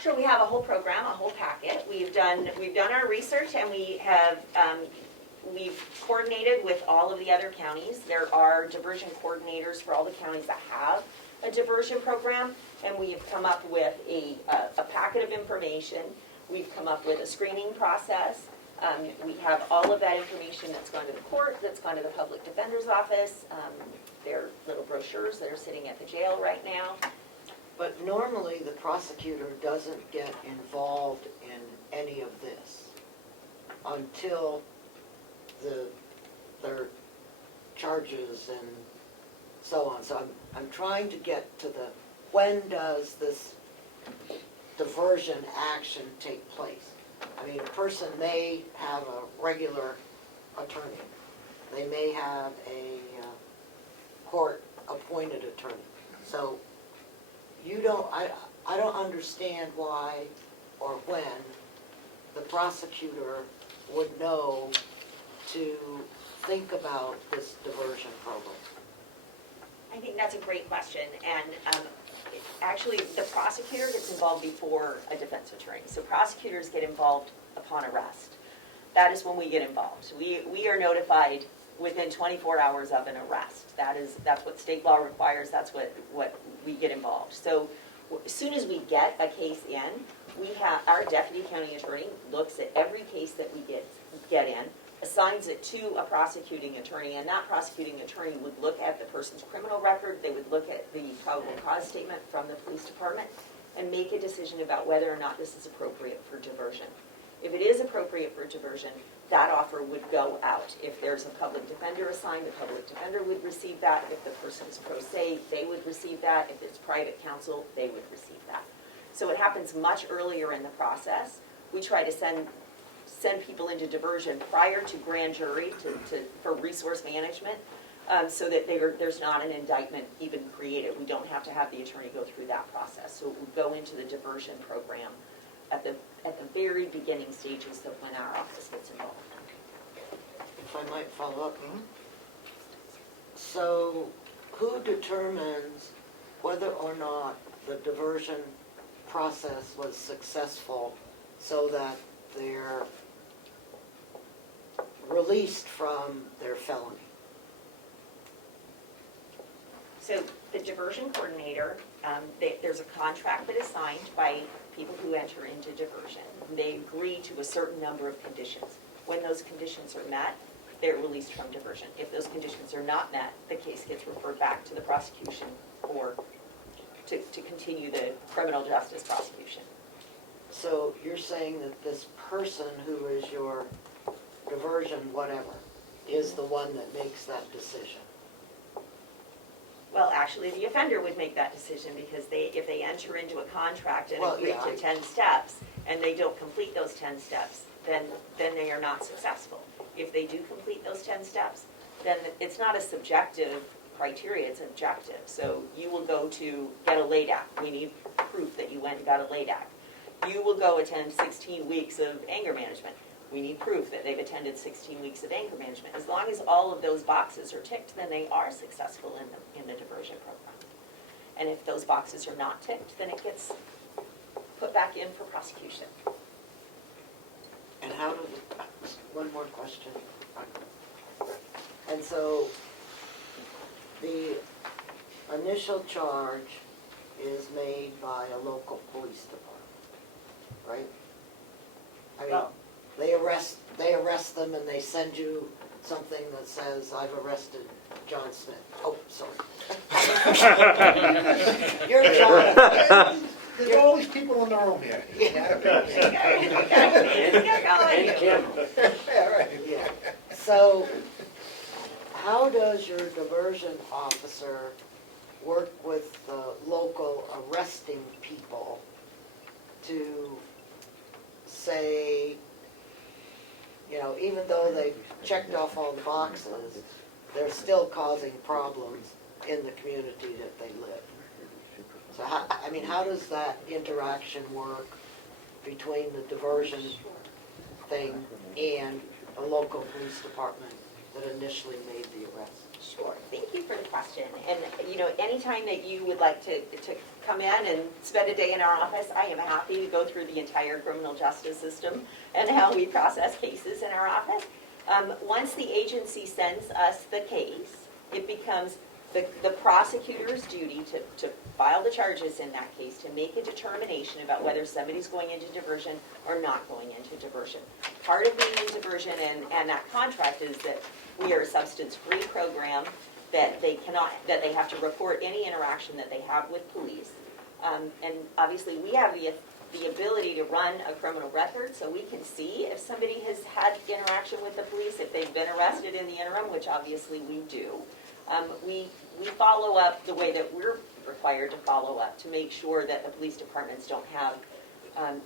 Sure, we have a whole program, a whole packet. We've done our research, and we've coordinated with all of the other counties. There are diversion coordinators for all the counties that have a diversion program, and we have come up with a packet of information. We've come up with a screening process. We have all of that information that's gone to the court, that's gone to the public defender's office. They're little brochures that are sitting at the jail right now. But normally the prosecutor doesn't get involved in any of this until their charges and so on. So I'm trying to get to when does this diversion action take place? I mean, a person may have a regular attorney. They may have a court-appointed attorney. So I don't understand why or when the prosecutor would know to think about this diversion program. I think that's a great question, and actually, the prosecutor gets involved before a defense attorney. So prosecutors get involved upon arrest. That is when we get involved. We are notified within 24 hours of an arrest. That's what state law requires. That's what we get involved. So as soon as we get a case in, we have our deputy county attorney looks at every case that we get in, assigns it to a prosecuting attorney, and that prosecuting attorney would look at the person's criminal record, they would look at the probable cause statement from the police department, and make a decision about whether or not this is appropriate for diversion. If it is appropriate for diversion, that offer would go out. If there's a public defender assigned, the public defender would receive that. If the person's pro se, they would receive that. If it's private counsel, they would receive that. So it happens much earlier in the process. We try to send people into diversion prior to grand jury for resource management, so that there's not an indictment even created. We don't have to have the attorney go through that process. So it would go into the diversion program at the very beginning stages of when our office gets involved. If I might follow up. So who determines whether or not the diversion process was successful so that they're released from their felony? So the diversion coordinator, there's a contract that is signed by people who enter into diversion. They agree to a certain number of conditions. When those conditions are met, they're released from diversion. If those conditions are not met, the case gets referred back to the prosecution or to continue the criminal justice prosecution. So you're saying that this person who is your diversion whatever is the one that makes that decision? Well, actually, the offender would make that decision because if they enter into a contract and agree to 10 steps and they don't complete those 10 steps, then they are not successful. If they do complete those 10 steps, then it's not a subjective criteria, it's objective. So you will go to get a LADAC. We need proof that you went and got a LADAC. You will go attend 16 weeks of anger management. We need proof that they've attended 16 weeks of anger management. As long as all of those boxes are ticked, then they are successful in the diversion program. And if those boxes are not ticked, then it gets put back in for prosecution. And how do one more question. And so the initial charge is made by a local police department, right? I mean, Well, they arrest them and they send you something that says, I've arrested John Smith. Oh, sorry. You're John. There's all these people in the room here. Yeah, right. Yeah. So how does your diversion officer work with the local arresting people to say, you know, even though they've checked off all the boxes, they're still causing problems in the community that they live? So how does that interaction work between the diversion thing and a local police department that initially made the arrest? Sure. Thank you for the question. And, you know, anytime that you would like to come in and spend a day in our office, I am happy to go through the entire criminal justice system and how we process cases in our office. Once the agency sends us the case, it becomes the prosecutor's duty to file the charges in that case, to make a determination about whether somebody's going into diversion or not going into diversion. Part of being in diversion and that contract is that we are a substance-free program, that they have to report any interaction that they have with police. And obviously we have the ability to run a criminal record, so we can see if somebody has had interaction with the police, if they've been arrested in the interim, which obviously we do. We follow up the way that we're required to follow up to make sure that the police departments don't have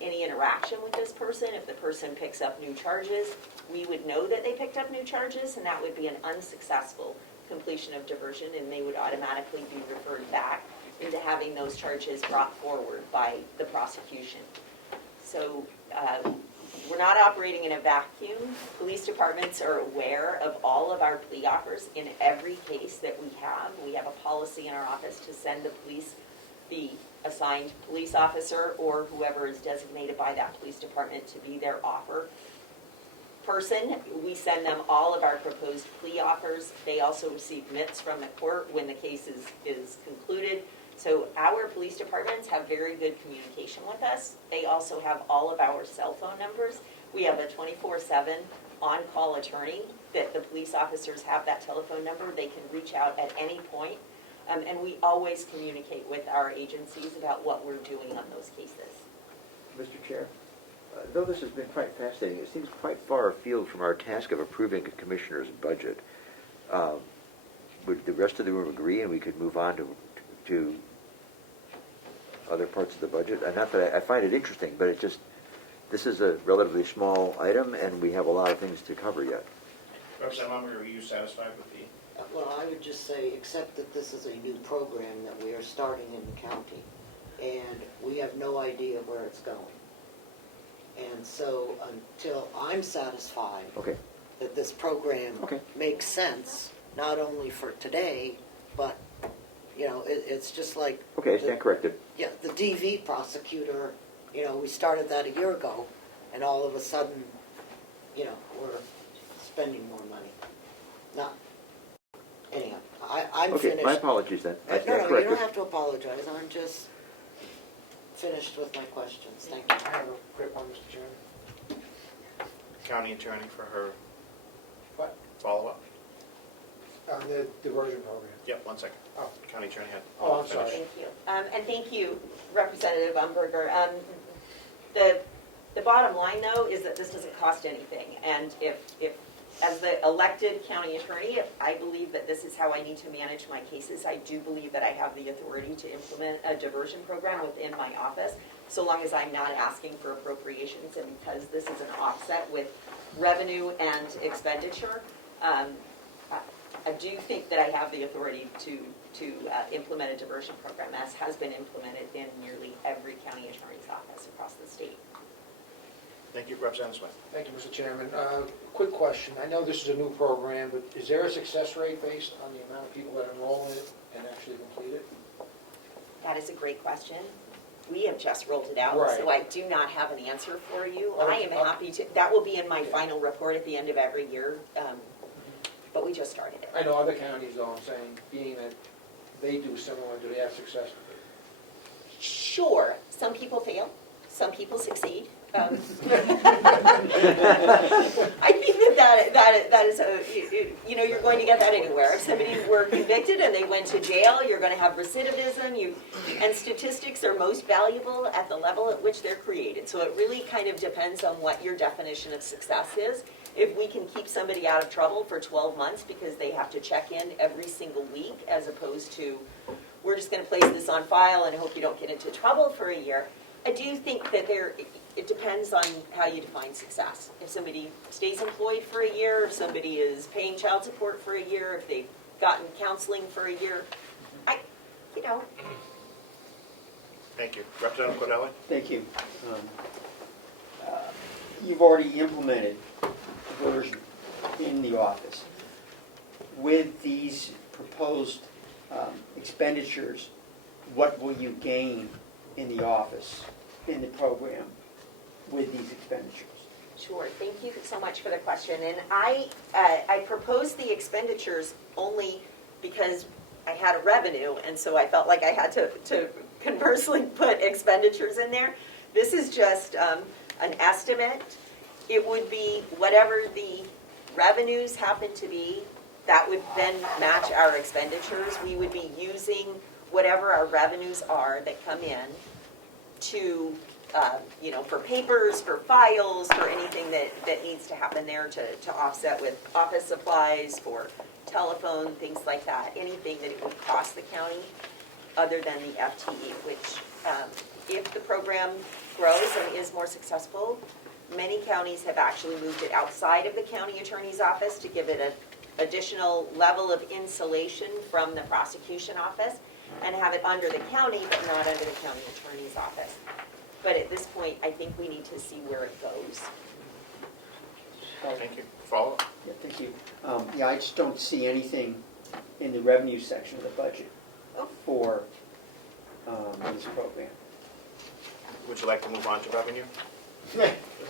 any interaction with this person. If the person picks up new charges, we would know that they picked up new charges, and that would be an unsuccessful completion of diversion, and they would automatically be referred back into having those charges brought forward by the prosecution. So we're not operating in a vacuum. Police departments are aware of all of our plea offers in every case that we have. We have a policy in our office to send the assigned police officer or whoever is designated by that police department to be their offer person. We send them all of our proposed plea offers. They also receive minutes from the court when the case is concluded. So our police departments have very good communication with us. They also have all of our cell phone numbers. We have a 24/7 on-call attorney that the police officers have that telephone number. They can reach out at any point. And we always communicate with our agencies about what we're doing on those cases. Mr. Chair, though this has been quite fascinating, it seems quite far afield from our task of approving a commissioner's budget. Would the rest of the room agree, and we could move on to other parts of the budget? And not that I find it interesting, but this is a relatively small item, and we have a lot of things to cover yet. Representative Mumford, are you satisfied with the? Well, I would just say, except that this is a new program that we are starting in the county, and we have no idea where it's going. And so until I'm satisfied Okay. that this program Okay. makes sense, not only for today, but, it's just like... Okay, I stand corrected. Yeah, the DV prosecutor, we started that a year ago, and all of a sudden, we're spending more money. Not, anyhow, I'm Okay, finished. my apologies then. I No, stand you corrected. don't have to apologize, I'm just finished with my questions, thank you. I have a quick one, Mr. Chairman. County attorney for her What? follow-up. The diversion program. Yep, 1 second. Oh. County attorney had. Oh, I'm sorry. Thank you. And thank you, Representative Umberger. The bottom line, though, is that this doesn't cost anything. And if as the elected county attorney, if I believe that this is how I need to manage my cases, I do believe that I have the authority to implement a diversion program within my office, so long as I'm not asking for appropriations, and because this is an offset with revenue and expenditure. I do think that I have the authority to implement a diversion program, as has been implemented in nearly every county attorney's office across the state. Thank you, Representative Smith. Thank you, Mr. Chairman. Quick question. I know this is a new program, but is there a success rate based on the amount of people that enroll in it and actually complete it? That is a great question. We have just rolled it out, Right. so I do not have an answer for you. Okay. I am happy to, that will be in my final report at the end of every year, but we just started it. I know other counties, though, I'm saying, being that they do similar, do they have success with it? Sure, some people fail, some people succeed. I think that is you're going to get that anywhere. If somebody were convicted and they went to jail, you're going to have recidivism. And statistics are most valuable at the level at which they're created. So it really kind of depends on what your definition of success is. If we can keep somebody out of trouble for 12 months because they have to check in every single week, as opposed to we're just going to place this on file and hope you don't get into trouble for a year, I do think that it depends on how you define success. If somebody stays employed for a year, if somebody is paying child support for a year, if they've gotten counseling for a year, Thank you. Representative Cordelli? Thank you. You've already implemented diversion in the office. With these proposed expenditures, what will you gain in the office, in the program, with these expenditures? Sure, thank you so much for the question. And I proposed the expenditures only because I had a revenue, and so I felt like I had to conversely put expenditures in there. This is just an estimate. It would be whatever the revenues happen to be, that would then match our expenditures. We would be using whatever our revenues are that come in to, for papers, for files, for anything that needs to happen there to offset with office supplies, for telephone, things like that, anything that it would cost the county other than the FTE, which if the program grows and is more successful, many counties have actually moved it outside of the county attorney's office to give it an additional level of insulation from the prosecution office and have it under the county but not under the county attorney's office. But at this point, I think we need to see where it goes. Thank you. Follow up? Yeah, thank you. Yeah, I just don't see anything in the revenue section of the budget for this program. Would you like to move on to revenue?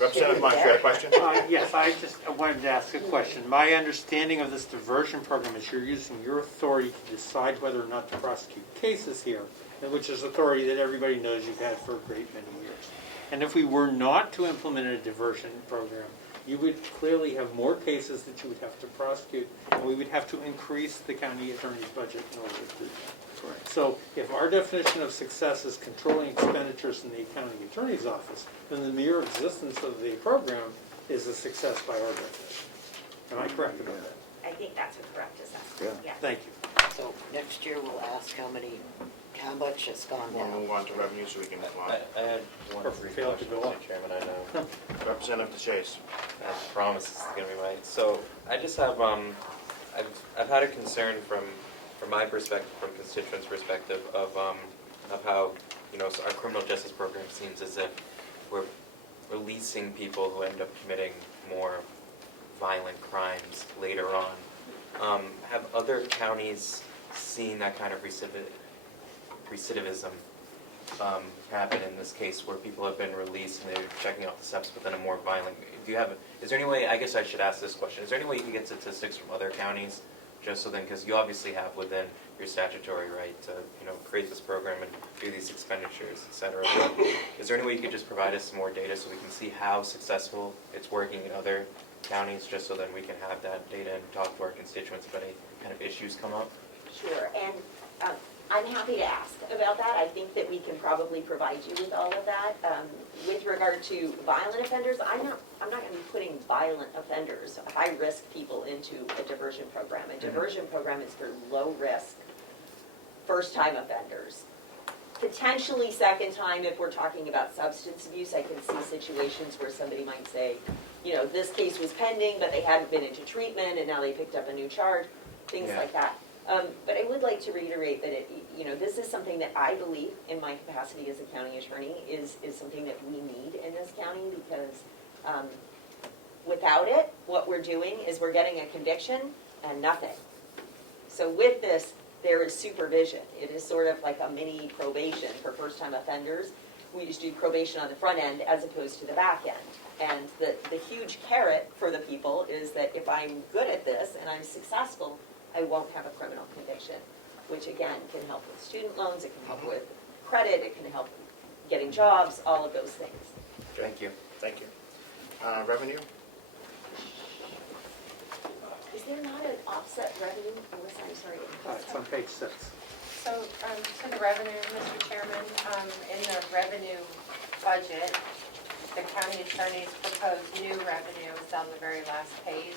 Representative Marsh, you had a question? Yes, I wanted to ask a question. My understanding of this diversion program is you're using your authority to decide whether or not to prosecute cases here, and which is authority that everybody knows you've had for a great many years. And if we were not to implement a diversion program, you would clearly have more cases that you would have to prosecute, and we would have to increase the county attorney's budget in order to do that. Correct. So if our definition of success is controlling expenditures in the county attorney's office, then the mere existence of the program is a success by our definition. Am I correct about that? I think that's a correct assessment, Yeah. yes. Thank you. So next year we'll ask how much has gone We'll down. move on to revenue so we can move on. I had one Or brief failed to question, go Mr. up. Chairman, I know. Representative DeShays. I promise this is gonna be right. So I just have, I've had a concern from my perspective, from constituents' perspective of how, you know, our criminal justice program seems as if we're releasing people who end up committing more violent crimes later on. Have other counties seen that kind of recidivism happen in this case where people have been released and they're checking out the steps but then a more violent, is there any way, I guess I should ask this question, is there any way you can get statistics from other counties just so then, because you obviously have within your statutory right to, you know, create this program and do these expenditures, et cetera. But is there any way you could just provide us some more data so we can see how successful it's working in other counties, just so then we can have that data and talk to our constituents if any kind of issues come up? Sure, and I'm happy to ask about that. I think that we can probably provide you with all of that. With regard to violent offenders, I'm not going to be putting violent offenders, high-risk people into a diversion program. A diversion program is for low-risk, first-time offenders. Potentially second time if we're talking about substance abuse. I can see situations where somebody might say, you know, this case was pending, but they hadn't been into treatment, and now they picked up a new charge, things like that. But I would like to reiterate that this is something that I believe, in my capacity as a county attorney, is something that we need in this county because without it, what we're doing is we're getting a conviction and nothing. So with this, there is supervision. It is sort of like a mini probation for first-time offenders. We just do probation on the front end as opposed to the back end. And the huge carrot for the people is that if I'm good at this and I'm successful, I won't have a criminal conviction, which again can help with student loans, it can help with credit, it can help getting jobs, all of those things. Thank you. Thank you. Revenue? Is there not an offset revenue? Melissa, I'm sorry. It's on page 6. So, to the revenue, Mr. Chairman, in the revenue budget, the county attorney's proposed new revenue is on the very last page.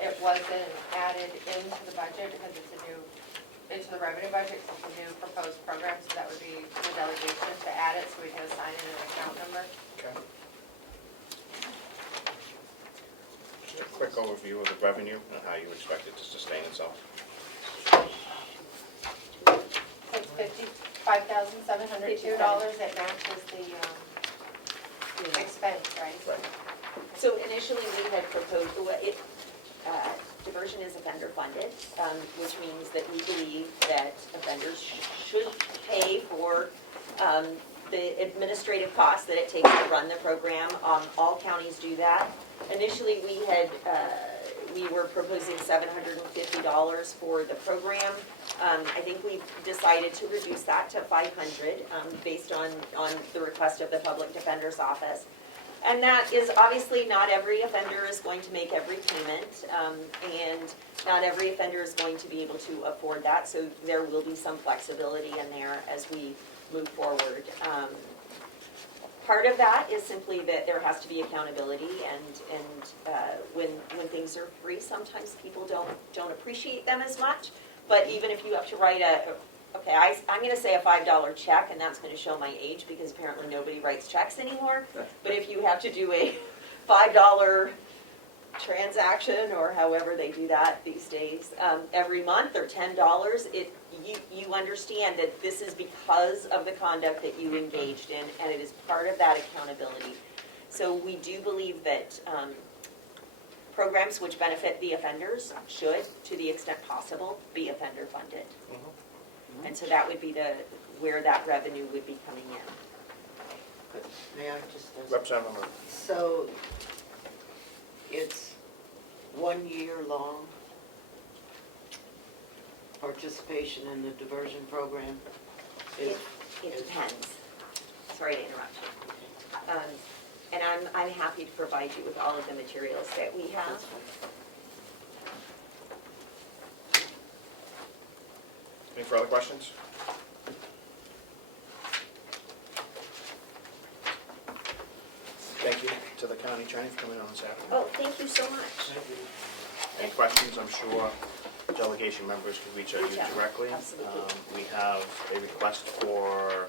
It wasn't added into the budget because it's into the revenue budget, it's a new proposed program, so that would be the delegation to add it, so we can assign it an account number. Okay. A quick overview of the revenue and how you expect it to sustain itself. It's $55,702, it matches the expense, right? So initially we had proposed, diversion is offender funded, which means that we believe that offenders should pay for the administrative costs that it takes to run the program. All counties do that. Initially we were proposing $750 for the program. I think we've decided to reduce that to $500 based on the request of the Public Defender's Office. And that is obviously not every offender is going to make every payment, and not every offender is going to be able to afford that, so there will be some flexibility in there as we move forward. Part of that is simply that there has to be accountability, and when things are free, sometimes people don't appreciate them as much. But even if you have to write I'm going to say a $5 check, and that's going to show my age because apparently nobody writes checks anymore. But if you have to do a $5 transaction, or however they do that these days, every month, or $10, you understand that this is because of the conduct that you engaged in, and it is part of that accountability. So we do believe that programs which benefit the offenders should, to the extent possible, be offender funded. And so that would be where that revenue would be coming in. May I just ask? Representative, So it's 1 year long participation in the diversion program? It depends. Sorry to interrupt you. And I'm happy to provide you with all of the materials that we have. That's fine. any further questions? Thank you to the county attorney for coming on this afternoon. Oh, thank you so much. Any questions, I'm sure delegation members could reach out to Reach you out, directly. absolutely. We have a request for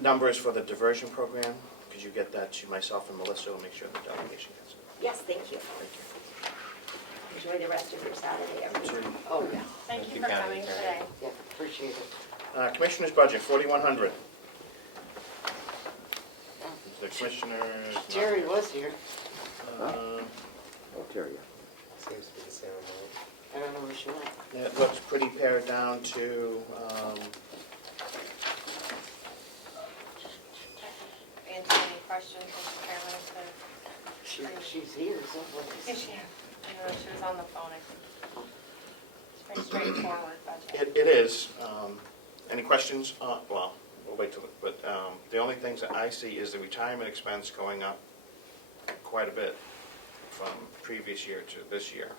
numbers for the diversion program. Could you get that to myself and Melissa, and make sure the delegation gets it? Yes, thank you. Thank you. Enjoy the rest of your Saturday, everyone. Oh, yeah, Thank you for coming today. yeah, appreciate it. Commissioner's budget, 4,100. The commissioners. Terry was here. Oh, Terry. Seems to be the same amount. I don't know where she went. It looks pretty pared down to, Answer any questions, Mr. Chairman, if She's here someplace. there- Is she? I know she was on the phone, I think. It's pretty straightforward budget. it is. Any questions? Well, we'll wait till, but the only things that I see is the retirement expense going up quite a bit from previous year to this year.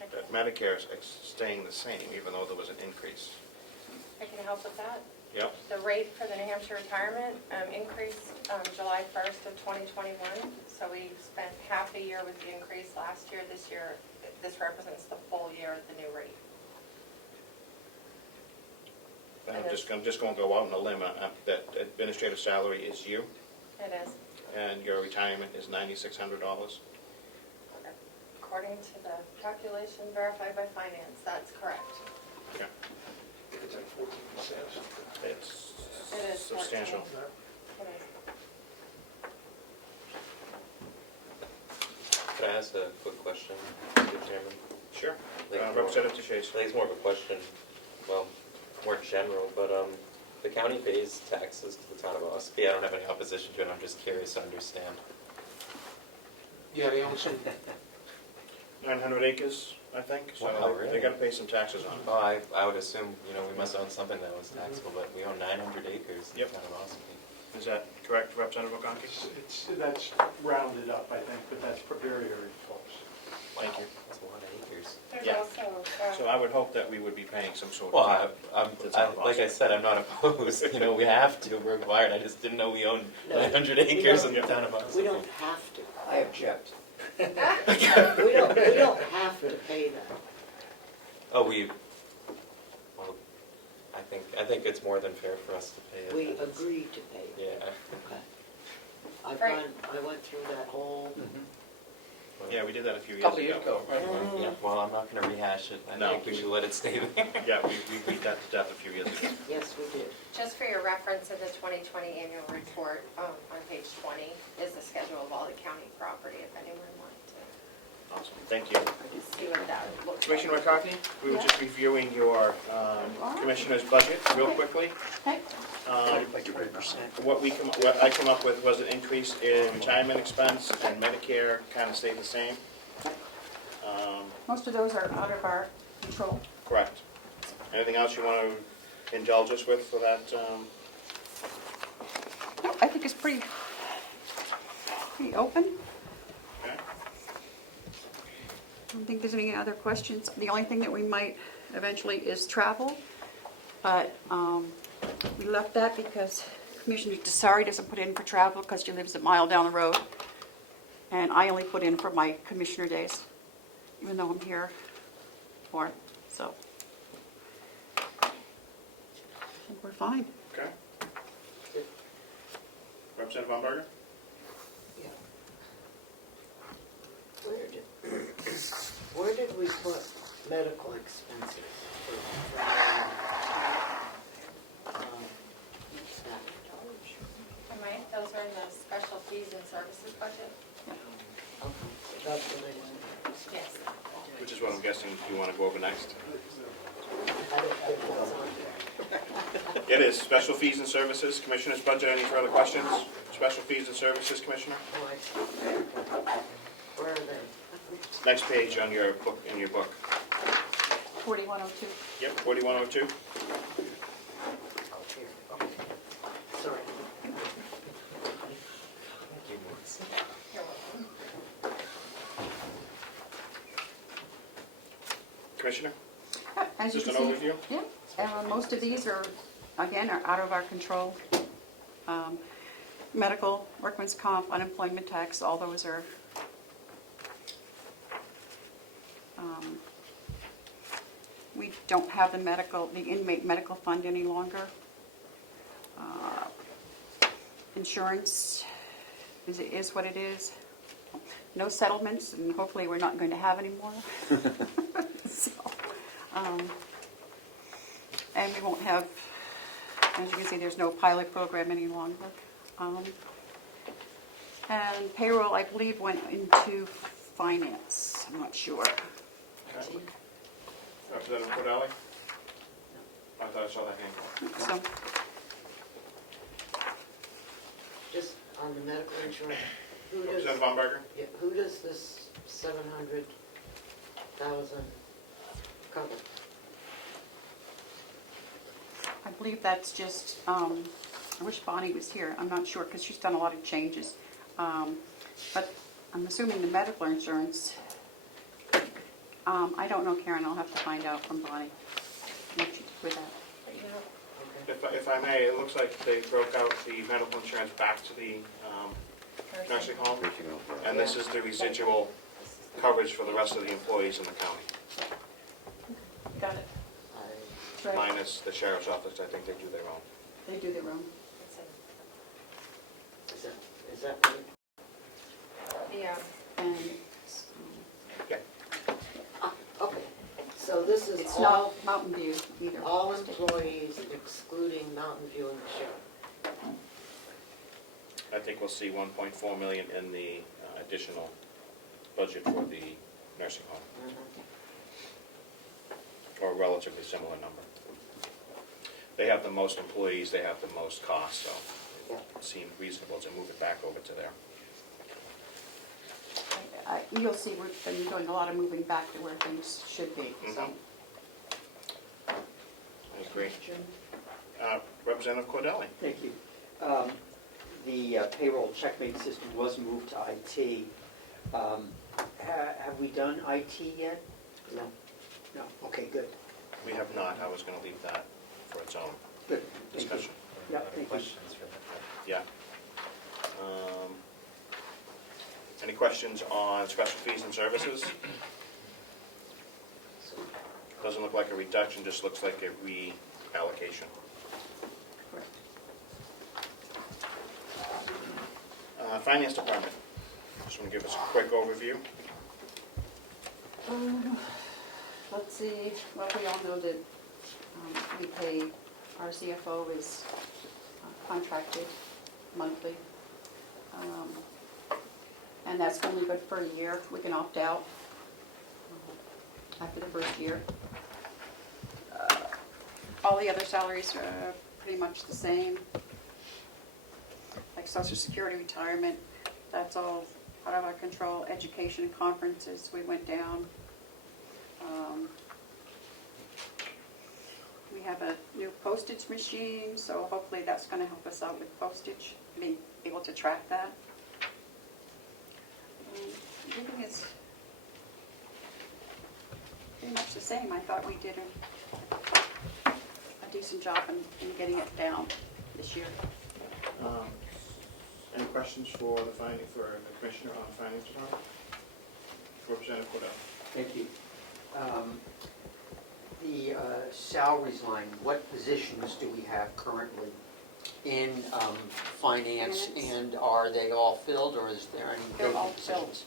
And that Medicare is staying the same, even though there was an increase. I can help with that. Yep. The rate for the New Hampshire retirement increased July 1st of 2021. So we spent half a year with the increase last year. This year, this represents the full year at the new rate. And I'm just going to go out on a limb. That administrative salary is you, It is, and your retirement is $9,600. according to the calculation verified by finance, that's correct. Yeah. It's like 14%. It's It is substantial. 14. It is. Could I ask a quick question, Mr. Chairman? Sure. Like, Representative Chase. I think it's more of a question, well, more general, but the county pays taxes to the town of Ospey. I don't have any opposition to it, I'm just curious to understand. Yeah, they own some, 900 acres, I think, so Wow, they really? got to pay some taxes on it. Oh, I would assume, we must own something that was taxable, but we own 900 acres in the Yep. town of Ospey. Is that correct, Representative O'Conkey? That's rounded up, I think, but that's very, very close. Thank you. That's a lot of acres. There's Yeah. also, So I would hope that we would be paying some sort Well, of. like I said, I'm not opposed, we have to, we're required, I just didn't know we owned No, 900 acres in the don't. town of Ospey. We don't have to. I object. We don't have to pay that. Oh, well, I think it's more than fair for us to pay it. We agreed to pay it. Yeah. Okay. Right. I went through that whole, Yeah, we did that a few years couple years ago. ago, right? Yeah, well, I'm not gonna rehash it, I No. think we should let it stay there. Yeah, we beat that to death a few years ago. yes, we did. just for your reference, in the 2020 annual report, on page 20, is the schedule of all the county property, if anyone wanted Awesome, thank you. to see what that looks like. Commissioner McCarthy, we were just reviewing your commissioner's budget real quickly. By 20%. What I come up with was an increase in retirement expense, and Medicare kind of stayed the same. Most of those are out of our control. Correct. Anything else you want to indulge us with for that? No, I think it's pretty open. Okay. I don't think there's any other questions. The only thing that we might eventually is travel, but we left that because Commissioner Desari doesn't put in for travel because she lives a mile down the road. And I only put in for my commissioner days, even though I'm here for it, so. I think we're fine. Okay. Representative Umberger? Yeah. Where did we put medical expenses for staff? Those are in the special fees and services budget? Okay, that's what I wanted. Yes. Which is what I'm guessing you want to go over next. I don't think that's on there. It is special fees and services, Commissioner's budget. Any further questions? Special fees and services, Commissioner? Oh, I see. Where are they? Next page on your book, in your book. 4102. Yep, 4102. Oh, here, okay. Sorry. Commissioner? As you Just can an see, overview? yeah, most of these are, again, are out of our control. Medical, workman's comp, unemployment tax, all those are, we don't have the inmate medical fund any longer. Insurance is what it is. No settlements, and hopefully we're not going to have any more. So, and we won't have, as you can see, there's no pilot program any longer. And payroll, I believe, went into finance. I'm not sure. Representative Cordelli? I thought I saw that hand. So, Just on the medical insurance, Representative Umberger? who does this 700,000 cover? I believe that's just, I wish Bonnie was here. I'm not sure, because she's done a lot of changes. But I'm assuming the medical insurance, I don't know, Karen, I'll have to find out from Bonnie what she did with that. If I may, it looks like they broke out the medical insurance back to the nursing home, and this is the residual coverage for the rest of the employees in the county, Got it. That's right. minus the sheriff's office. I think they do their own. They do their own. Is that right? Yeah. And Yeah. Okay, so this is it's all, not Mountain View either. all employees excluding Mountain View and the sheriff. I think we'll see 1.4 million in the additional budget for the nursing home, or a relatively similar number. They have the most employees, they have the most costs, so it seemed reasonable to move it back over to there. You'll see we've been doing a lot of moving back to where things should be, so. I agree. Representative Cordelli? Thank you. The payroll checkmate system was moved to IT. Have we done IT yet? No. No, okay, good. We have not. I was going to leave that for its own Good. Thank you. discussion. Yeah, thank you. Yeah. Any questions on special fees and services? Doesn't look like a reduction, just looks like a reallocation. Correct. Finance Department, just want to give us a quick overview. Let's see, well, we all know that we pay, our CFO is contracted monthly. And that's only good for a year. We can opt out after the first year. All the other salaries are pretty much the same. Like Social Security, retirement, that's all out of our control. Education and conferences, we went down. We have a new postage machine, so hopefully that's going to help us out with postage, being able to track that. Everything is pretty much the same. I thought we did a decent job in getting it down this year. Any questions for the Commissioner on the Finance Department? Representative Cordelli. Thank you. The salaries line, what positions do we have currently in finance, Finance. and are they all filled, or is there any They're all vacant filled. positions?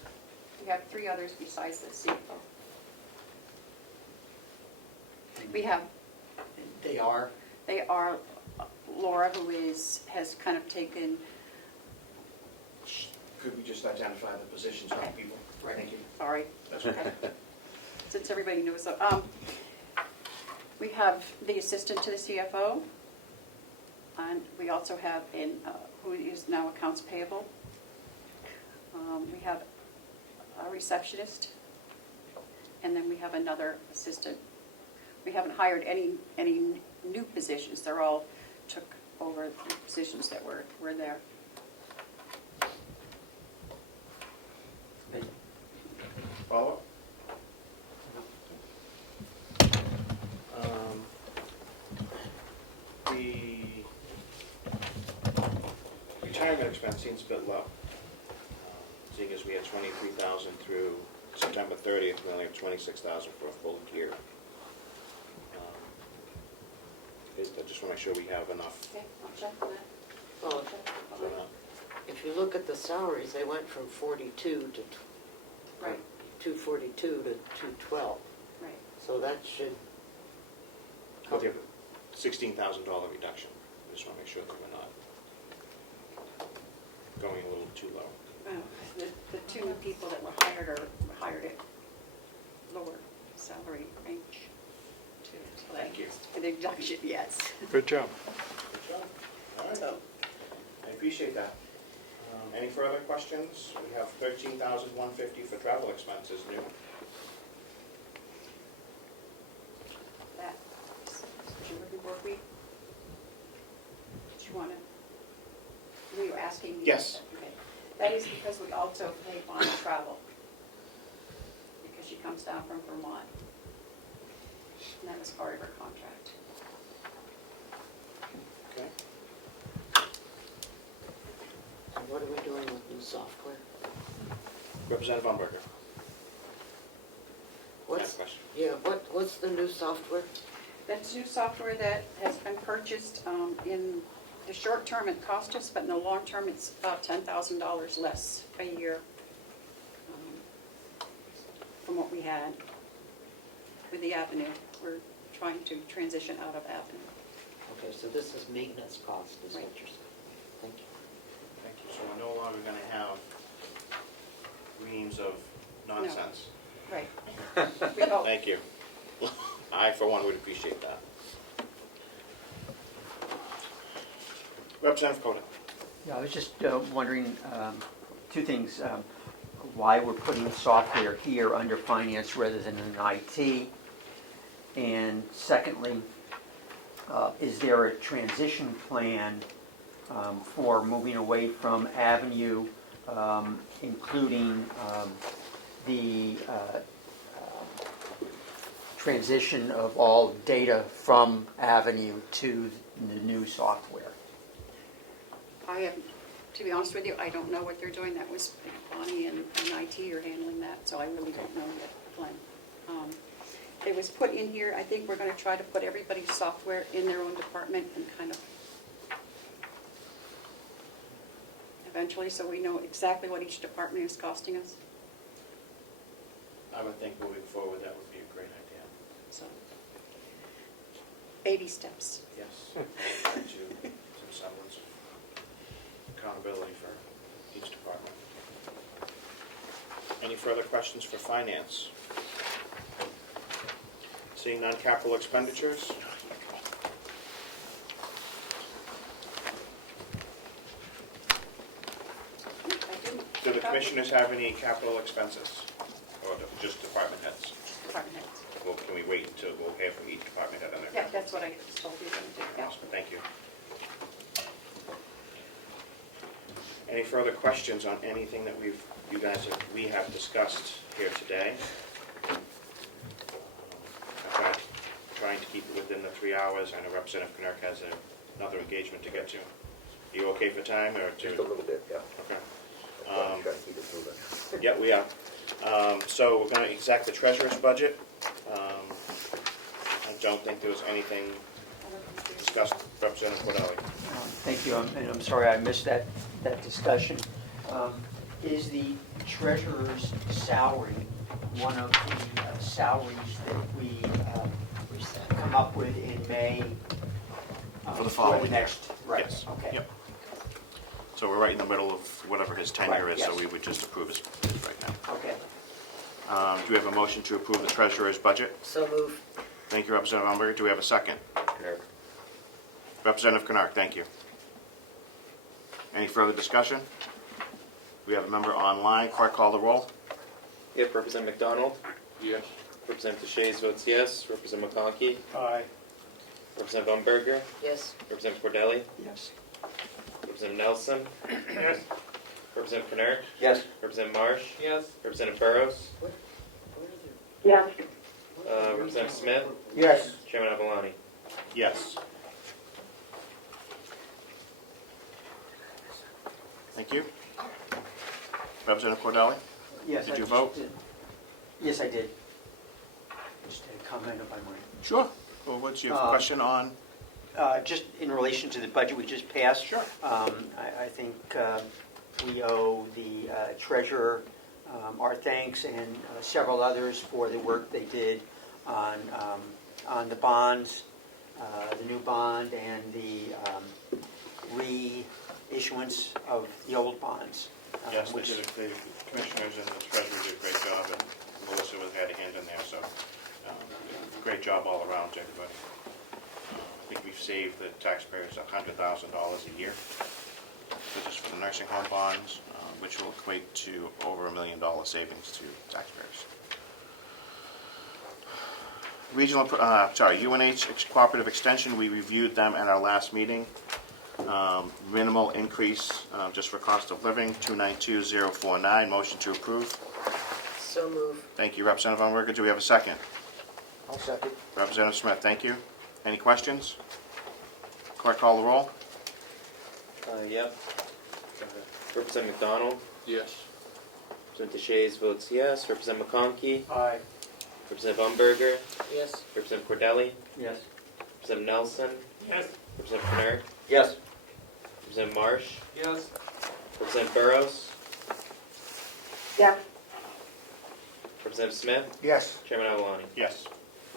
We have 3 others besides the CFO. We have, They are? they are Laura, who has kind of taken, Could we just identify the positions of the people? Right. Thank you. sorry, That's okay. since everybody knows, so, we have the assistant to the CFO, and we also have who is now accounts payable. We have a receptionist, and then we have another assistant. We haven't hired any new positions. They're all took over the positions that were there. Follow-up? The retirement expense seems a bit low. Seeing as we had 23,000 through September 30th, we only have 26,000 for a full year. I just want to make sure we have enough. Okay, I'll check on that. Well, for that. if you look at the salaries, they went from 42 to, Right, 242 to 212. right. So that should, But we have a $16,000 reduction. I just want to make sure that we're not going a little too low. The 2 new people that were hired are hired at lower salary range too. So that- Thank you. The reduction, yes. Good job. Good job. All right. I appreciate that. Any further questions? We have $13,150 for travel expenses new. That, Jim, before we, did you want to, were you asking me? Yes. Okay. That is because we also pay Bonnie travel, because she comes down from Vermont. And that was part of her contract. Okay. and what are we doing with new software? Representative Umberger. What's, Question. yeah, what's the new software? That's new software that has been purchased. In the short term, it cost us, but in the long term, it's about $10,000 less a year from what we had with the Avenue. We're trying to transition out of Avenue. Okay, so this is maintenance cost, is what Right. you're saying. Thank you. Thank you. So we're no longer going to have reams of nonsense. Right. We hope. Thank you. I, for one, would appreciate that. Representative Coda. Yeah, I was just wondering, 2 things. Why we're putting software here under finance rather than in IT? And secondly, is there a transition plan for moving away from Avenue, including the transition of all data from Avenue to the new software? I have, to be honest with you, I don't know what they're doing. That was Bonnie and IT are handling that, so I really don't know yet, Glenn. It was put in here. I think we're going to try to put everybody's software in their own department and kind of eventually, so we know exactly what each department is costing us. I would think moving forward, that would be a great idea. So, baby steps. Yes. To some semblance of accountability for each department. Any further questions for finance? Seeing none, capital expenditures? Do the commissioners have any capital expenses? Or just department heads? Department heads. Well, can we wait until we'll hear from each department head on their Yeah, capital? that's what I told you to do. Yeah. Awesome, thank you. Any further questions on anything that we have discussed here today? I'm trying to keep it within the 3 hours. I know Representative Knerk has another engagement to get to. You okay for time or two? Just a little bit, yeah. Okay. Try to keep it moving. Yeah, we are. So we're going to exact the treasurer's budget. I don't think there was anything discuss, Representative Cordelli. Thank you, and I'm sorry I missed that discussion. Is the treasurer's salary one of the salaries that we come up with in May? For the following the year. next, right, Yes. okay. Yep. So we're right in the middle of whatever his tenure Right, is, so yes. we would just approve his right now. Okay. Do we have a motion to approve the treasurer's budget? So move. Thank you, Representative Umberger. Do we have a second? Representative Kennard, thank you. Any further discussion? We have a member online. Clerk, call the roll. Yep, Representative McDonald. Yes. Representative Shays votes yes. Representative McConkey. Aye. Representative Umberger. Yes. Representative Cordelli. Yes. Representative Nelson. Yes. Representative Kennard. Yes. Representative Marsh. Yes. Representative Burrows. Yes. Representative Smith. Yes. Chairman Avalani. Yes. Thank you. Representative Cordelli? Yes. Did I you just vote? did. Yes, I did. Just a comment if I might. Sure. Well, what's your question on? Just in relation to the budget we just passed. Sure. I think we owe the treasurer our thanks and several others for the work they did on the bonds, the new bond, and the reissuance of the old bonds. Yes, which the commissioners and the treasurer did a great job, and Melissa had a hand in there, so great job all around to everybody. I think we've saved the taxpayers $100,000 a year, just for the nursing home bonds, which will equate to over $1 million savings to taxpayers. UNH Cooperative Extension, we reviewed them at our last meeting. Minimal increase, just for cost of living, 292,049. Motion to approve. So move. Thank you, Representative Umberger. Do we have a second? I'll second. Representative Smith, thank you. Any questions? Clerk, call the roll. Yep. Representative McDonald. Yes. Representative Shays votes yes. Representative McConkey. Aye. Representative Umberger. Yes. Representative Cordelli. yes. Representative Nelson. Yes. Representative Kennard. Yes. Representative Marsh. Yes. Representative Burrows. Yes. Representative Smith. Yes. Chairman Avalani. Yes.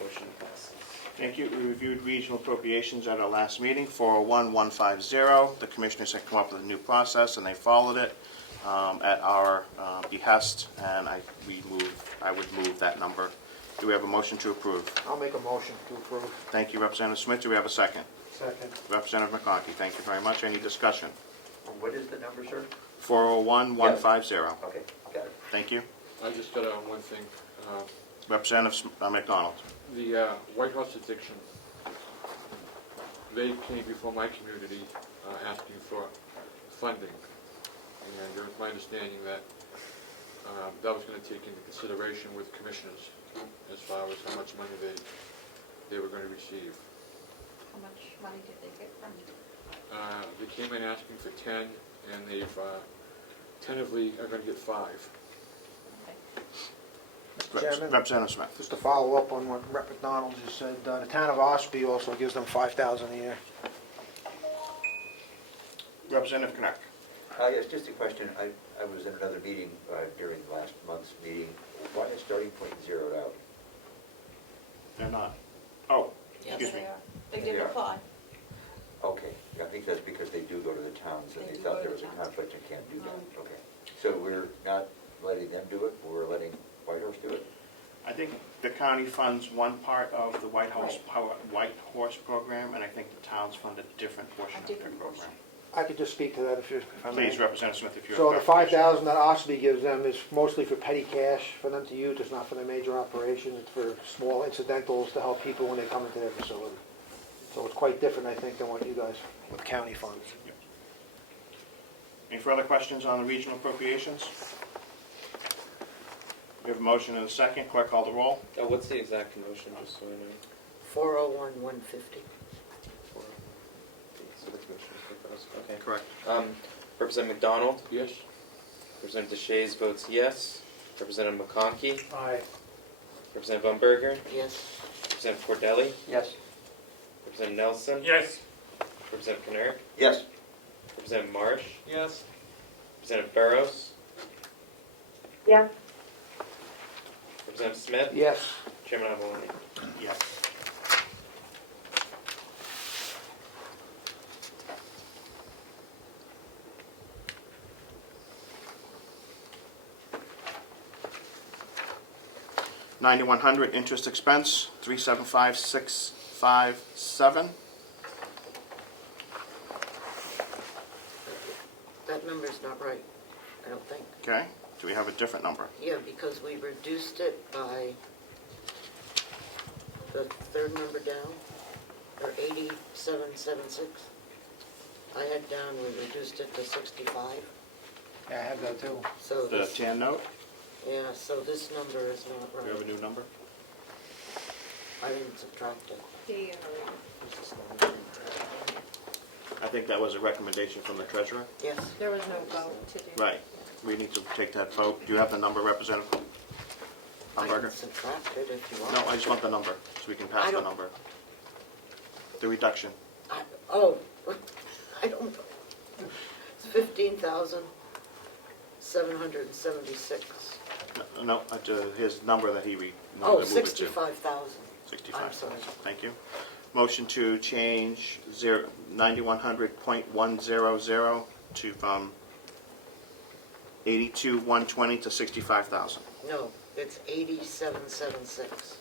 Motion passes. Thank you. We reviewed regional appropriations at our last meeting, 401-150. The commissioners had come up with a new process, and they followed it at our behest, and I would move that number. Do we have a motion to approve? I'll make a motion to approve. Thank you, Representative Smith. Do we have a second? Second. Representative McConkey, thank you very much. Any discussion? What is the number, sir? 401-150. Okay, got it. Thank you. I just got one thing. Representative McDonald. The White House addiction, they came before my community asking for funding. And it was my understanding that that was going to take into consideration with commissioners as far as how much money they were going to receive. How much money did they get from you? They came in asking for 10, and they've tentatively are going to get 5. Chairman? Representative Smith. Just to follow up on what Rep. McDonald just said, the town of Ospey also gives them $5,000 a year. Representative Knapp. Yes, just a question. I was in another meeting during last month's meeting. Why is starting point zeroed out? They're not. Oh, Yes, excuse me. they are. They did They are. apply. Okay, I think that's because they do go to the towns and They they do thought go there to was a towns. conflict and can't do that. Okay. So we're not letting them do it, we're letting Whitehorse do it? I think the county funds one part of the White Horse program, and I think the towns fund a different portion of their program. I could just speak to that if I may. Please, Representative Smith, if you're... So the $5,000 that Ospey gives them is mostly for petty cash for them to use. It's not for their major operation. It's for small incidentals to help people when they come into their facility. So it's quite different, I think, than what you guys with county funds. Any further questions on the regional appropriations? We have a motion and a second. Clerk, call the roll. What's the exact motion, just so I know? 401-150. So the commissioners propose. Okay. Correct. Representative McDonald. Yes? Representative Shays votes yes. Representative McConkey. Aye. Representative Umberger. Yes. Representative Cordelli. Yes. Representative Nelson. Yes. Representative Kinner, Yes. Representative Marsh, Yes. Representative Burrows, Yes. Representative Smith, Yes. Chairman Avaloni. Yes. $9,100 interest expense, 375,657. That number's not right, I don't think. Okay, do we have a different number? Yeah, because we reduced it by the third number down, or 8776. I had down, we reduced it to 65. Yeah, I have that too. So The this, tan note, yeah, so this number is not do we have a right. new number? I didn't subtract it. I think that was a recommendation from the treasurer. Yes. There was no vote to do. Right, we need to take that vote. Do you have the number, Representative I Umberger? can subtract it if you want. No, I just want the number, so we can pass I the don't- number. The reduction. Oh, I don't know. It's 15,776. No, his number that he Oh, wanted to move it to. 65,000. 65. I'm sorry. Thank you. Motion to change 9100.100 to from 82,120 to 65,000. No, it's 8776.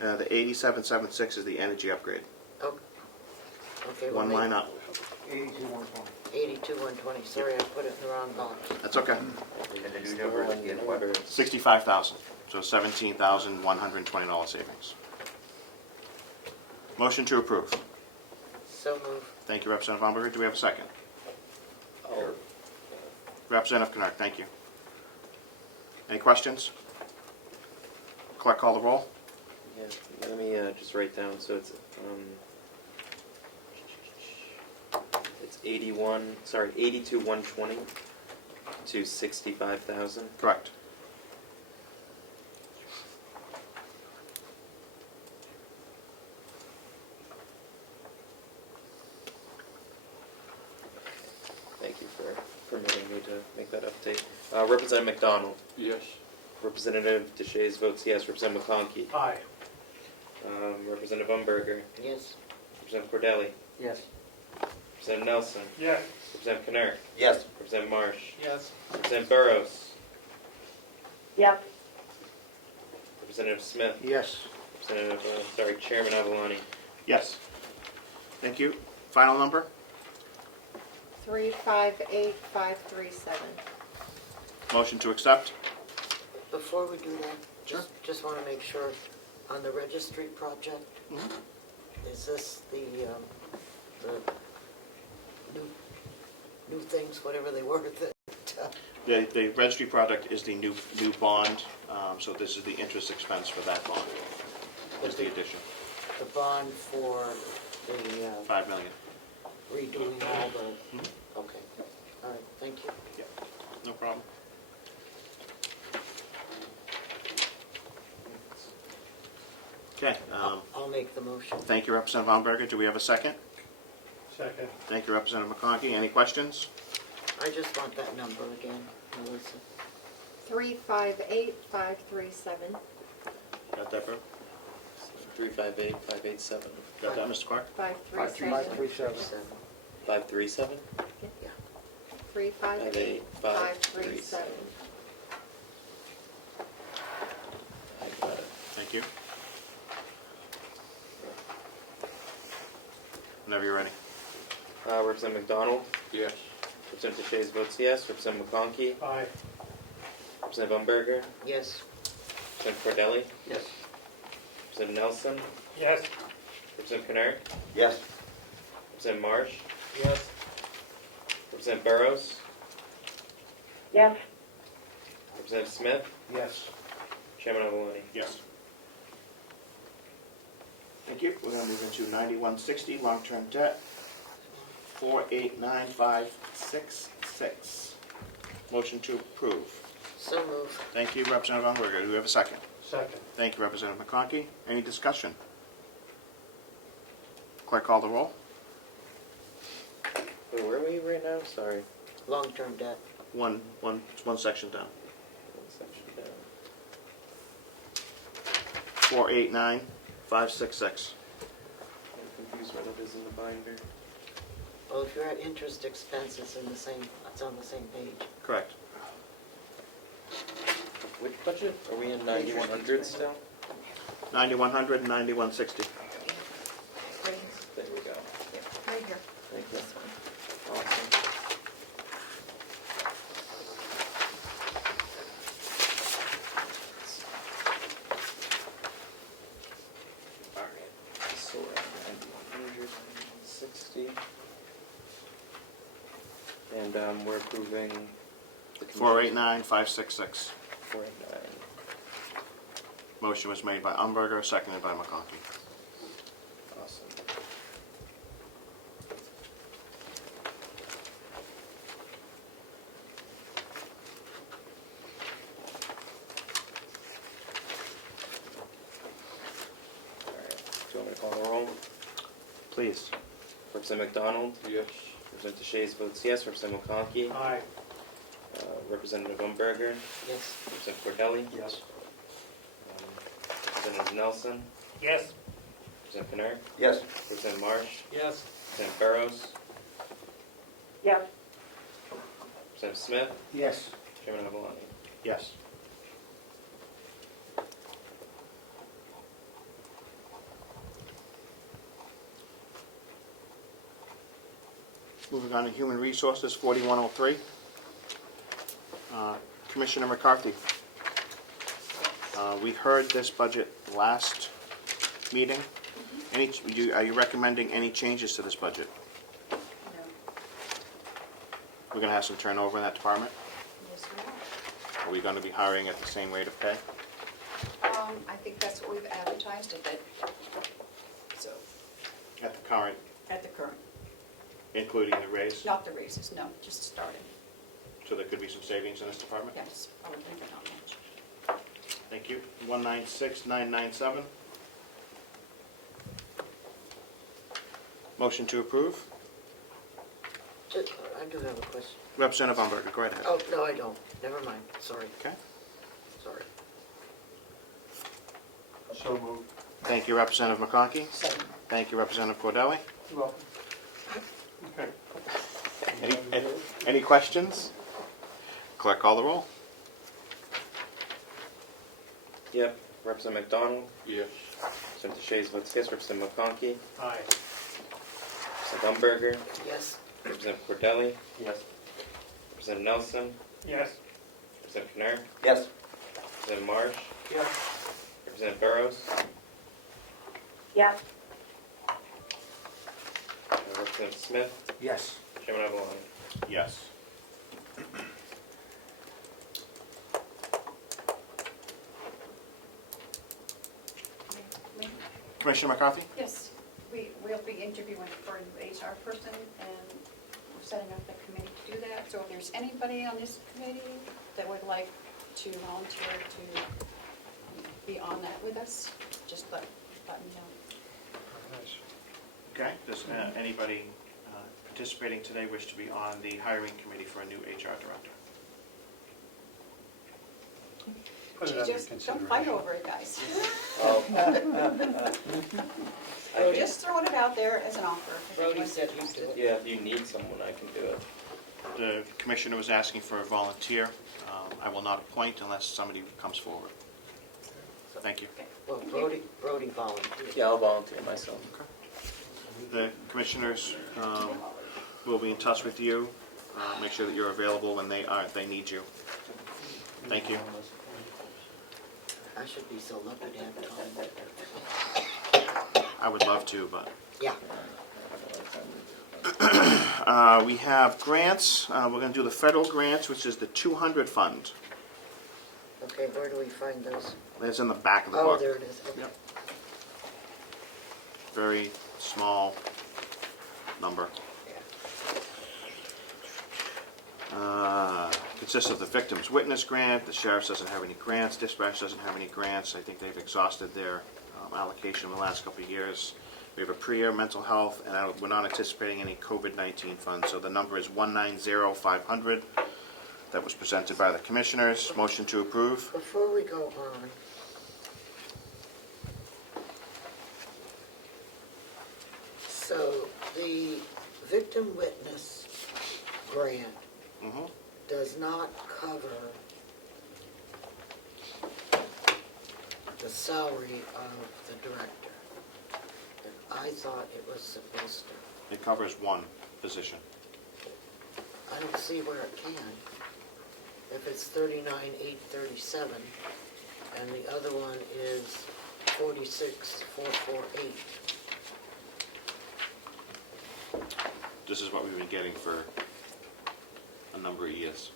The 8776 is the energy upgrade. Oh, okay. One line up. 82,120. 82,120. Sorry, I put it in the wrong box. That's okay. And the new number at the end, what? 65,000. So $17,120 savings. Motion to approve. So move. Thank you, Representative Umberger. Do we have a second? Oh. Representative Kennard, thank you. Any questions? Clerk, call the roll. Yeah, let me just write down, so it's 82,120 to 65,000. Correct. Thank you for permitting me to make that update. Representative McDonald, Yes. Representative DeShays votes yes. Representative McConkey, Aye. Representative Umberger, Yes. Representative Cordelli, Yes. Representative Nelson, Yes. Representative Kinner, Yes. Representative Marsh, Yes. Representative Burrows, Yes. Representative Smith, Yes. Chairman Avaloni. Yes. Thank you. Final number? 358537. Motion to accept? Before we do that, Sure. just want to make sure, on the registry project, Mhm. is this the new things, whatever they were, that, The registry project is the new bond, so this is the interest expense for that bond. Is the addition, the bond for the $5 million. redoing all the, Mhm. okay, all right, thank you. No problem. Okay, I'll make the motion. thank you, Representative Umberger. Do we have a second? Second. Thank you, Representative McConkey. Any questions? I just want that number again, Melissa. 358537. Got that, bro? 358587. Got that, Mr. Clark? 537. 537? 358537. I got it. Thank you. Whenever you're ready. Representative McDonald, Yes. Representative DeShays votes yes. Representative McConkey, Aye. Representative Umberger, Yes. Representative Cordelli, Yes. Representative Nelson, Yes. Representative Kinner, Yes. Representative Marsh, Yes. Representative Burrows, Yes. Representative Smith, Yes. Chairman Avaloni. Yes. Thank you. We're going to move into 9160, long-term debt, 489566. Motion to approve. So move. Thank you, Representative Umberger. Do we have a second? Second. Thank you, Representative McConkey. Any discussion? Clerk, call the roll. Where are we right now? Sorry. Long-term debt. One section down. One section down. 489566. I'm confused what it is in the binder. Well, if you're at interest expense, it's on the same page. Correct. Which budget? Are we in 9100 still? 9100 and 9160. There we go. Right here. Thank you. This one. Awesome. Alright, so we're at 9100, 9160. And we're approving the commission. 489566. 489. Motion was made by Umberger, seconded by McConkey. Awesome. Alright, do you want me to call the roll? Please. Representative McDonald? Yes. Representative Shays votes yes. Representative McConkey? Aye. Representative Umberger? Yes. Representative Cordelli? Yes. Representative Nelson? Yes. Representative Pinner? Yes. Representative Marsh? Yes. Representative Burrows? Yes. Representative Smith? Yes. Chairman Avalani? Yes. Moving on to Human Resources, 4103. Commissioner McCarthy. We heard this budget last meeting. Are you recommending any changes to this budget? No. We're going to have some turnover in that department? Yes, we are. Are we going to be hiring at the same rate of pay? I think that's what we've advertised at that, so, At the current, at the current, including the raise? not the raises, no, just starting. So there could be some savings in this department? Yes, probably, but not much. Thank you. 196997. Motion to approve. I do have a question. Representative Umberger, go right ahead. Oh, no, I don't. Never mind. Sorry. Okay. Sorry. So moved. Thank you, Representative McConkey. Second. Thank you, Representative Cordelli. You're welcome. Okay. Any questions? Clerk, call the roll. Yep. Representative McDonald? Yes. Representative Shays votes yes. Representative McConkey? Aye. Representative Umberger? Yes. Representative Cordelli? Yes. Representative Nelson? Yes. Representative Pinner? Yes. Representative Marsh? Yes. Representative Burrows? Yes. Representative Smith? Yes. Chairman Avalani? Yes. Commissioner McCarthy? Yes, we'll be interviewing for a new HR person, and we're setting up the committee to do that. So if there's anybody on this committee that would like to volunteer to be on that with us, just let me know. Okay. Does anybody participating today wish to be on the hiring committee for a new HR director? Just don't fight over it, guys. Just throwing it out there as an offer. Brody said he'd do it. Yeah, if you need someone, I can do it. The commissioner was asking for a volunteer. I will not appoint unless somebody comes forward. Thank you. Well, Brody volunteered. Yeah, I'll volunteer myself. The commissioners will be in touch with you. Make sure that you're available when they need you. Thank you. I should be so lucky to have Tom. I would love to, but Yeah. we have grants. We're going to do the federal grants, which is the 200 fund. Okay, where do we find those? It's in the back of the Oh, book. there it is. Okay. Yep. Very small number. Consists of the victim's witness grant. The sheriff doesn't have any grants. Dispatch doesn't have any grants. I think they've exhausted their allocation in the last couple of years. We have a pre-air mental health, and we're not anticipating any COVID-19 funds, so the number is 190,500. That was presented by the commissioners. Motion to approve. Before we go on, so the victim witness grant Mhm. does not cover the salary of the director. And I thought it was supposed to. It covers one position. I don't see where it can. If it's 39,837, and the other one is 46,448. This is what we've been getting for a number of years.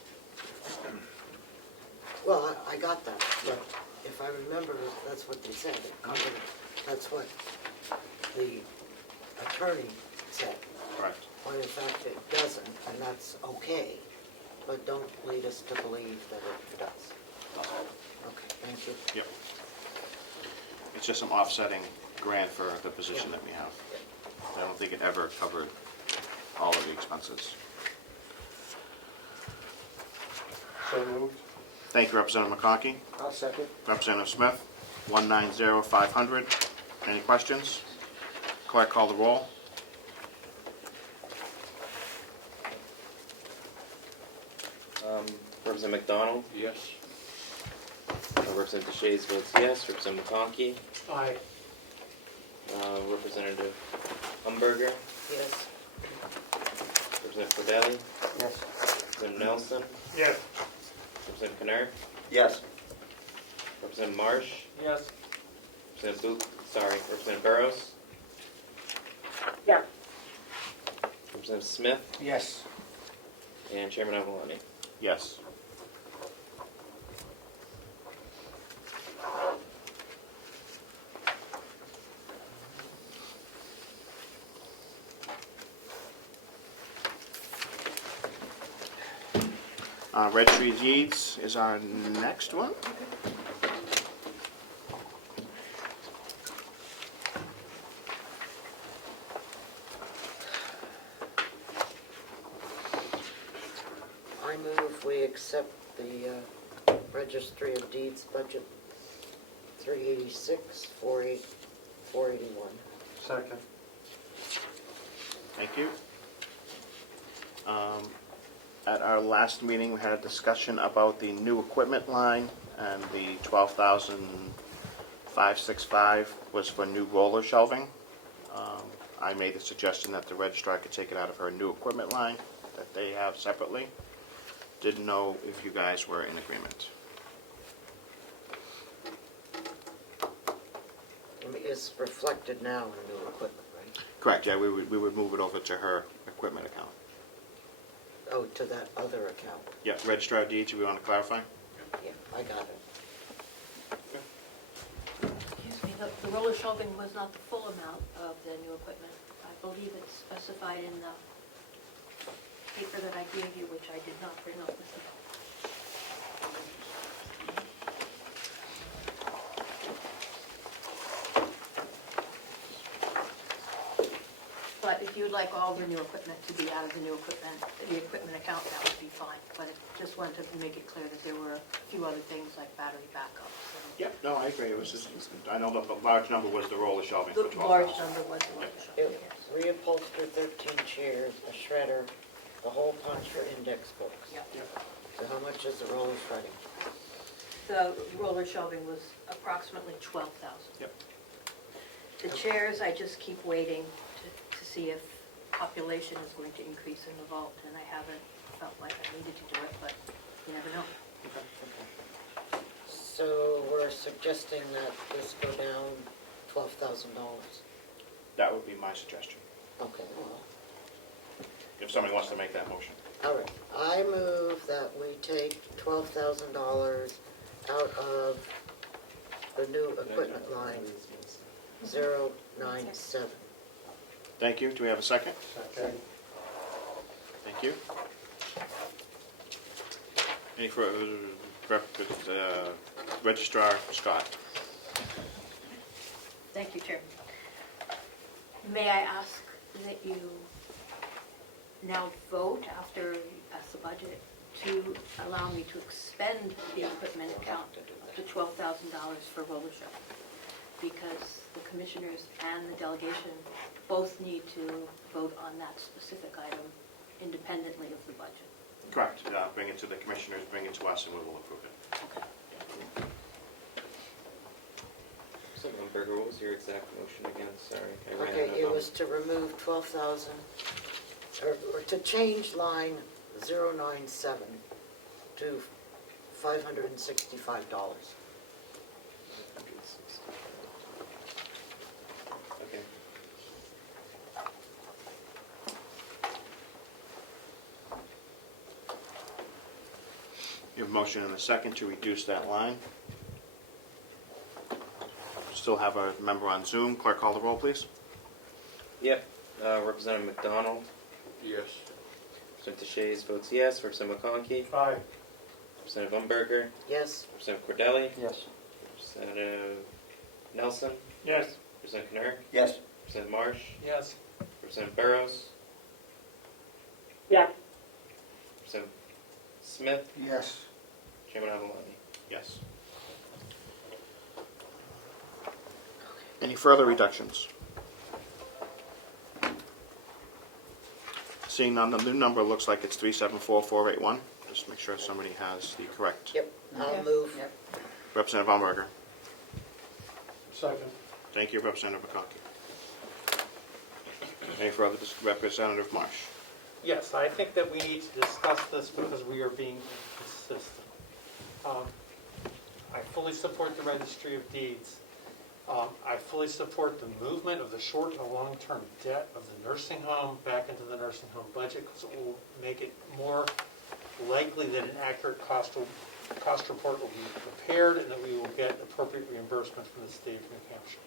Well, I got that, but if I remember, that's what they said. It covered, that's what the attorney said. Correct. When in fact it doesn't, and that's okay, but don't lead us to believe that it does. Okay, thank you. Yep. It's just some offsetting grant for the position that we have. I don't think it ever covered all of the expenses. So moved. Thank you, Representative McConkey. I'll second. Representative Smith, 190,500. Any questions? Clerk, call the roll. Representative McDonald, Yes. Representative Shays votes yes. Representative McConkey, Aye. Representative Umberger, Yes. Representative Cordelli, Yes. Representative Nelson, Yes. Representative Canard, Yes. Representative Marsh, Yes. Representative Burrows, Yeah. Representative Smith, Yes. and Chairman Avaloni. Yes. Registry of Deeds is our next one. I move we accept the Registry of Deeds budget 386, 481. Second. Thank you. At our last meeting, we had a discussion about the new equipment line, and the 12,565 was for new roller shelving. I made the suggestion that the registrar could take it out of her new equipment line that they have separately. Didn't know if you guys were in agreement. I mean, it's reflected now in new equipment, right? Correct, yeah, we would move it over to her equipment account. Oh, to that other account. Yeah, registrar of deeds, we want to clarify? Yeah, I got it. Excuse me, the roller shelving was not the full amount of the new equipment. I believe it's specified in the paper that I gave you, which I did not bring up with me. But if you'd like all the new equipment to be out of the equipment account, that would be fine. But I just wanted to make it clear that there were a few other things like battery backups. Yep, no, I agree, it was just, I know the large number was the roller shelving for The 12,000. large number was the roller shelving, It yes. reupholster 13 chairs, a shredder, the whole punch for index books. Yep. So how much is the roller shredding? The roller shelving was approximately 12,000. Yep. The chairs, I just keep waiting to see if population is going to increase in the vault, and I haven't felt like I needed to do it, but you never know. So we're suggesting that this go down $12,000. That would be my suggestion, Okay, well, if somebody wants to make that motion. all right. I move that we take $12,000 out of the new equipment line 097. Thank you, do we have a second? Second. Thank you. Any further, Registrar Scott? Thank you, Chairman. May I ask that you now vote after you pass the budget to allow me to expend the equipment account up to $12,000 for roller shutter? Because the commissioners and the delegation both need to vote on that specific item independently of the budget. Correct. Bring it to the commissioners, bring it to us, and we will approve it. So, Berger, what was your exact motion again? Sorry, I ran Okay, out it of, was to remove 12,000, or to change line 097 to $565. Okay. You have a motion and a second to reduce that line. Still have a member on Zoom. Clerk, call the roll, please. Yep. Representative McDonald. Yes. Representative Shays votes yes. Representative McConkey. Aye. Representative Umberger. Yes? Representative Cordelli. Yes. Representative Nelson. Yes. Representative Knurr. Yes. Representative Marsh. Yes. Representative Burrows. Yes. Representative Smith. Yes. Chairman Avaloni. Yes. Any further reductions? Seeing none, the new number looks like it's 374481. Just make sure somebody has the correct. Yep, I'll move. Representative Umberger. Second. Thank you, Representative McConkey. Any further, Representative Marsh? Yes, I think that we need to discuss this because we are being inconsistent. I fully support the Registry of Deeds. I fully support the movement of the short and long-term debt of the nursing home back into the nursing home budget because it will make it more likely that an accurate cost report will be prepared and that we will get appropriate reimbursement from the state of New Hampshire.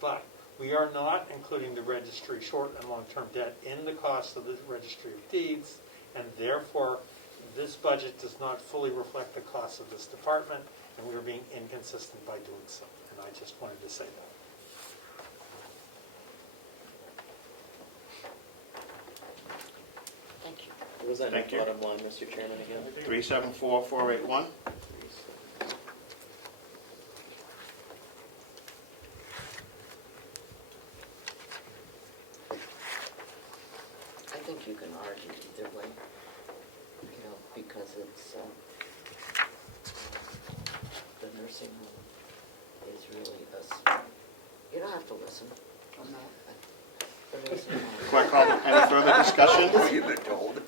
But we are not including the registry short and long-term debt in the cost of the Registry of Deeds, and therefore this budget does not fully reflect the costs of this department, and we are being inconsistent by doing so. And I just wanted to say that. Thank you. What was that Thank you. bottom line, Mr. Chairman, again? 374481. I think you can argue either way, because it's, the nursing home is really you don't have to listen. I'm not. The nursing home. Clerk, call any further discussion? Oh, you've been told.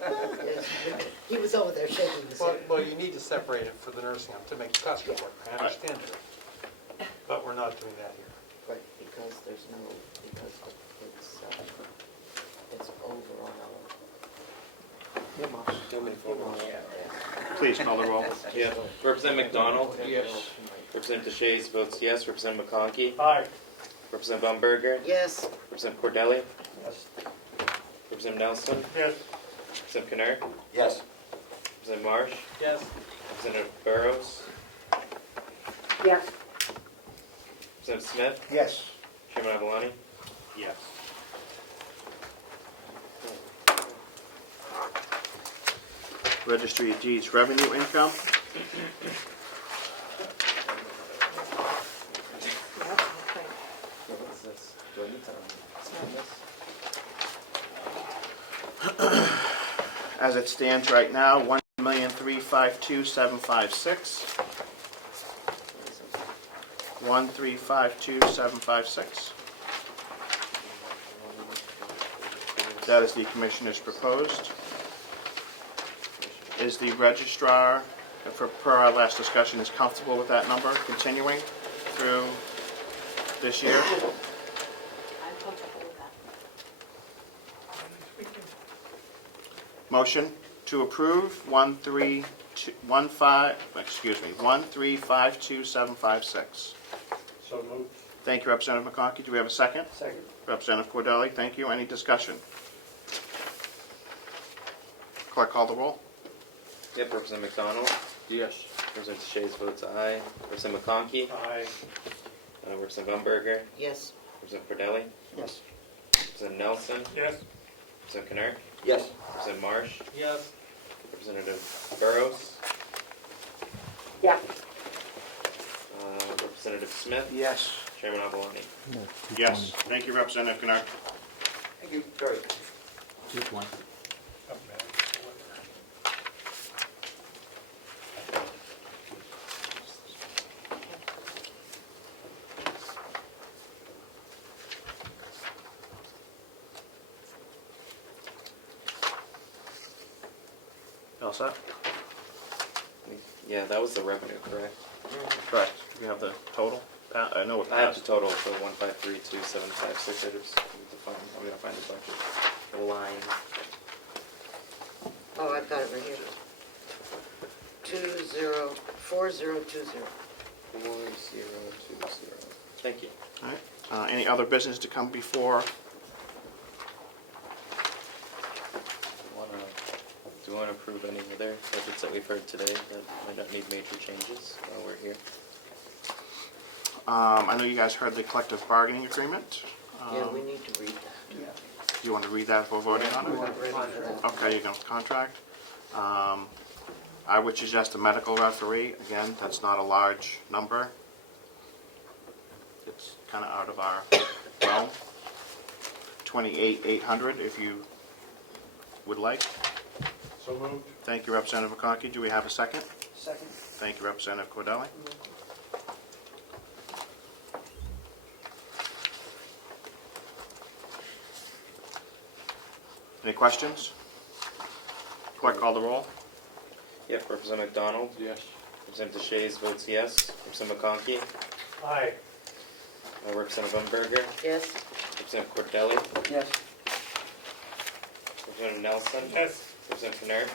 He was over there shaking his head. Well, you need to separate it for the nursing home to make the cost report. I understand that. But we're not doing that here. Right, because it's overall. Please call the roll. Yeah. Representative McDonald. Yes. Representative Shays votes yes. Representative McConkey. Aye. Representative Umberger. Yes? Representative Cordelli. Yes. Representative Nelson. Yes. Representative Knurr. Yes. Representative Marsh. Yes? Representative Burrows. Yes. Representative Smith. Yes. Chairman Avaloni. Yes. Registry of Deeds revenue income. What is this? Do I need to sign this? As it stands right now, 1,352,756. 1,352,756. That is the commissioner's proposed. Is the registrar, per our last discussion, is comfortable with that number continuing through this year? I'm comfortable with that. Motion to approve 1,352,756. So moved. Thank you, Representative McConkey. Do we have a second? Second. Representative Cordelli, thank you. Any discussion? Clerk, call the roll. Yep. Representative McDonald. Yes. Representative Shays votes aye. Representative McConkey. Aye. Representative Umberger. Yes? Representative Cordelli. Yes. Representative Nelson? Yes. Representative Knurr? Yes. Representative Marsh? Yes. Representative Burrows? Yes. Representative Smith? Yes. Chairman Avaloni? Yes. Thank you, Representative Kennard. Thank you. Very. Just one. All set? Yeah, that was the revenue, correct? Correct. You have the total? I know what I have the passed. total, so 1532756. I just need to find, I'm gonna find the budget line. Oh, I've got it right here. 404020. 4020. Thank you. All right. Any other business to come before? Do you want to approve any other budgets that we've heard today that might not need major changes while we're here? I know you guys heard the collective bargaining agreement. Yeah, we need to read that. Do you want to read that before voting on We're it? not ready for that. Okay, you go with contract. I would suggest a medical referee. Again, that's not a large number. It's kind of out of our realm. 28,800 if you would like. So moved. Thank you, Representative McConkey. Do we have a second? Second. Thank you, Representative Cordelli. Any questions? Clerk, call the roll. Yep, Representative McDonald? Yes. Representative Shays votes yes. Representative McConkey? Aye. Representative Umberger? Yes? Representative Cordelli? Yes. Representative Nelson? Yes. Representative Knurr?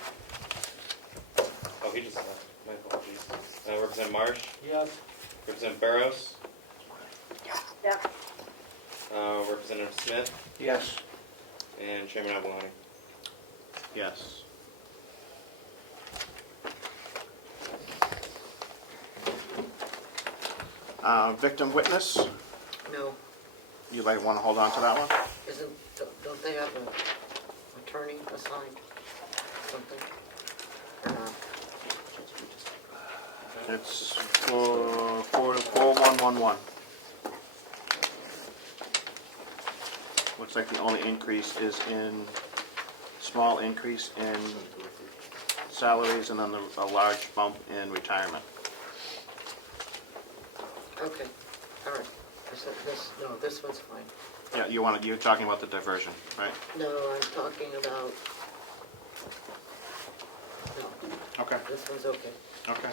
Oh, he just left. My apologies. Representative Marsh? Yes. Representative Burrows? Yes. Representative Smith? Yes. And Chairman Avaloni? Yes. Victim witness, No. you might want to hold on to that one? Don't they have an attorney assigned? Something? Or not? It's for 4111. Looks like the only increase is small increase in salaries and then a large bump in retirement. Okay, all right. This one's fine. Yeah, you're talking about the diversion, right? No, I'm talking about, no, Okay, this one's okay. okay.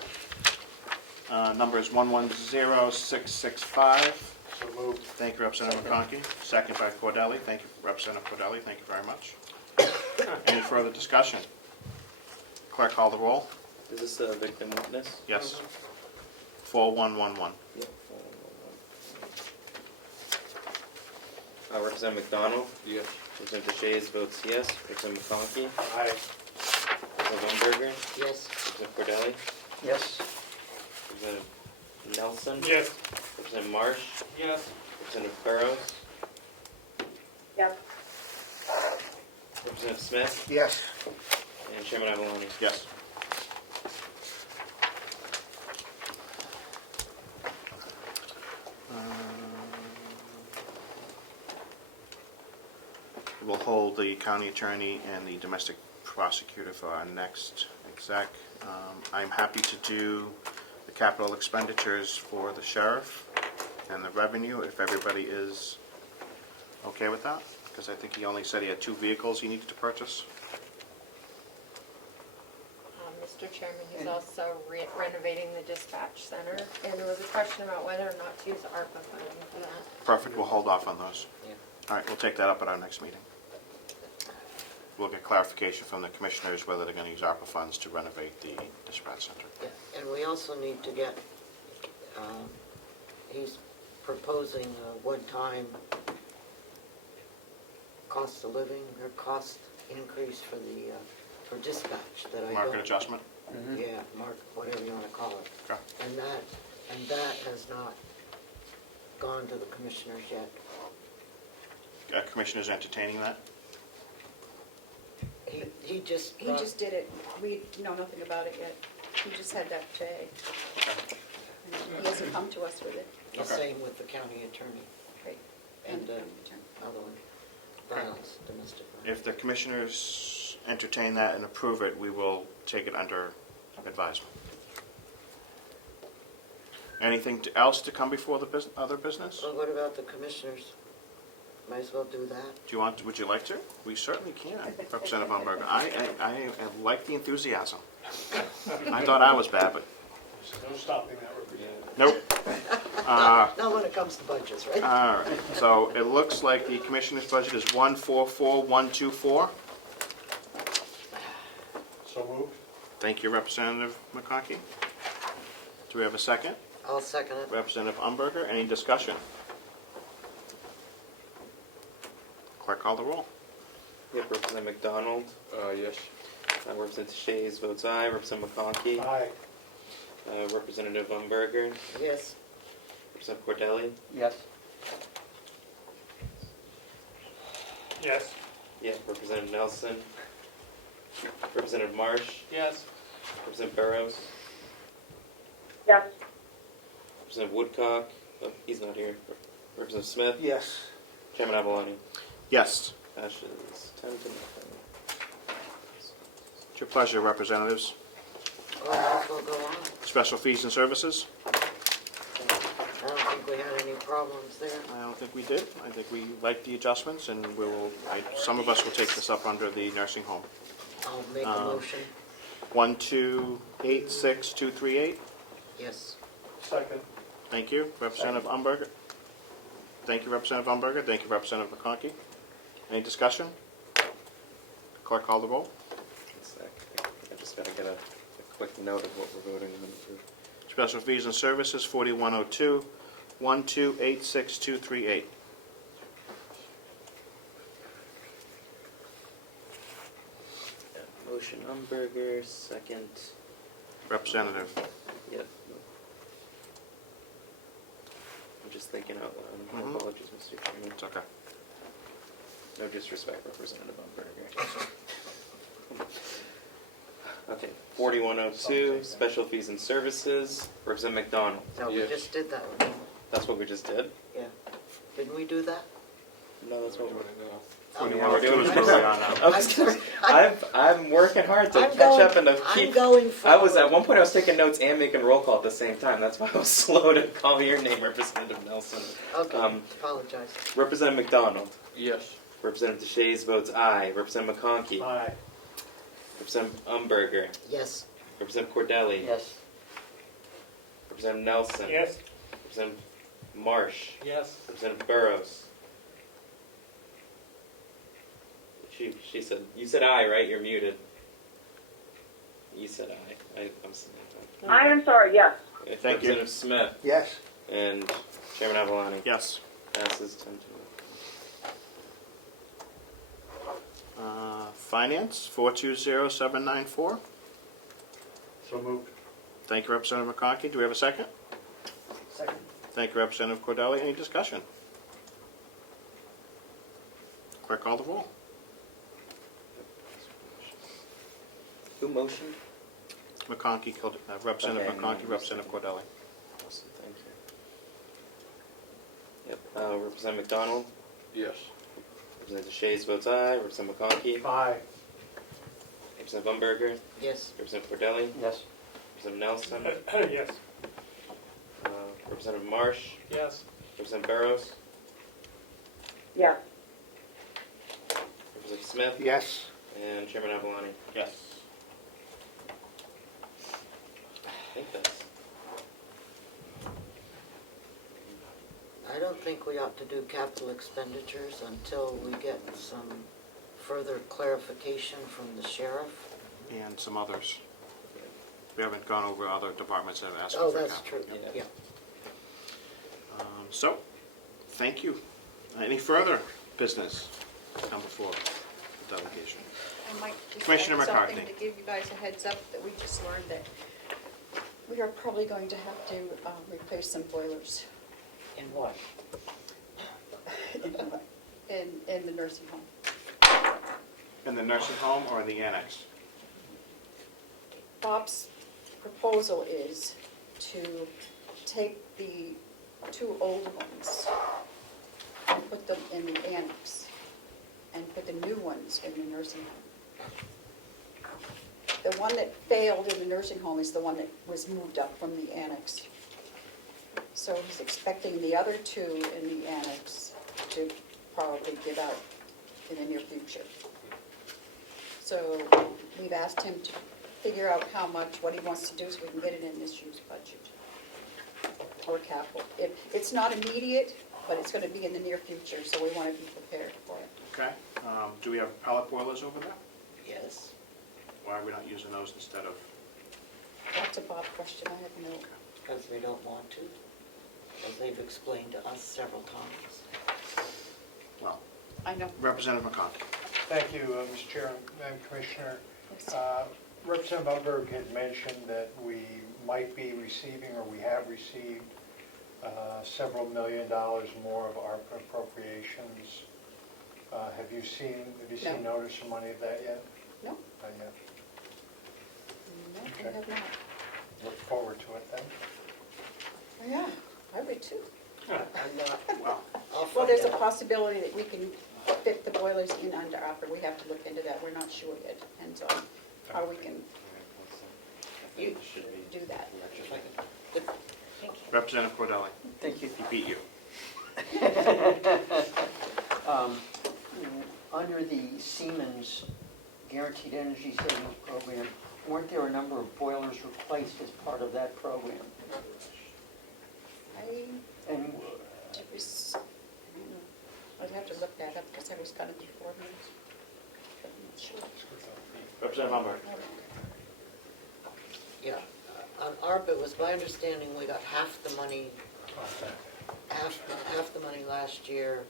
Number is 110665. So moved. Thank you, Representative McConkey. Second by Cordelli. Thank you, Representative Cordelli. Thank you very much. Any further discussion? Clerk, call the roll. Is this a victim witness? Yes. 4111. Yep. Representative McDonald? Yes. Representative Shays votes yes. Representative McConkey? Aye. Representative Umberger? Yes. Representative Cordelli? Yes. Representative Nelson? Yes. Representative Marsh? Yes. Representative Burrows? Yes. Representative Smith? Yes. And Chairman Avaloni? Yes. We'll hold the county attorney and the domestic prosecutor for our next exec. I'm happy to do the capital expenditures for the sheriff and the revenue, if everybody is okay with that, because I think he only said he had 2 vehicles he needed to purchase. Mr. Chairman, he's also renovating the dispatch center, and there was a question about whether or not to use ARPA funding for that. Perfect, we'll hold off on those. Yeah. All right, we'll take that up at our next meeting. We'll get clarification from the commissioners whether they're going to use ARPA funds to renovate the dispatch center. Yeah, and we also need to get, he's proposing a one-time cost of living or cost increase for the, for dispatch that I don't. Market adjustment? Yeah, whatever you want to call it. Okay. And that has not gone to the commissioners yet. commissioners entertaining that? He just. He just did it. We know nothing about it yet. He just had that today. Okay. And he hasn't come to us with it. The same with the county attorney Right. and the county attorney. other one, violence, domestic violence. If the commissioners entertain that and approve it, we will take it under advisement. Anything else to come before the other business? Well, what about the commissioners? Might as well do that. Would you like to? We certainly can, Representative Umberger. I like the enthusiasm. I thought I was bad, but There's no stopping that, Representative. nope. Not when it comes to budgets, right? All right, so it looks like the commissioner's budget is 144,124. So moved. Thank you, Representative McConkey. Do we have a second? I'll second it. Representative Umberger, any discussion? Clerk, call the roll. Yep, Representative McDonald. Yes. Representative Shays votes aye. Representative McConkey. Aye. Representative Umberger. Yes. Representative Cordelli. Yes. Yes. Yeah, Representative Nelson. Representative Marsh. Yes. Representative Burrows. Yes. Representative Woodcock. Oh, he's not here. Representative Smith. Yes. Chairman Avaloni. Yes. Passes 10 to nothing. It's your pleasure, representatives. Well, might as well go on. Special fees and services? I don't think we had any problems there. I don't think we did. I think we like the adjustments, and some of us will take this up under the nursing home. I'll make a motion. 1286238. Yes. Second. Thank you, Representative Umberger. Thank you, Representative Umberger. Thank you, Representative McConkey. Any discussion? Clerk, call the roll. I just gotta get a quick note of what we're voting on. Special fees and services, 4102, 1286238. Motion Umberger, second. Representative. Yep. I'm just thinking out loud. My Mhm. apologies, Mr. Chairman. It's okay. No disrespect, Representative Umberger. Okay, 4102, special fees and services. Representative McDonald. No, we Yes. just did that one. That's what we just did? Yeah. Didn't we do that? No, that's what we're Oh, 4102 is where we are now. I'm working hard to I'm catch going- up and to I'm keep. going I was at forward. one point I was taking notes and making roll call at the same time. That's why I was slow to call your name, Representative Nelson. Okay, Um, apologize. Representative McDonald. Yes. Representative DeShays votes aye. Representative McConkey. Aye. Representative Umberger. Yes. Representative Cordelli. Yes. Representative Nelson. Yes. Representative Marsh. Yes. Representative Burrows. She said, you said aye, right? You're muted. You said aye. I'm saying aye. I am sorry, yes. Okay, Thank you. Representative Smith Yes. and Chairman Avaloni. Yes. Passes 10 to 1. Finance, 420794. So moved. Thank you, Representative McConkey. Do we have a second? Second. Thank you, Representative Cordelli. Any discussion? Clerk, call the roll. Who motioned? McConkey, Representative Okay, McConkey, no, Representative Cordelli. Awesome, thank you. Yep, Representative McDonald. Yes. Representative DeShays votes aye. Representative McConkey. Aye. Representative Umberger. Yes. Representative Cordelli. Yes. Representative Nelson. Yes. Representative Marsh. Yes. Representative Burrows. Yes. Representative Smith. Yes. And Chairman Avaloni. Yes. I think that's... I don't think we ought to do capital expenditures until we get some further clarification from the sheriff. And some others. We haven't gone over other departments that have asked Oh, for that's capital. true, yeah. So, thank you. Any further business to come before the delegation? I might just Commissioner add something McCarthy. to give you guys a heads up that we just learned that we are probably going to have to replace some boilers In what? in the nursing home. In the nursing home or in the annex? Bob's proposal is to take the 2 older ones and put them in the annex, and put the new ones in the nursing home. The one that failed in the nursing home is the one that was moved up from the annex. So he's expecting the other 2 in the annex to probably give out in the near future. So we've asked him to figure out how much, what he wants to do, so we can get it in this year's budget. Or capital. It's not immediate, but it's going to be in the near future, so we want to be prepared for it. Okay. Do we have pellet boilers over there? Yes. Why are we not using those instead of? That's a Bob question, I have no. Because we don't want to, as they've explained to us several times. Well, I know. Representative McConkey. Thank you, Mr. Chair and Commissioner. Representative Umberg had mentioned that we might be receiving, or we have received, several $1 million more of ARPA appropriations. Have you seen notice or money of that yet? No. Not yet. No, Okay. I have not. Look forward to it then. Oh, yeah, I would too. I'm not, I'll Well, find there's a out. possibility that we can fit the boilers in under opera. We have to look into that. We're not sure yet. Depends on how we can do that. Representative Cordelli. Thank you. He beat you. Under the Siemens Guaranteed Energy Savings Program, weren't there a number of boilers replaced as part of that program? And It was, I don't know. I'd have to look that up because I was kind of before me. But I'm not sure. Representative Umberg. Yeah, on ARPA, it was my understanding we got half the money, half the money last year,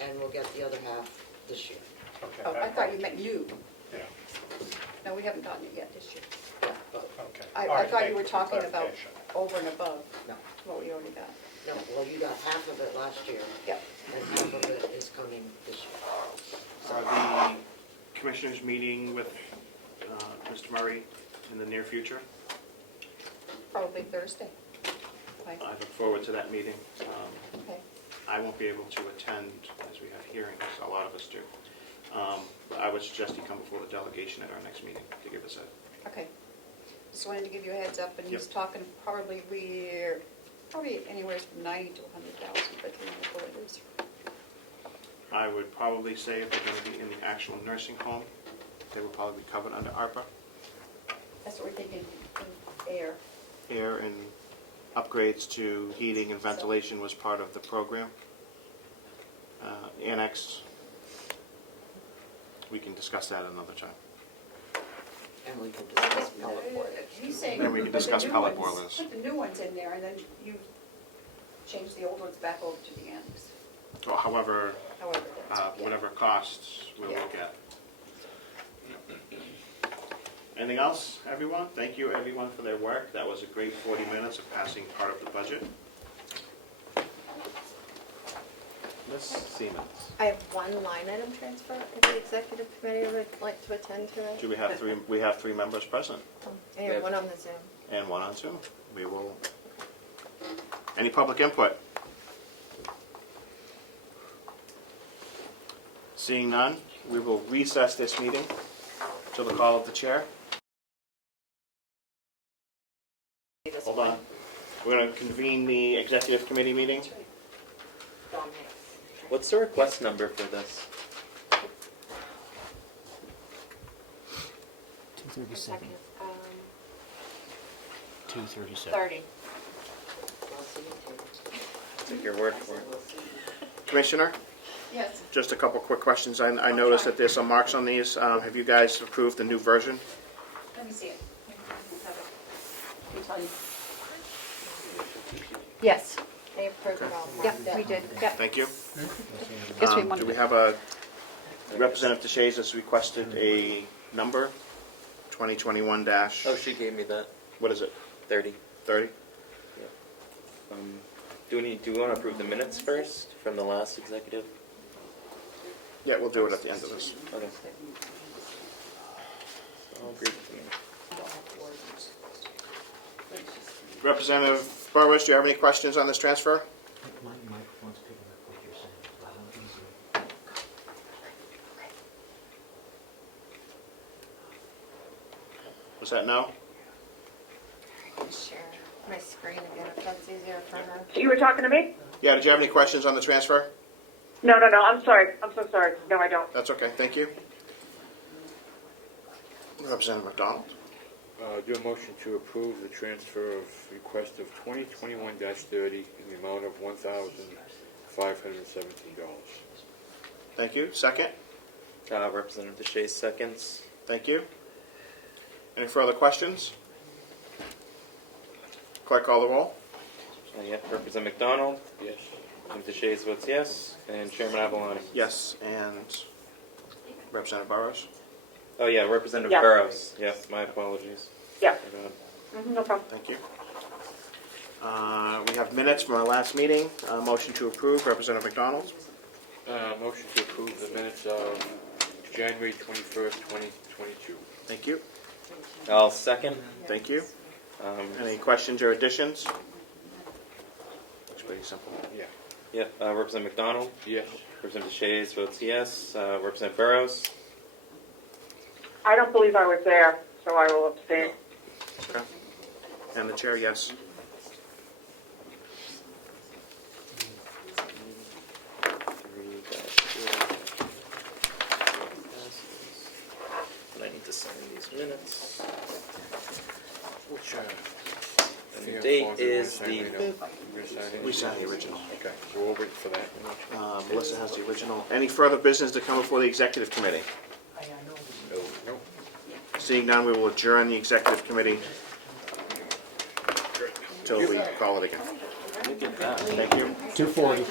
and we'll get the other half this year. Okay. Oh, I thought you meant you. Yeah. No, we haven't gotten it yet this year. Okay. I All right, thought thank you were for talking about clarification. over and above No, what we already got. no, well, you got half of it last year, Yep. and half of it is coming this year. Are the commissioners meeting with Mr. Murray in the near future? Probably Thursday. I look forward to that meeting. Okay. I won't be able to attend as we have hearings, a lot of us do. But I would suggest he come before the delegation at our next meeting to give us a. Okay. Just wanted to give you a heads up, and he's Yep. talking probably anywhere from 90 to 100,000, but we know what it is. I would probably say if they're going to be in the actual nursing home, they would probably be covered under ARPA. That's what we're thinking, air. Air and upgrades to heating and ventilation was part of the program. Annex, we can discuss that another time. And we can discuss pellet boilers. He's saying. And we can put the discuss new pellet ones- boilers. Put the new ones in there, and then you change the old ones back over to the annex. So however, However, that's, yeah. whatever costs we'll Yeah. look at. Anything else, everyone? Thank you, everyone, for their work. That was a great 40 minutes of passing part of the budget. Ms. Siemens. I have one line item transfer if the executive committee would like to attend to it. Do we have three? We have 3 members present And one on the Zoom. and 1 on Zoom. We will. Any public input? Seeing none, we will recess this meeting till the call of the chair. Hold on. We're going to convene the executive committee meeting. What's the request number for this? 237. 237. 30. Take your word for it. Commissioner, Yes. just a couple quick questions. I noticed that there's some marks on these. Have you guys approved the new version? Let me see it. Yes. They approved it all. Yep, we did. Yep. Thank you. Guess we Do wanted we to- have a, Representative Deshays has requested a number, 2021 dash, Oh, she gave me that. what is it, 30. 30? Do we want to approve the minutes first from the last executive? Yeah, we'll do it at the end of this. Okay. All agreed with me. Representative Burrows, do you have any questions on this transfer? My microphone's picking up what you're saying, but I don't easily. Was that no? Share my screen again if that's easier for her. You were talking to me? Yeah, did you have any questions on the transfer? No, I'm sorry. I'm so sorry. No, I don't. That's okay, thank you. Representative McDonald? Do a motion to approve the transfer of request of 2021-30 in the amount of $1,517. Thank you. Second? Representative Deshae seconds. Thank you. Any further questions? Clerk, call the roll. Yeah, Representative McDonald, Yes. Representative Deshae votes yes, and Chairman Avaloni. Yes, and Representative Burrows? Oh yeah, Representative Yeah. Burrows. Yes, my apologies. Yeah. My bad. No problem. Thank you. We have minutes from our last meeting. Motion to approve, Representative McDonald. Motion to approve the minutes of January 21st, 2022. Thank you. I'll second. Thank you. Any questions or additions? Looks pretty simple. Yeah. Yeah, Representative McDonald, Yes. Representative Deshae votes yes, Representative Burrows. I don't believe I was there, so I will abstain. Okay. And the chair, yes. And I need to sign these minutes. Which, And the date is the We signed the original. Okay, so we'll wait for that. Melissa has the original. Any further business to come before the executive committee? No. Seeing none, we will adjourn the executive committee till we call it again. Look at that. Thank you. 2:40.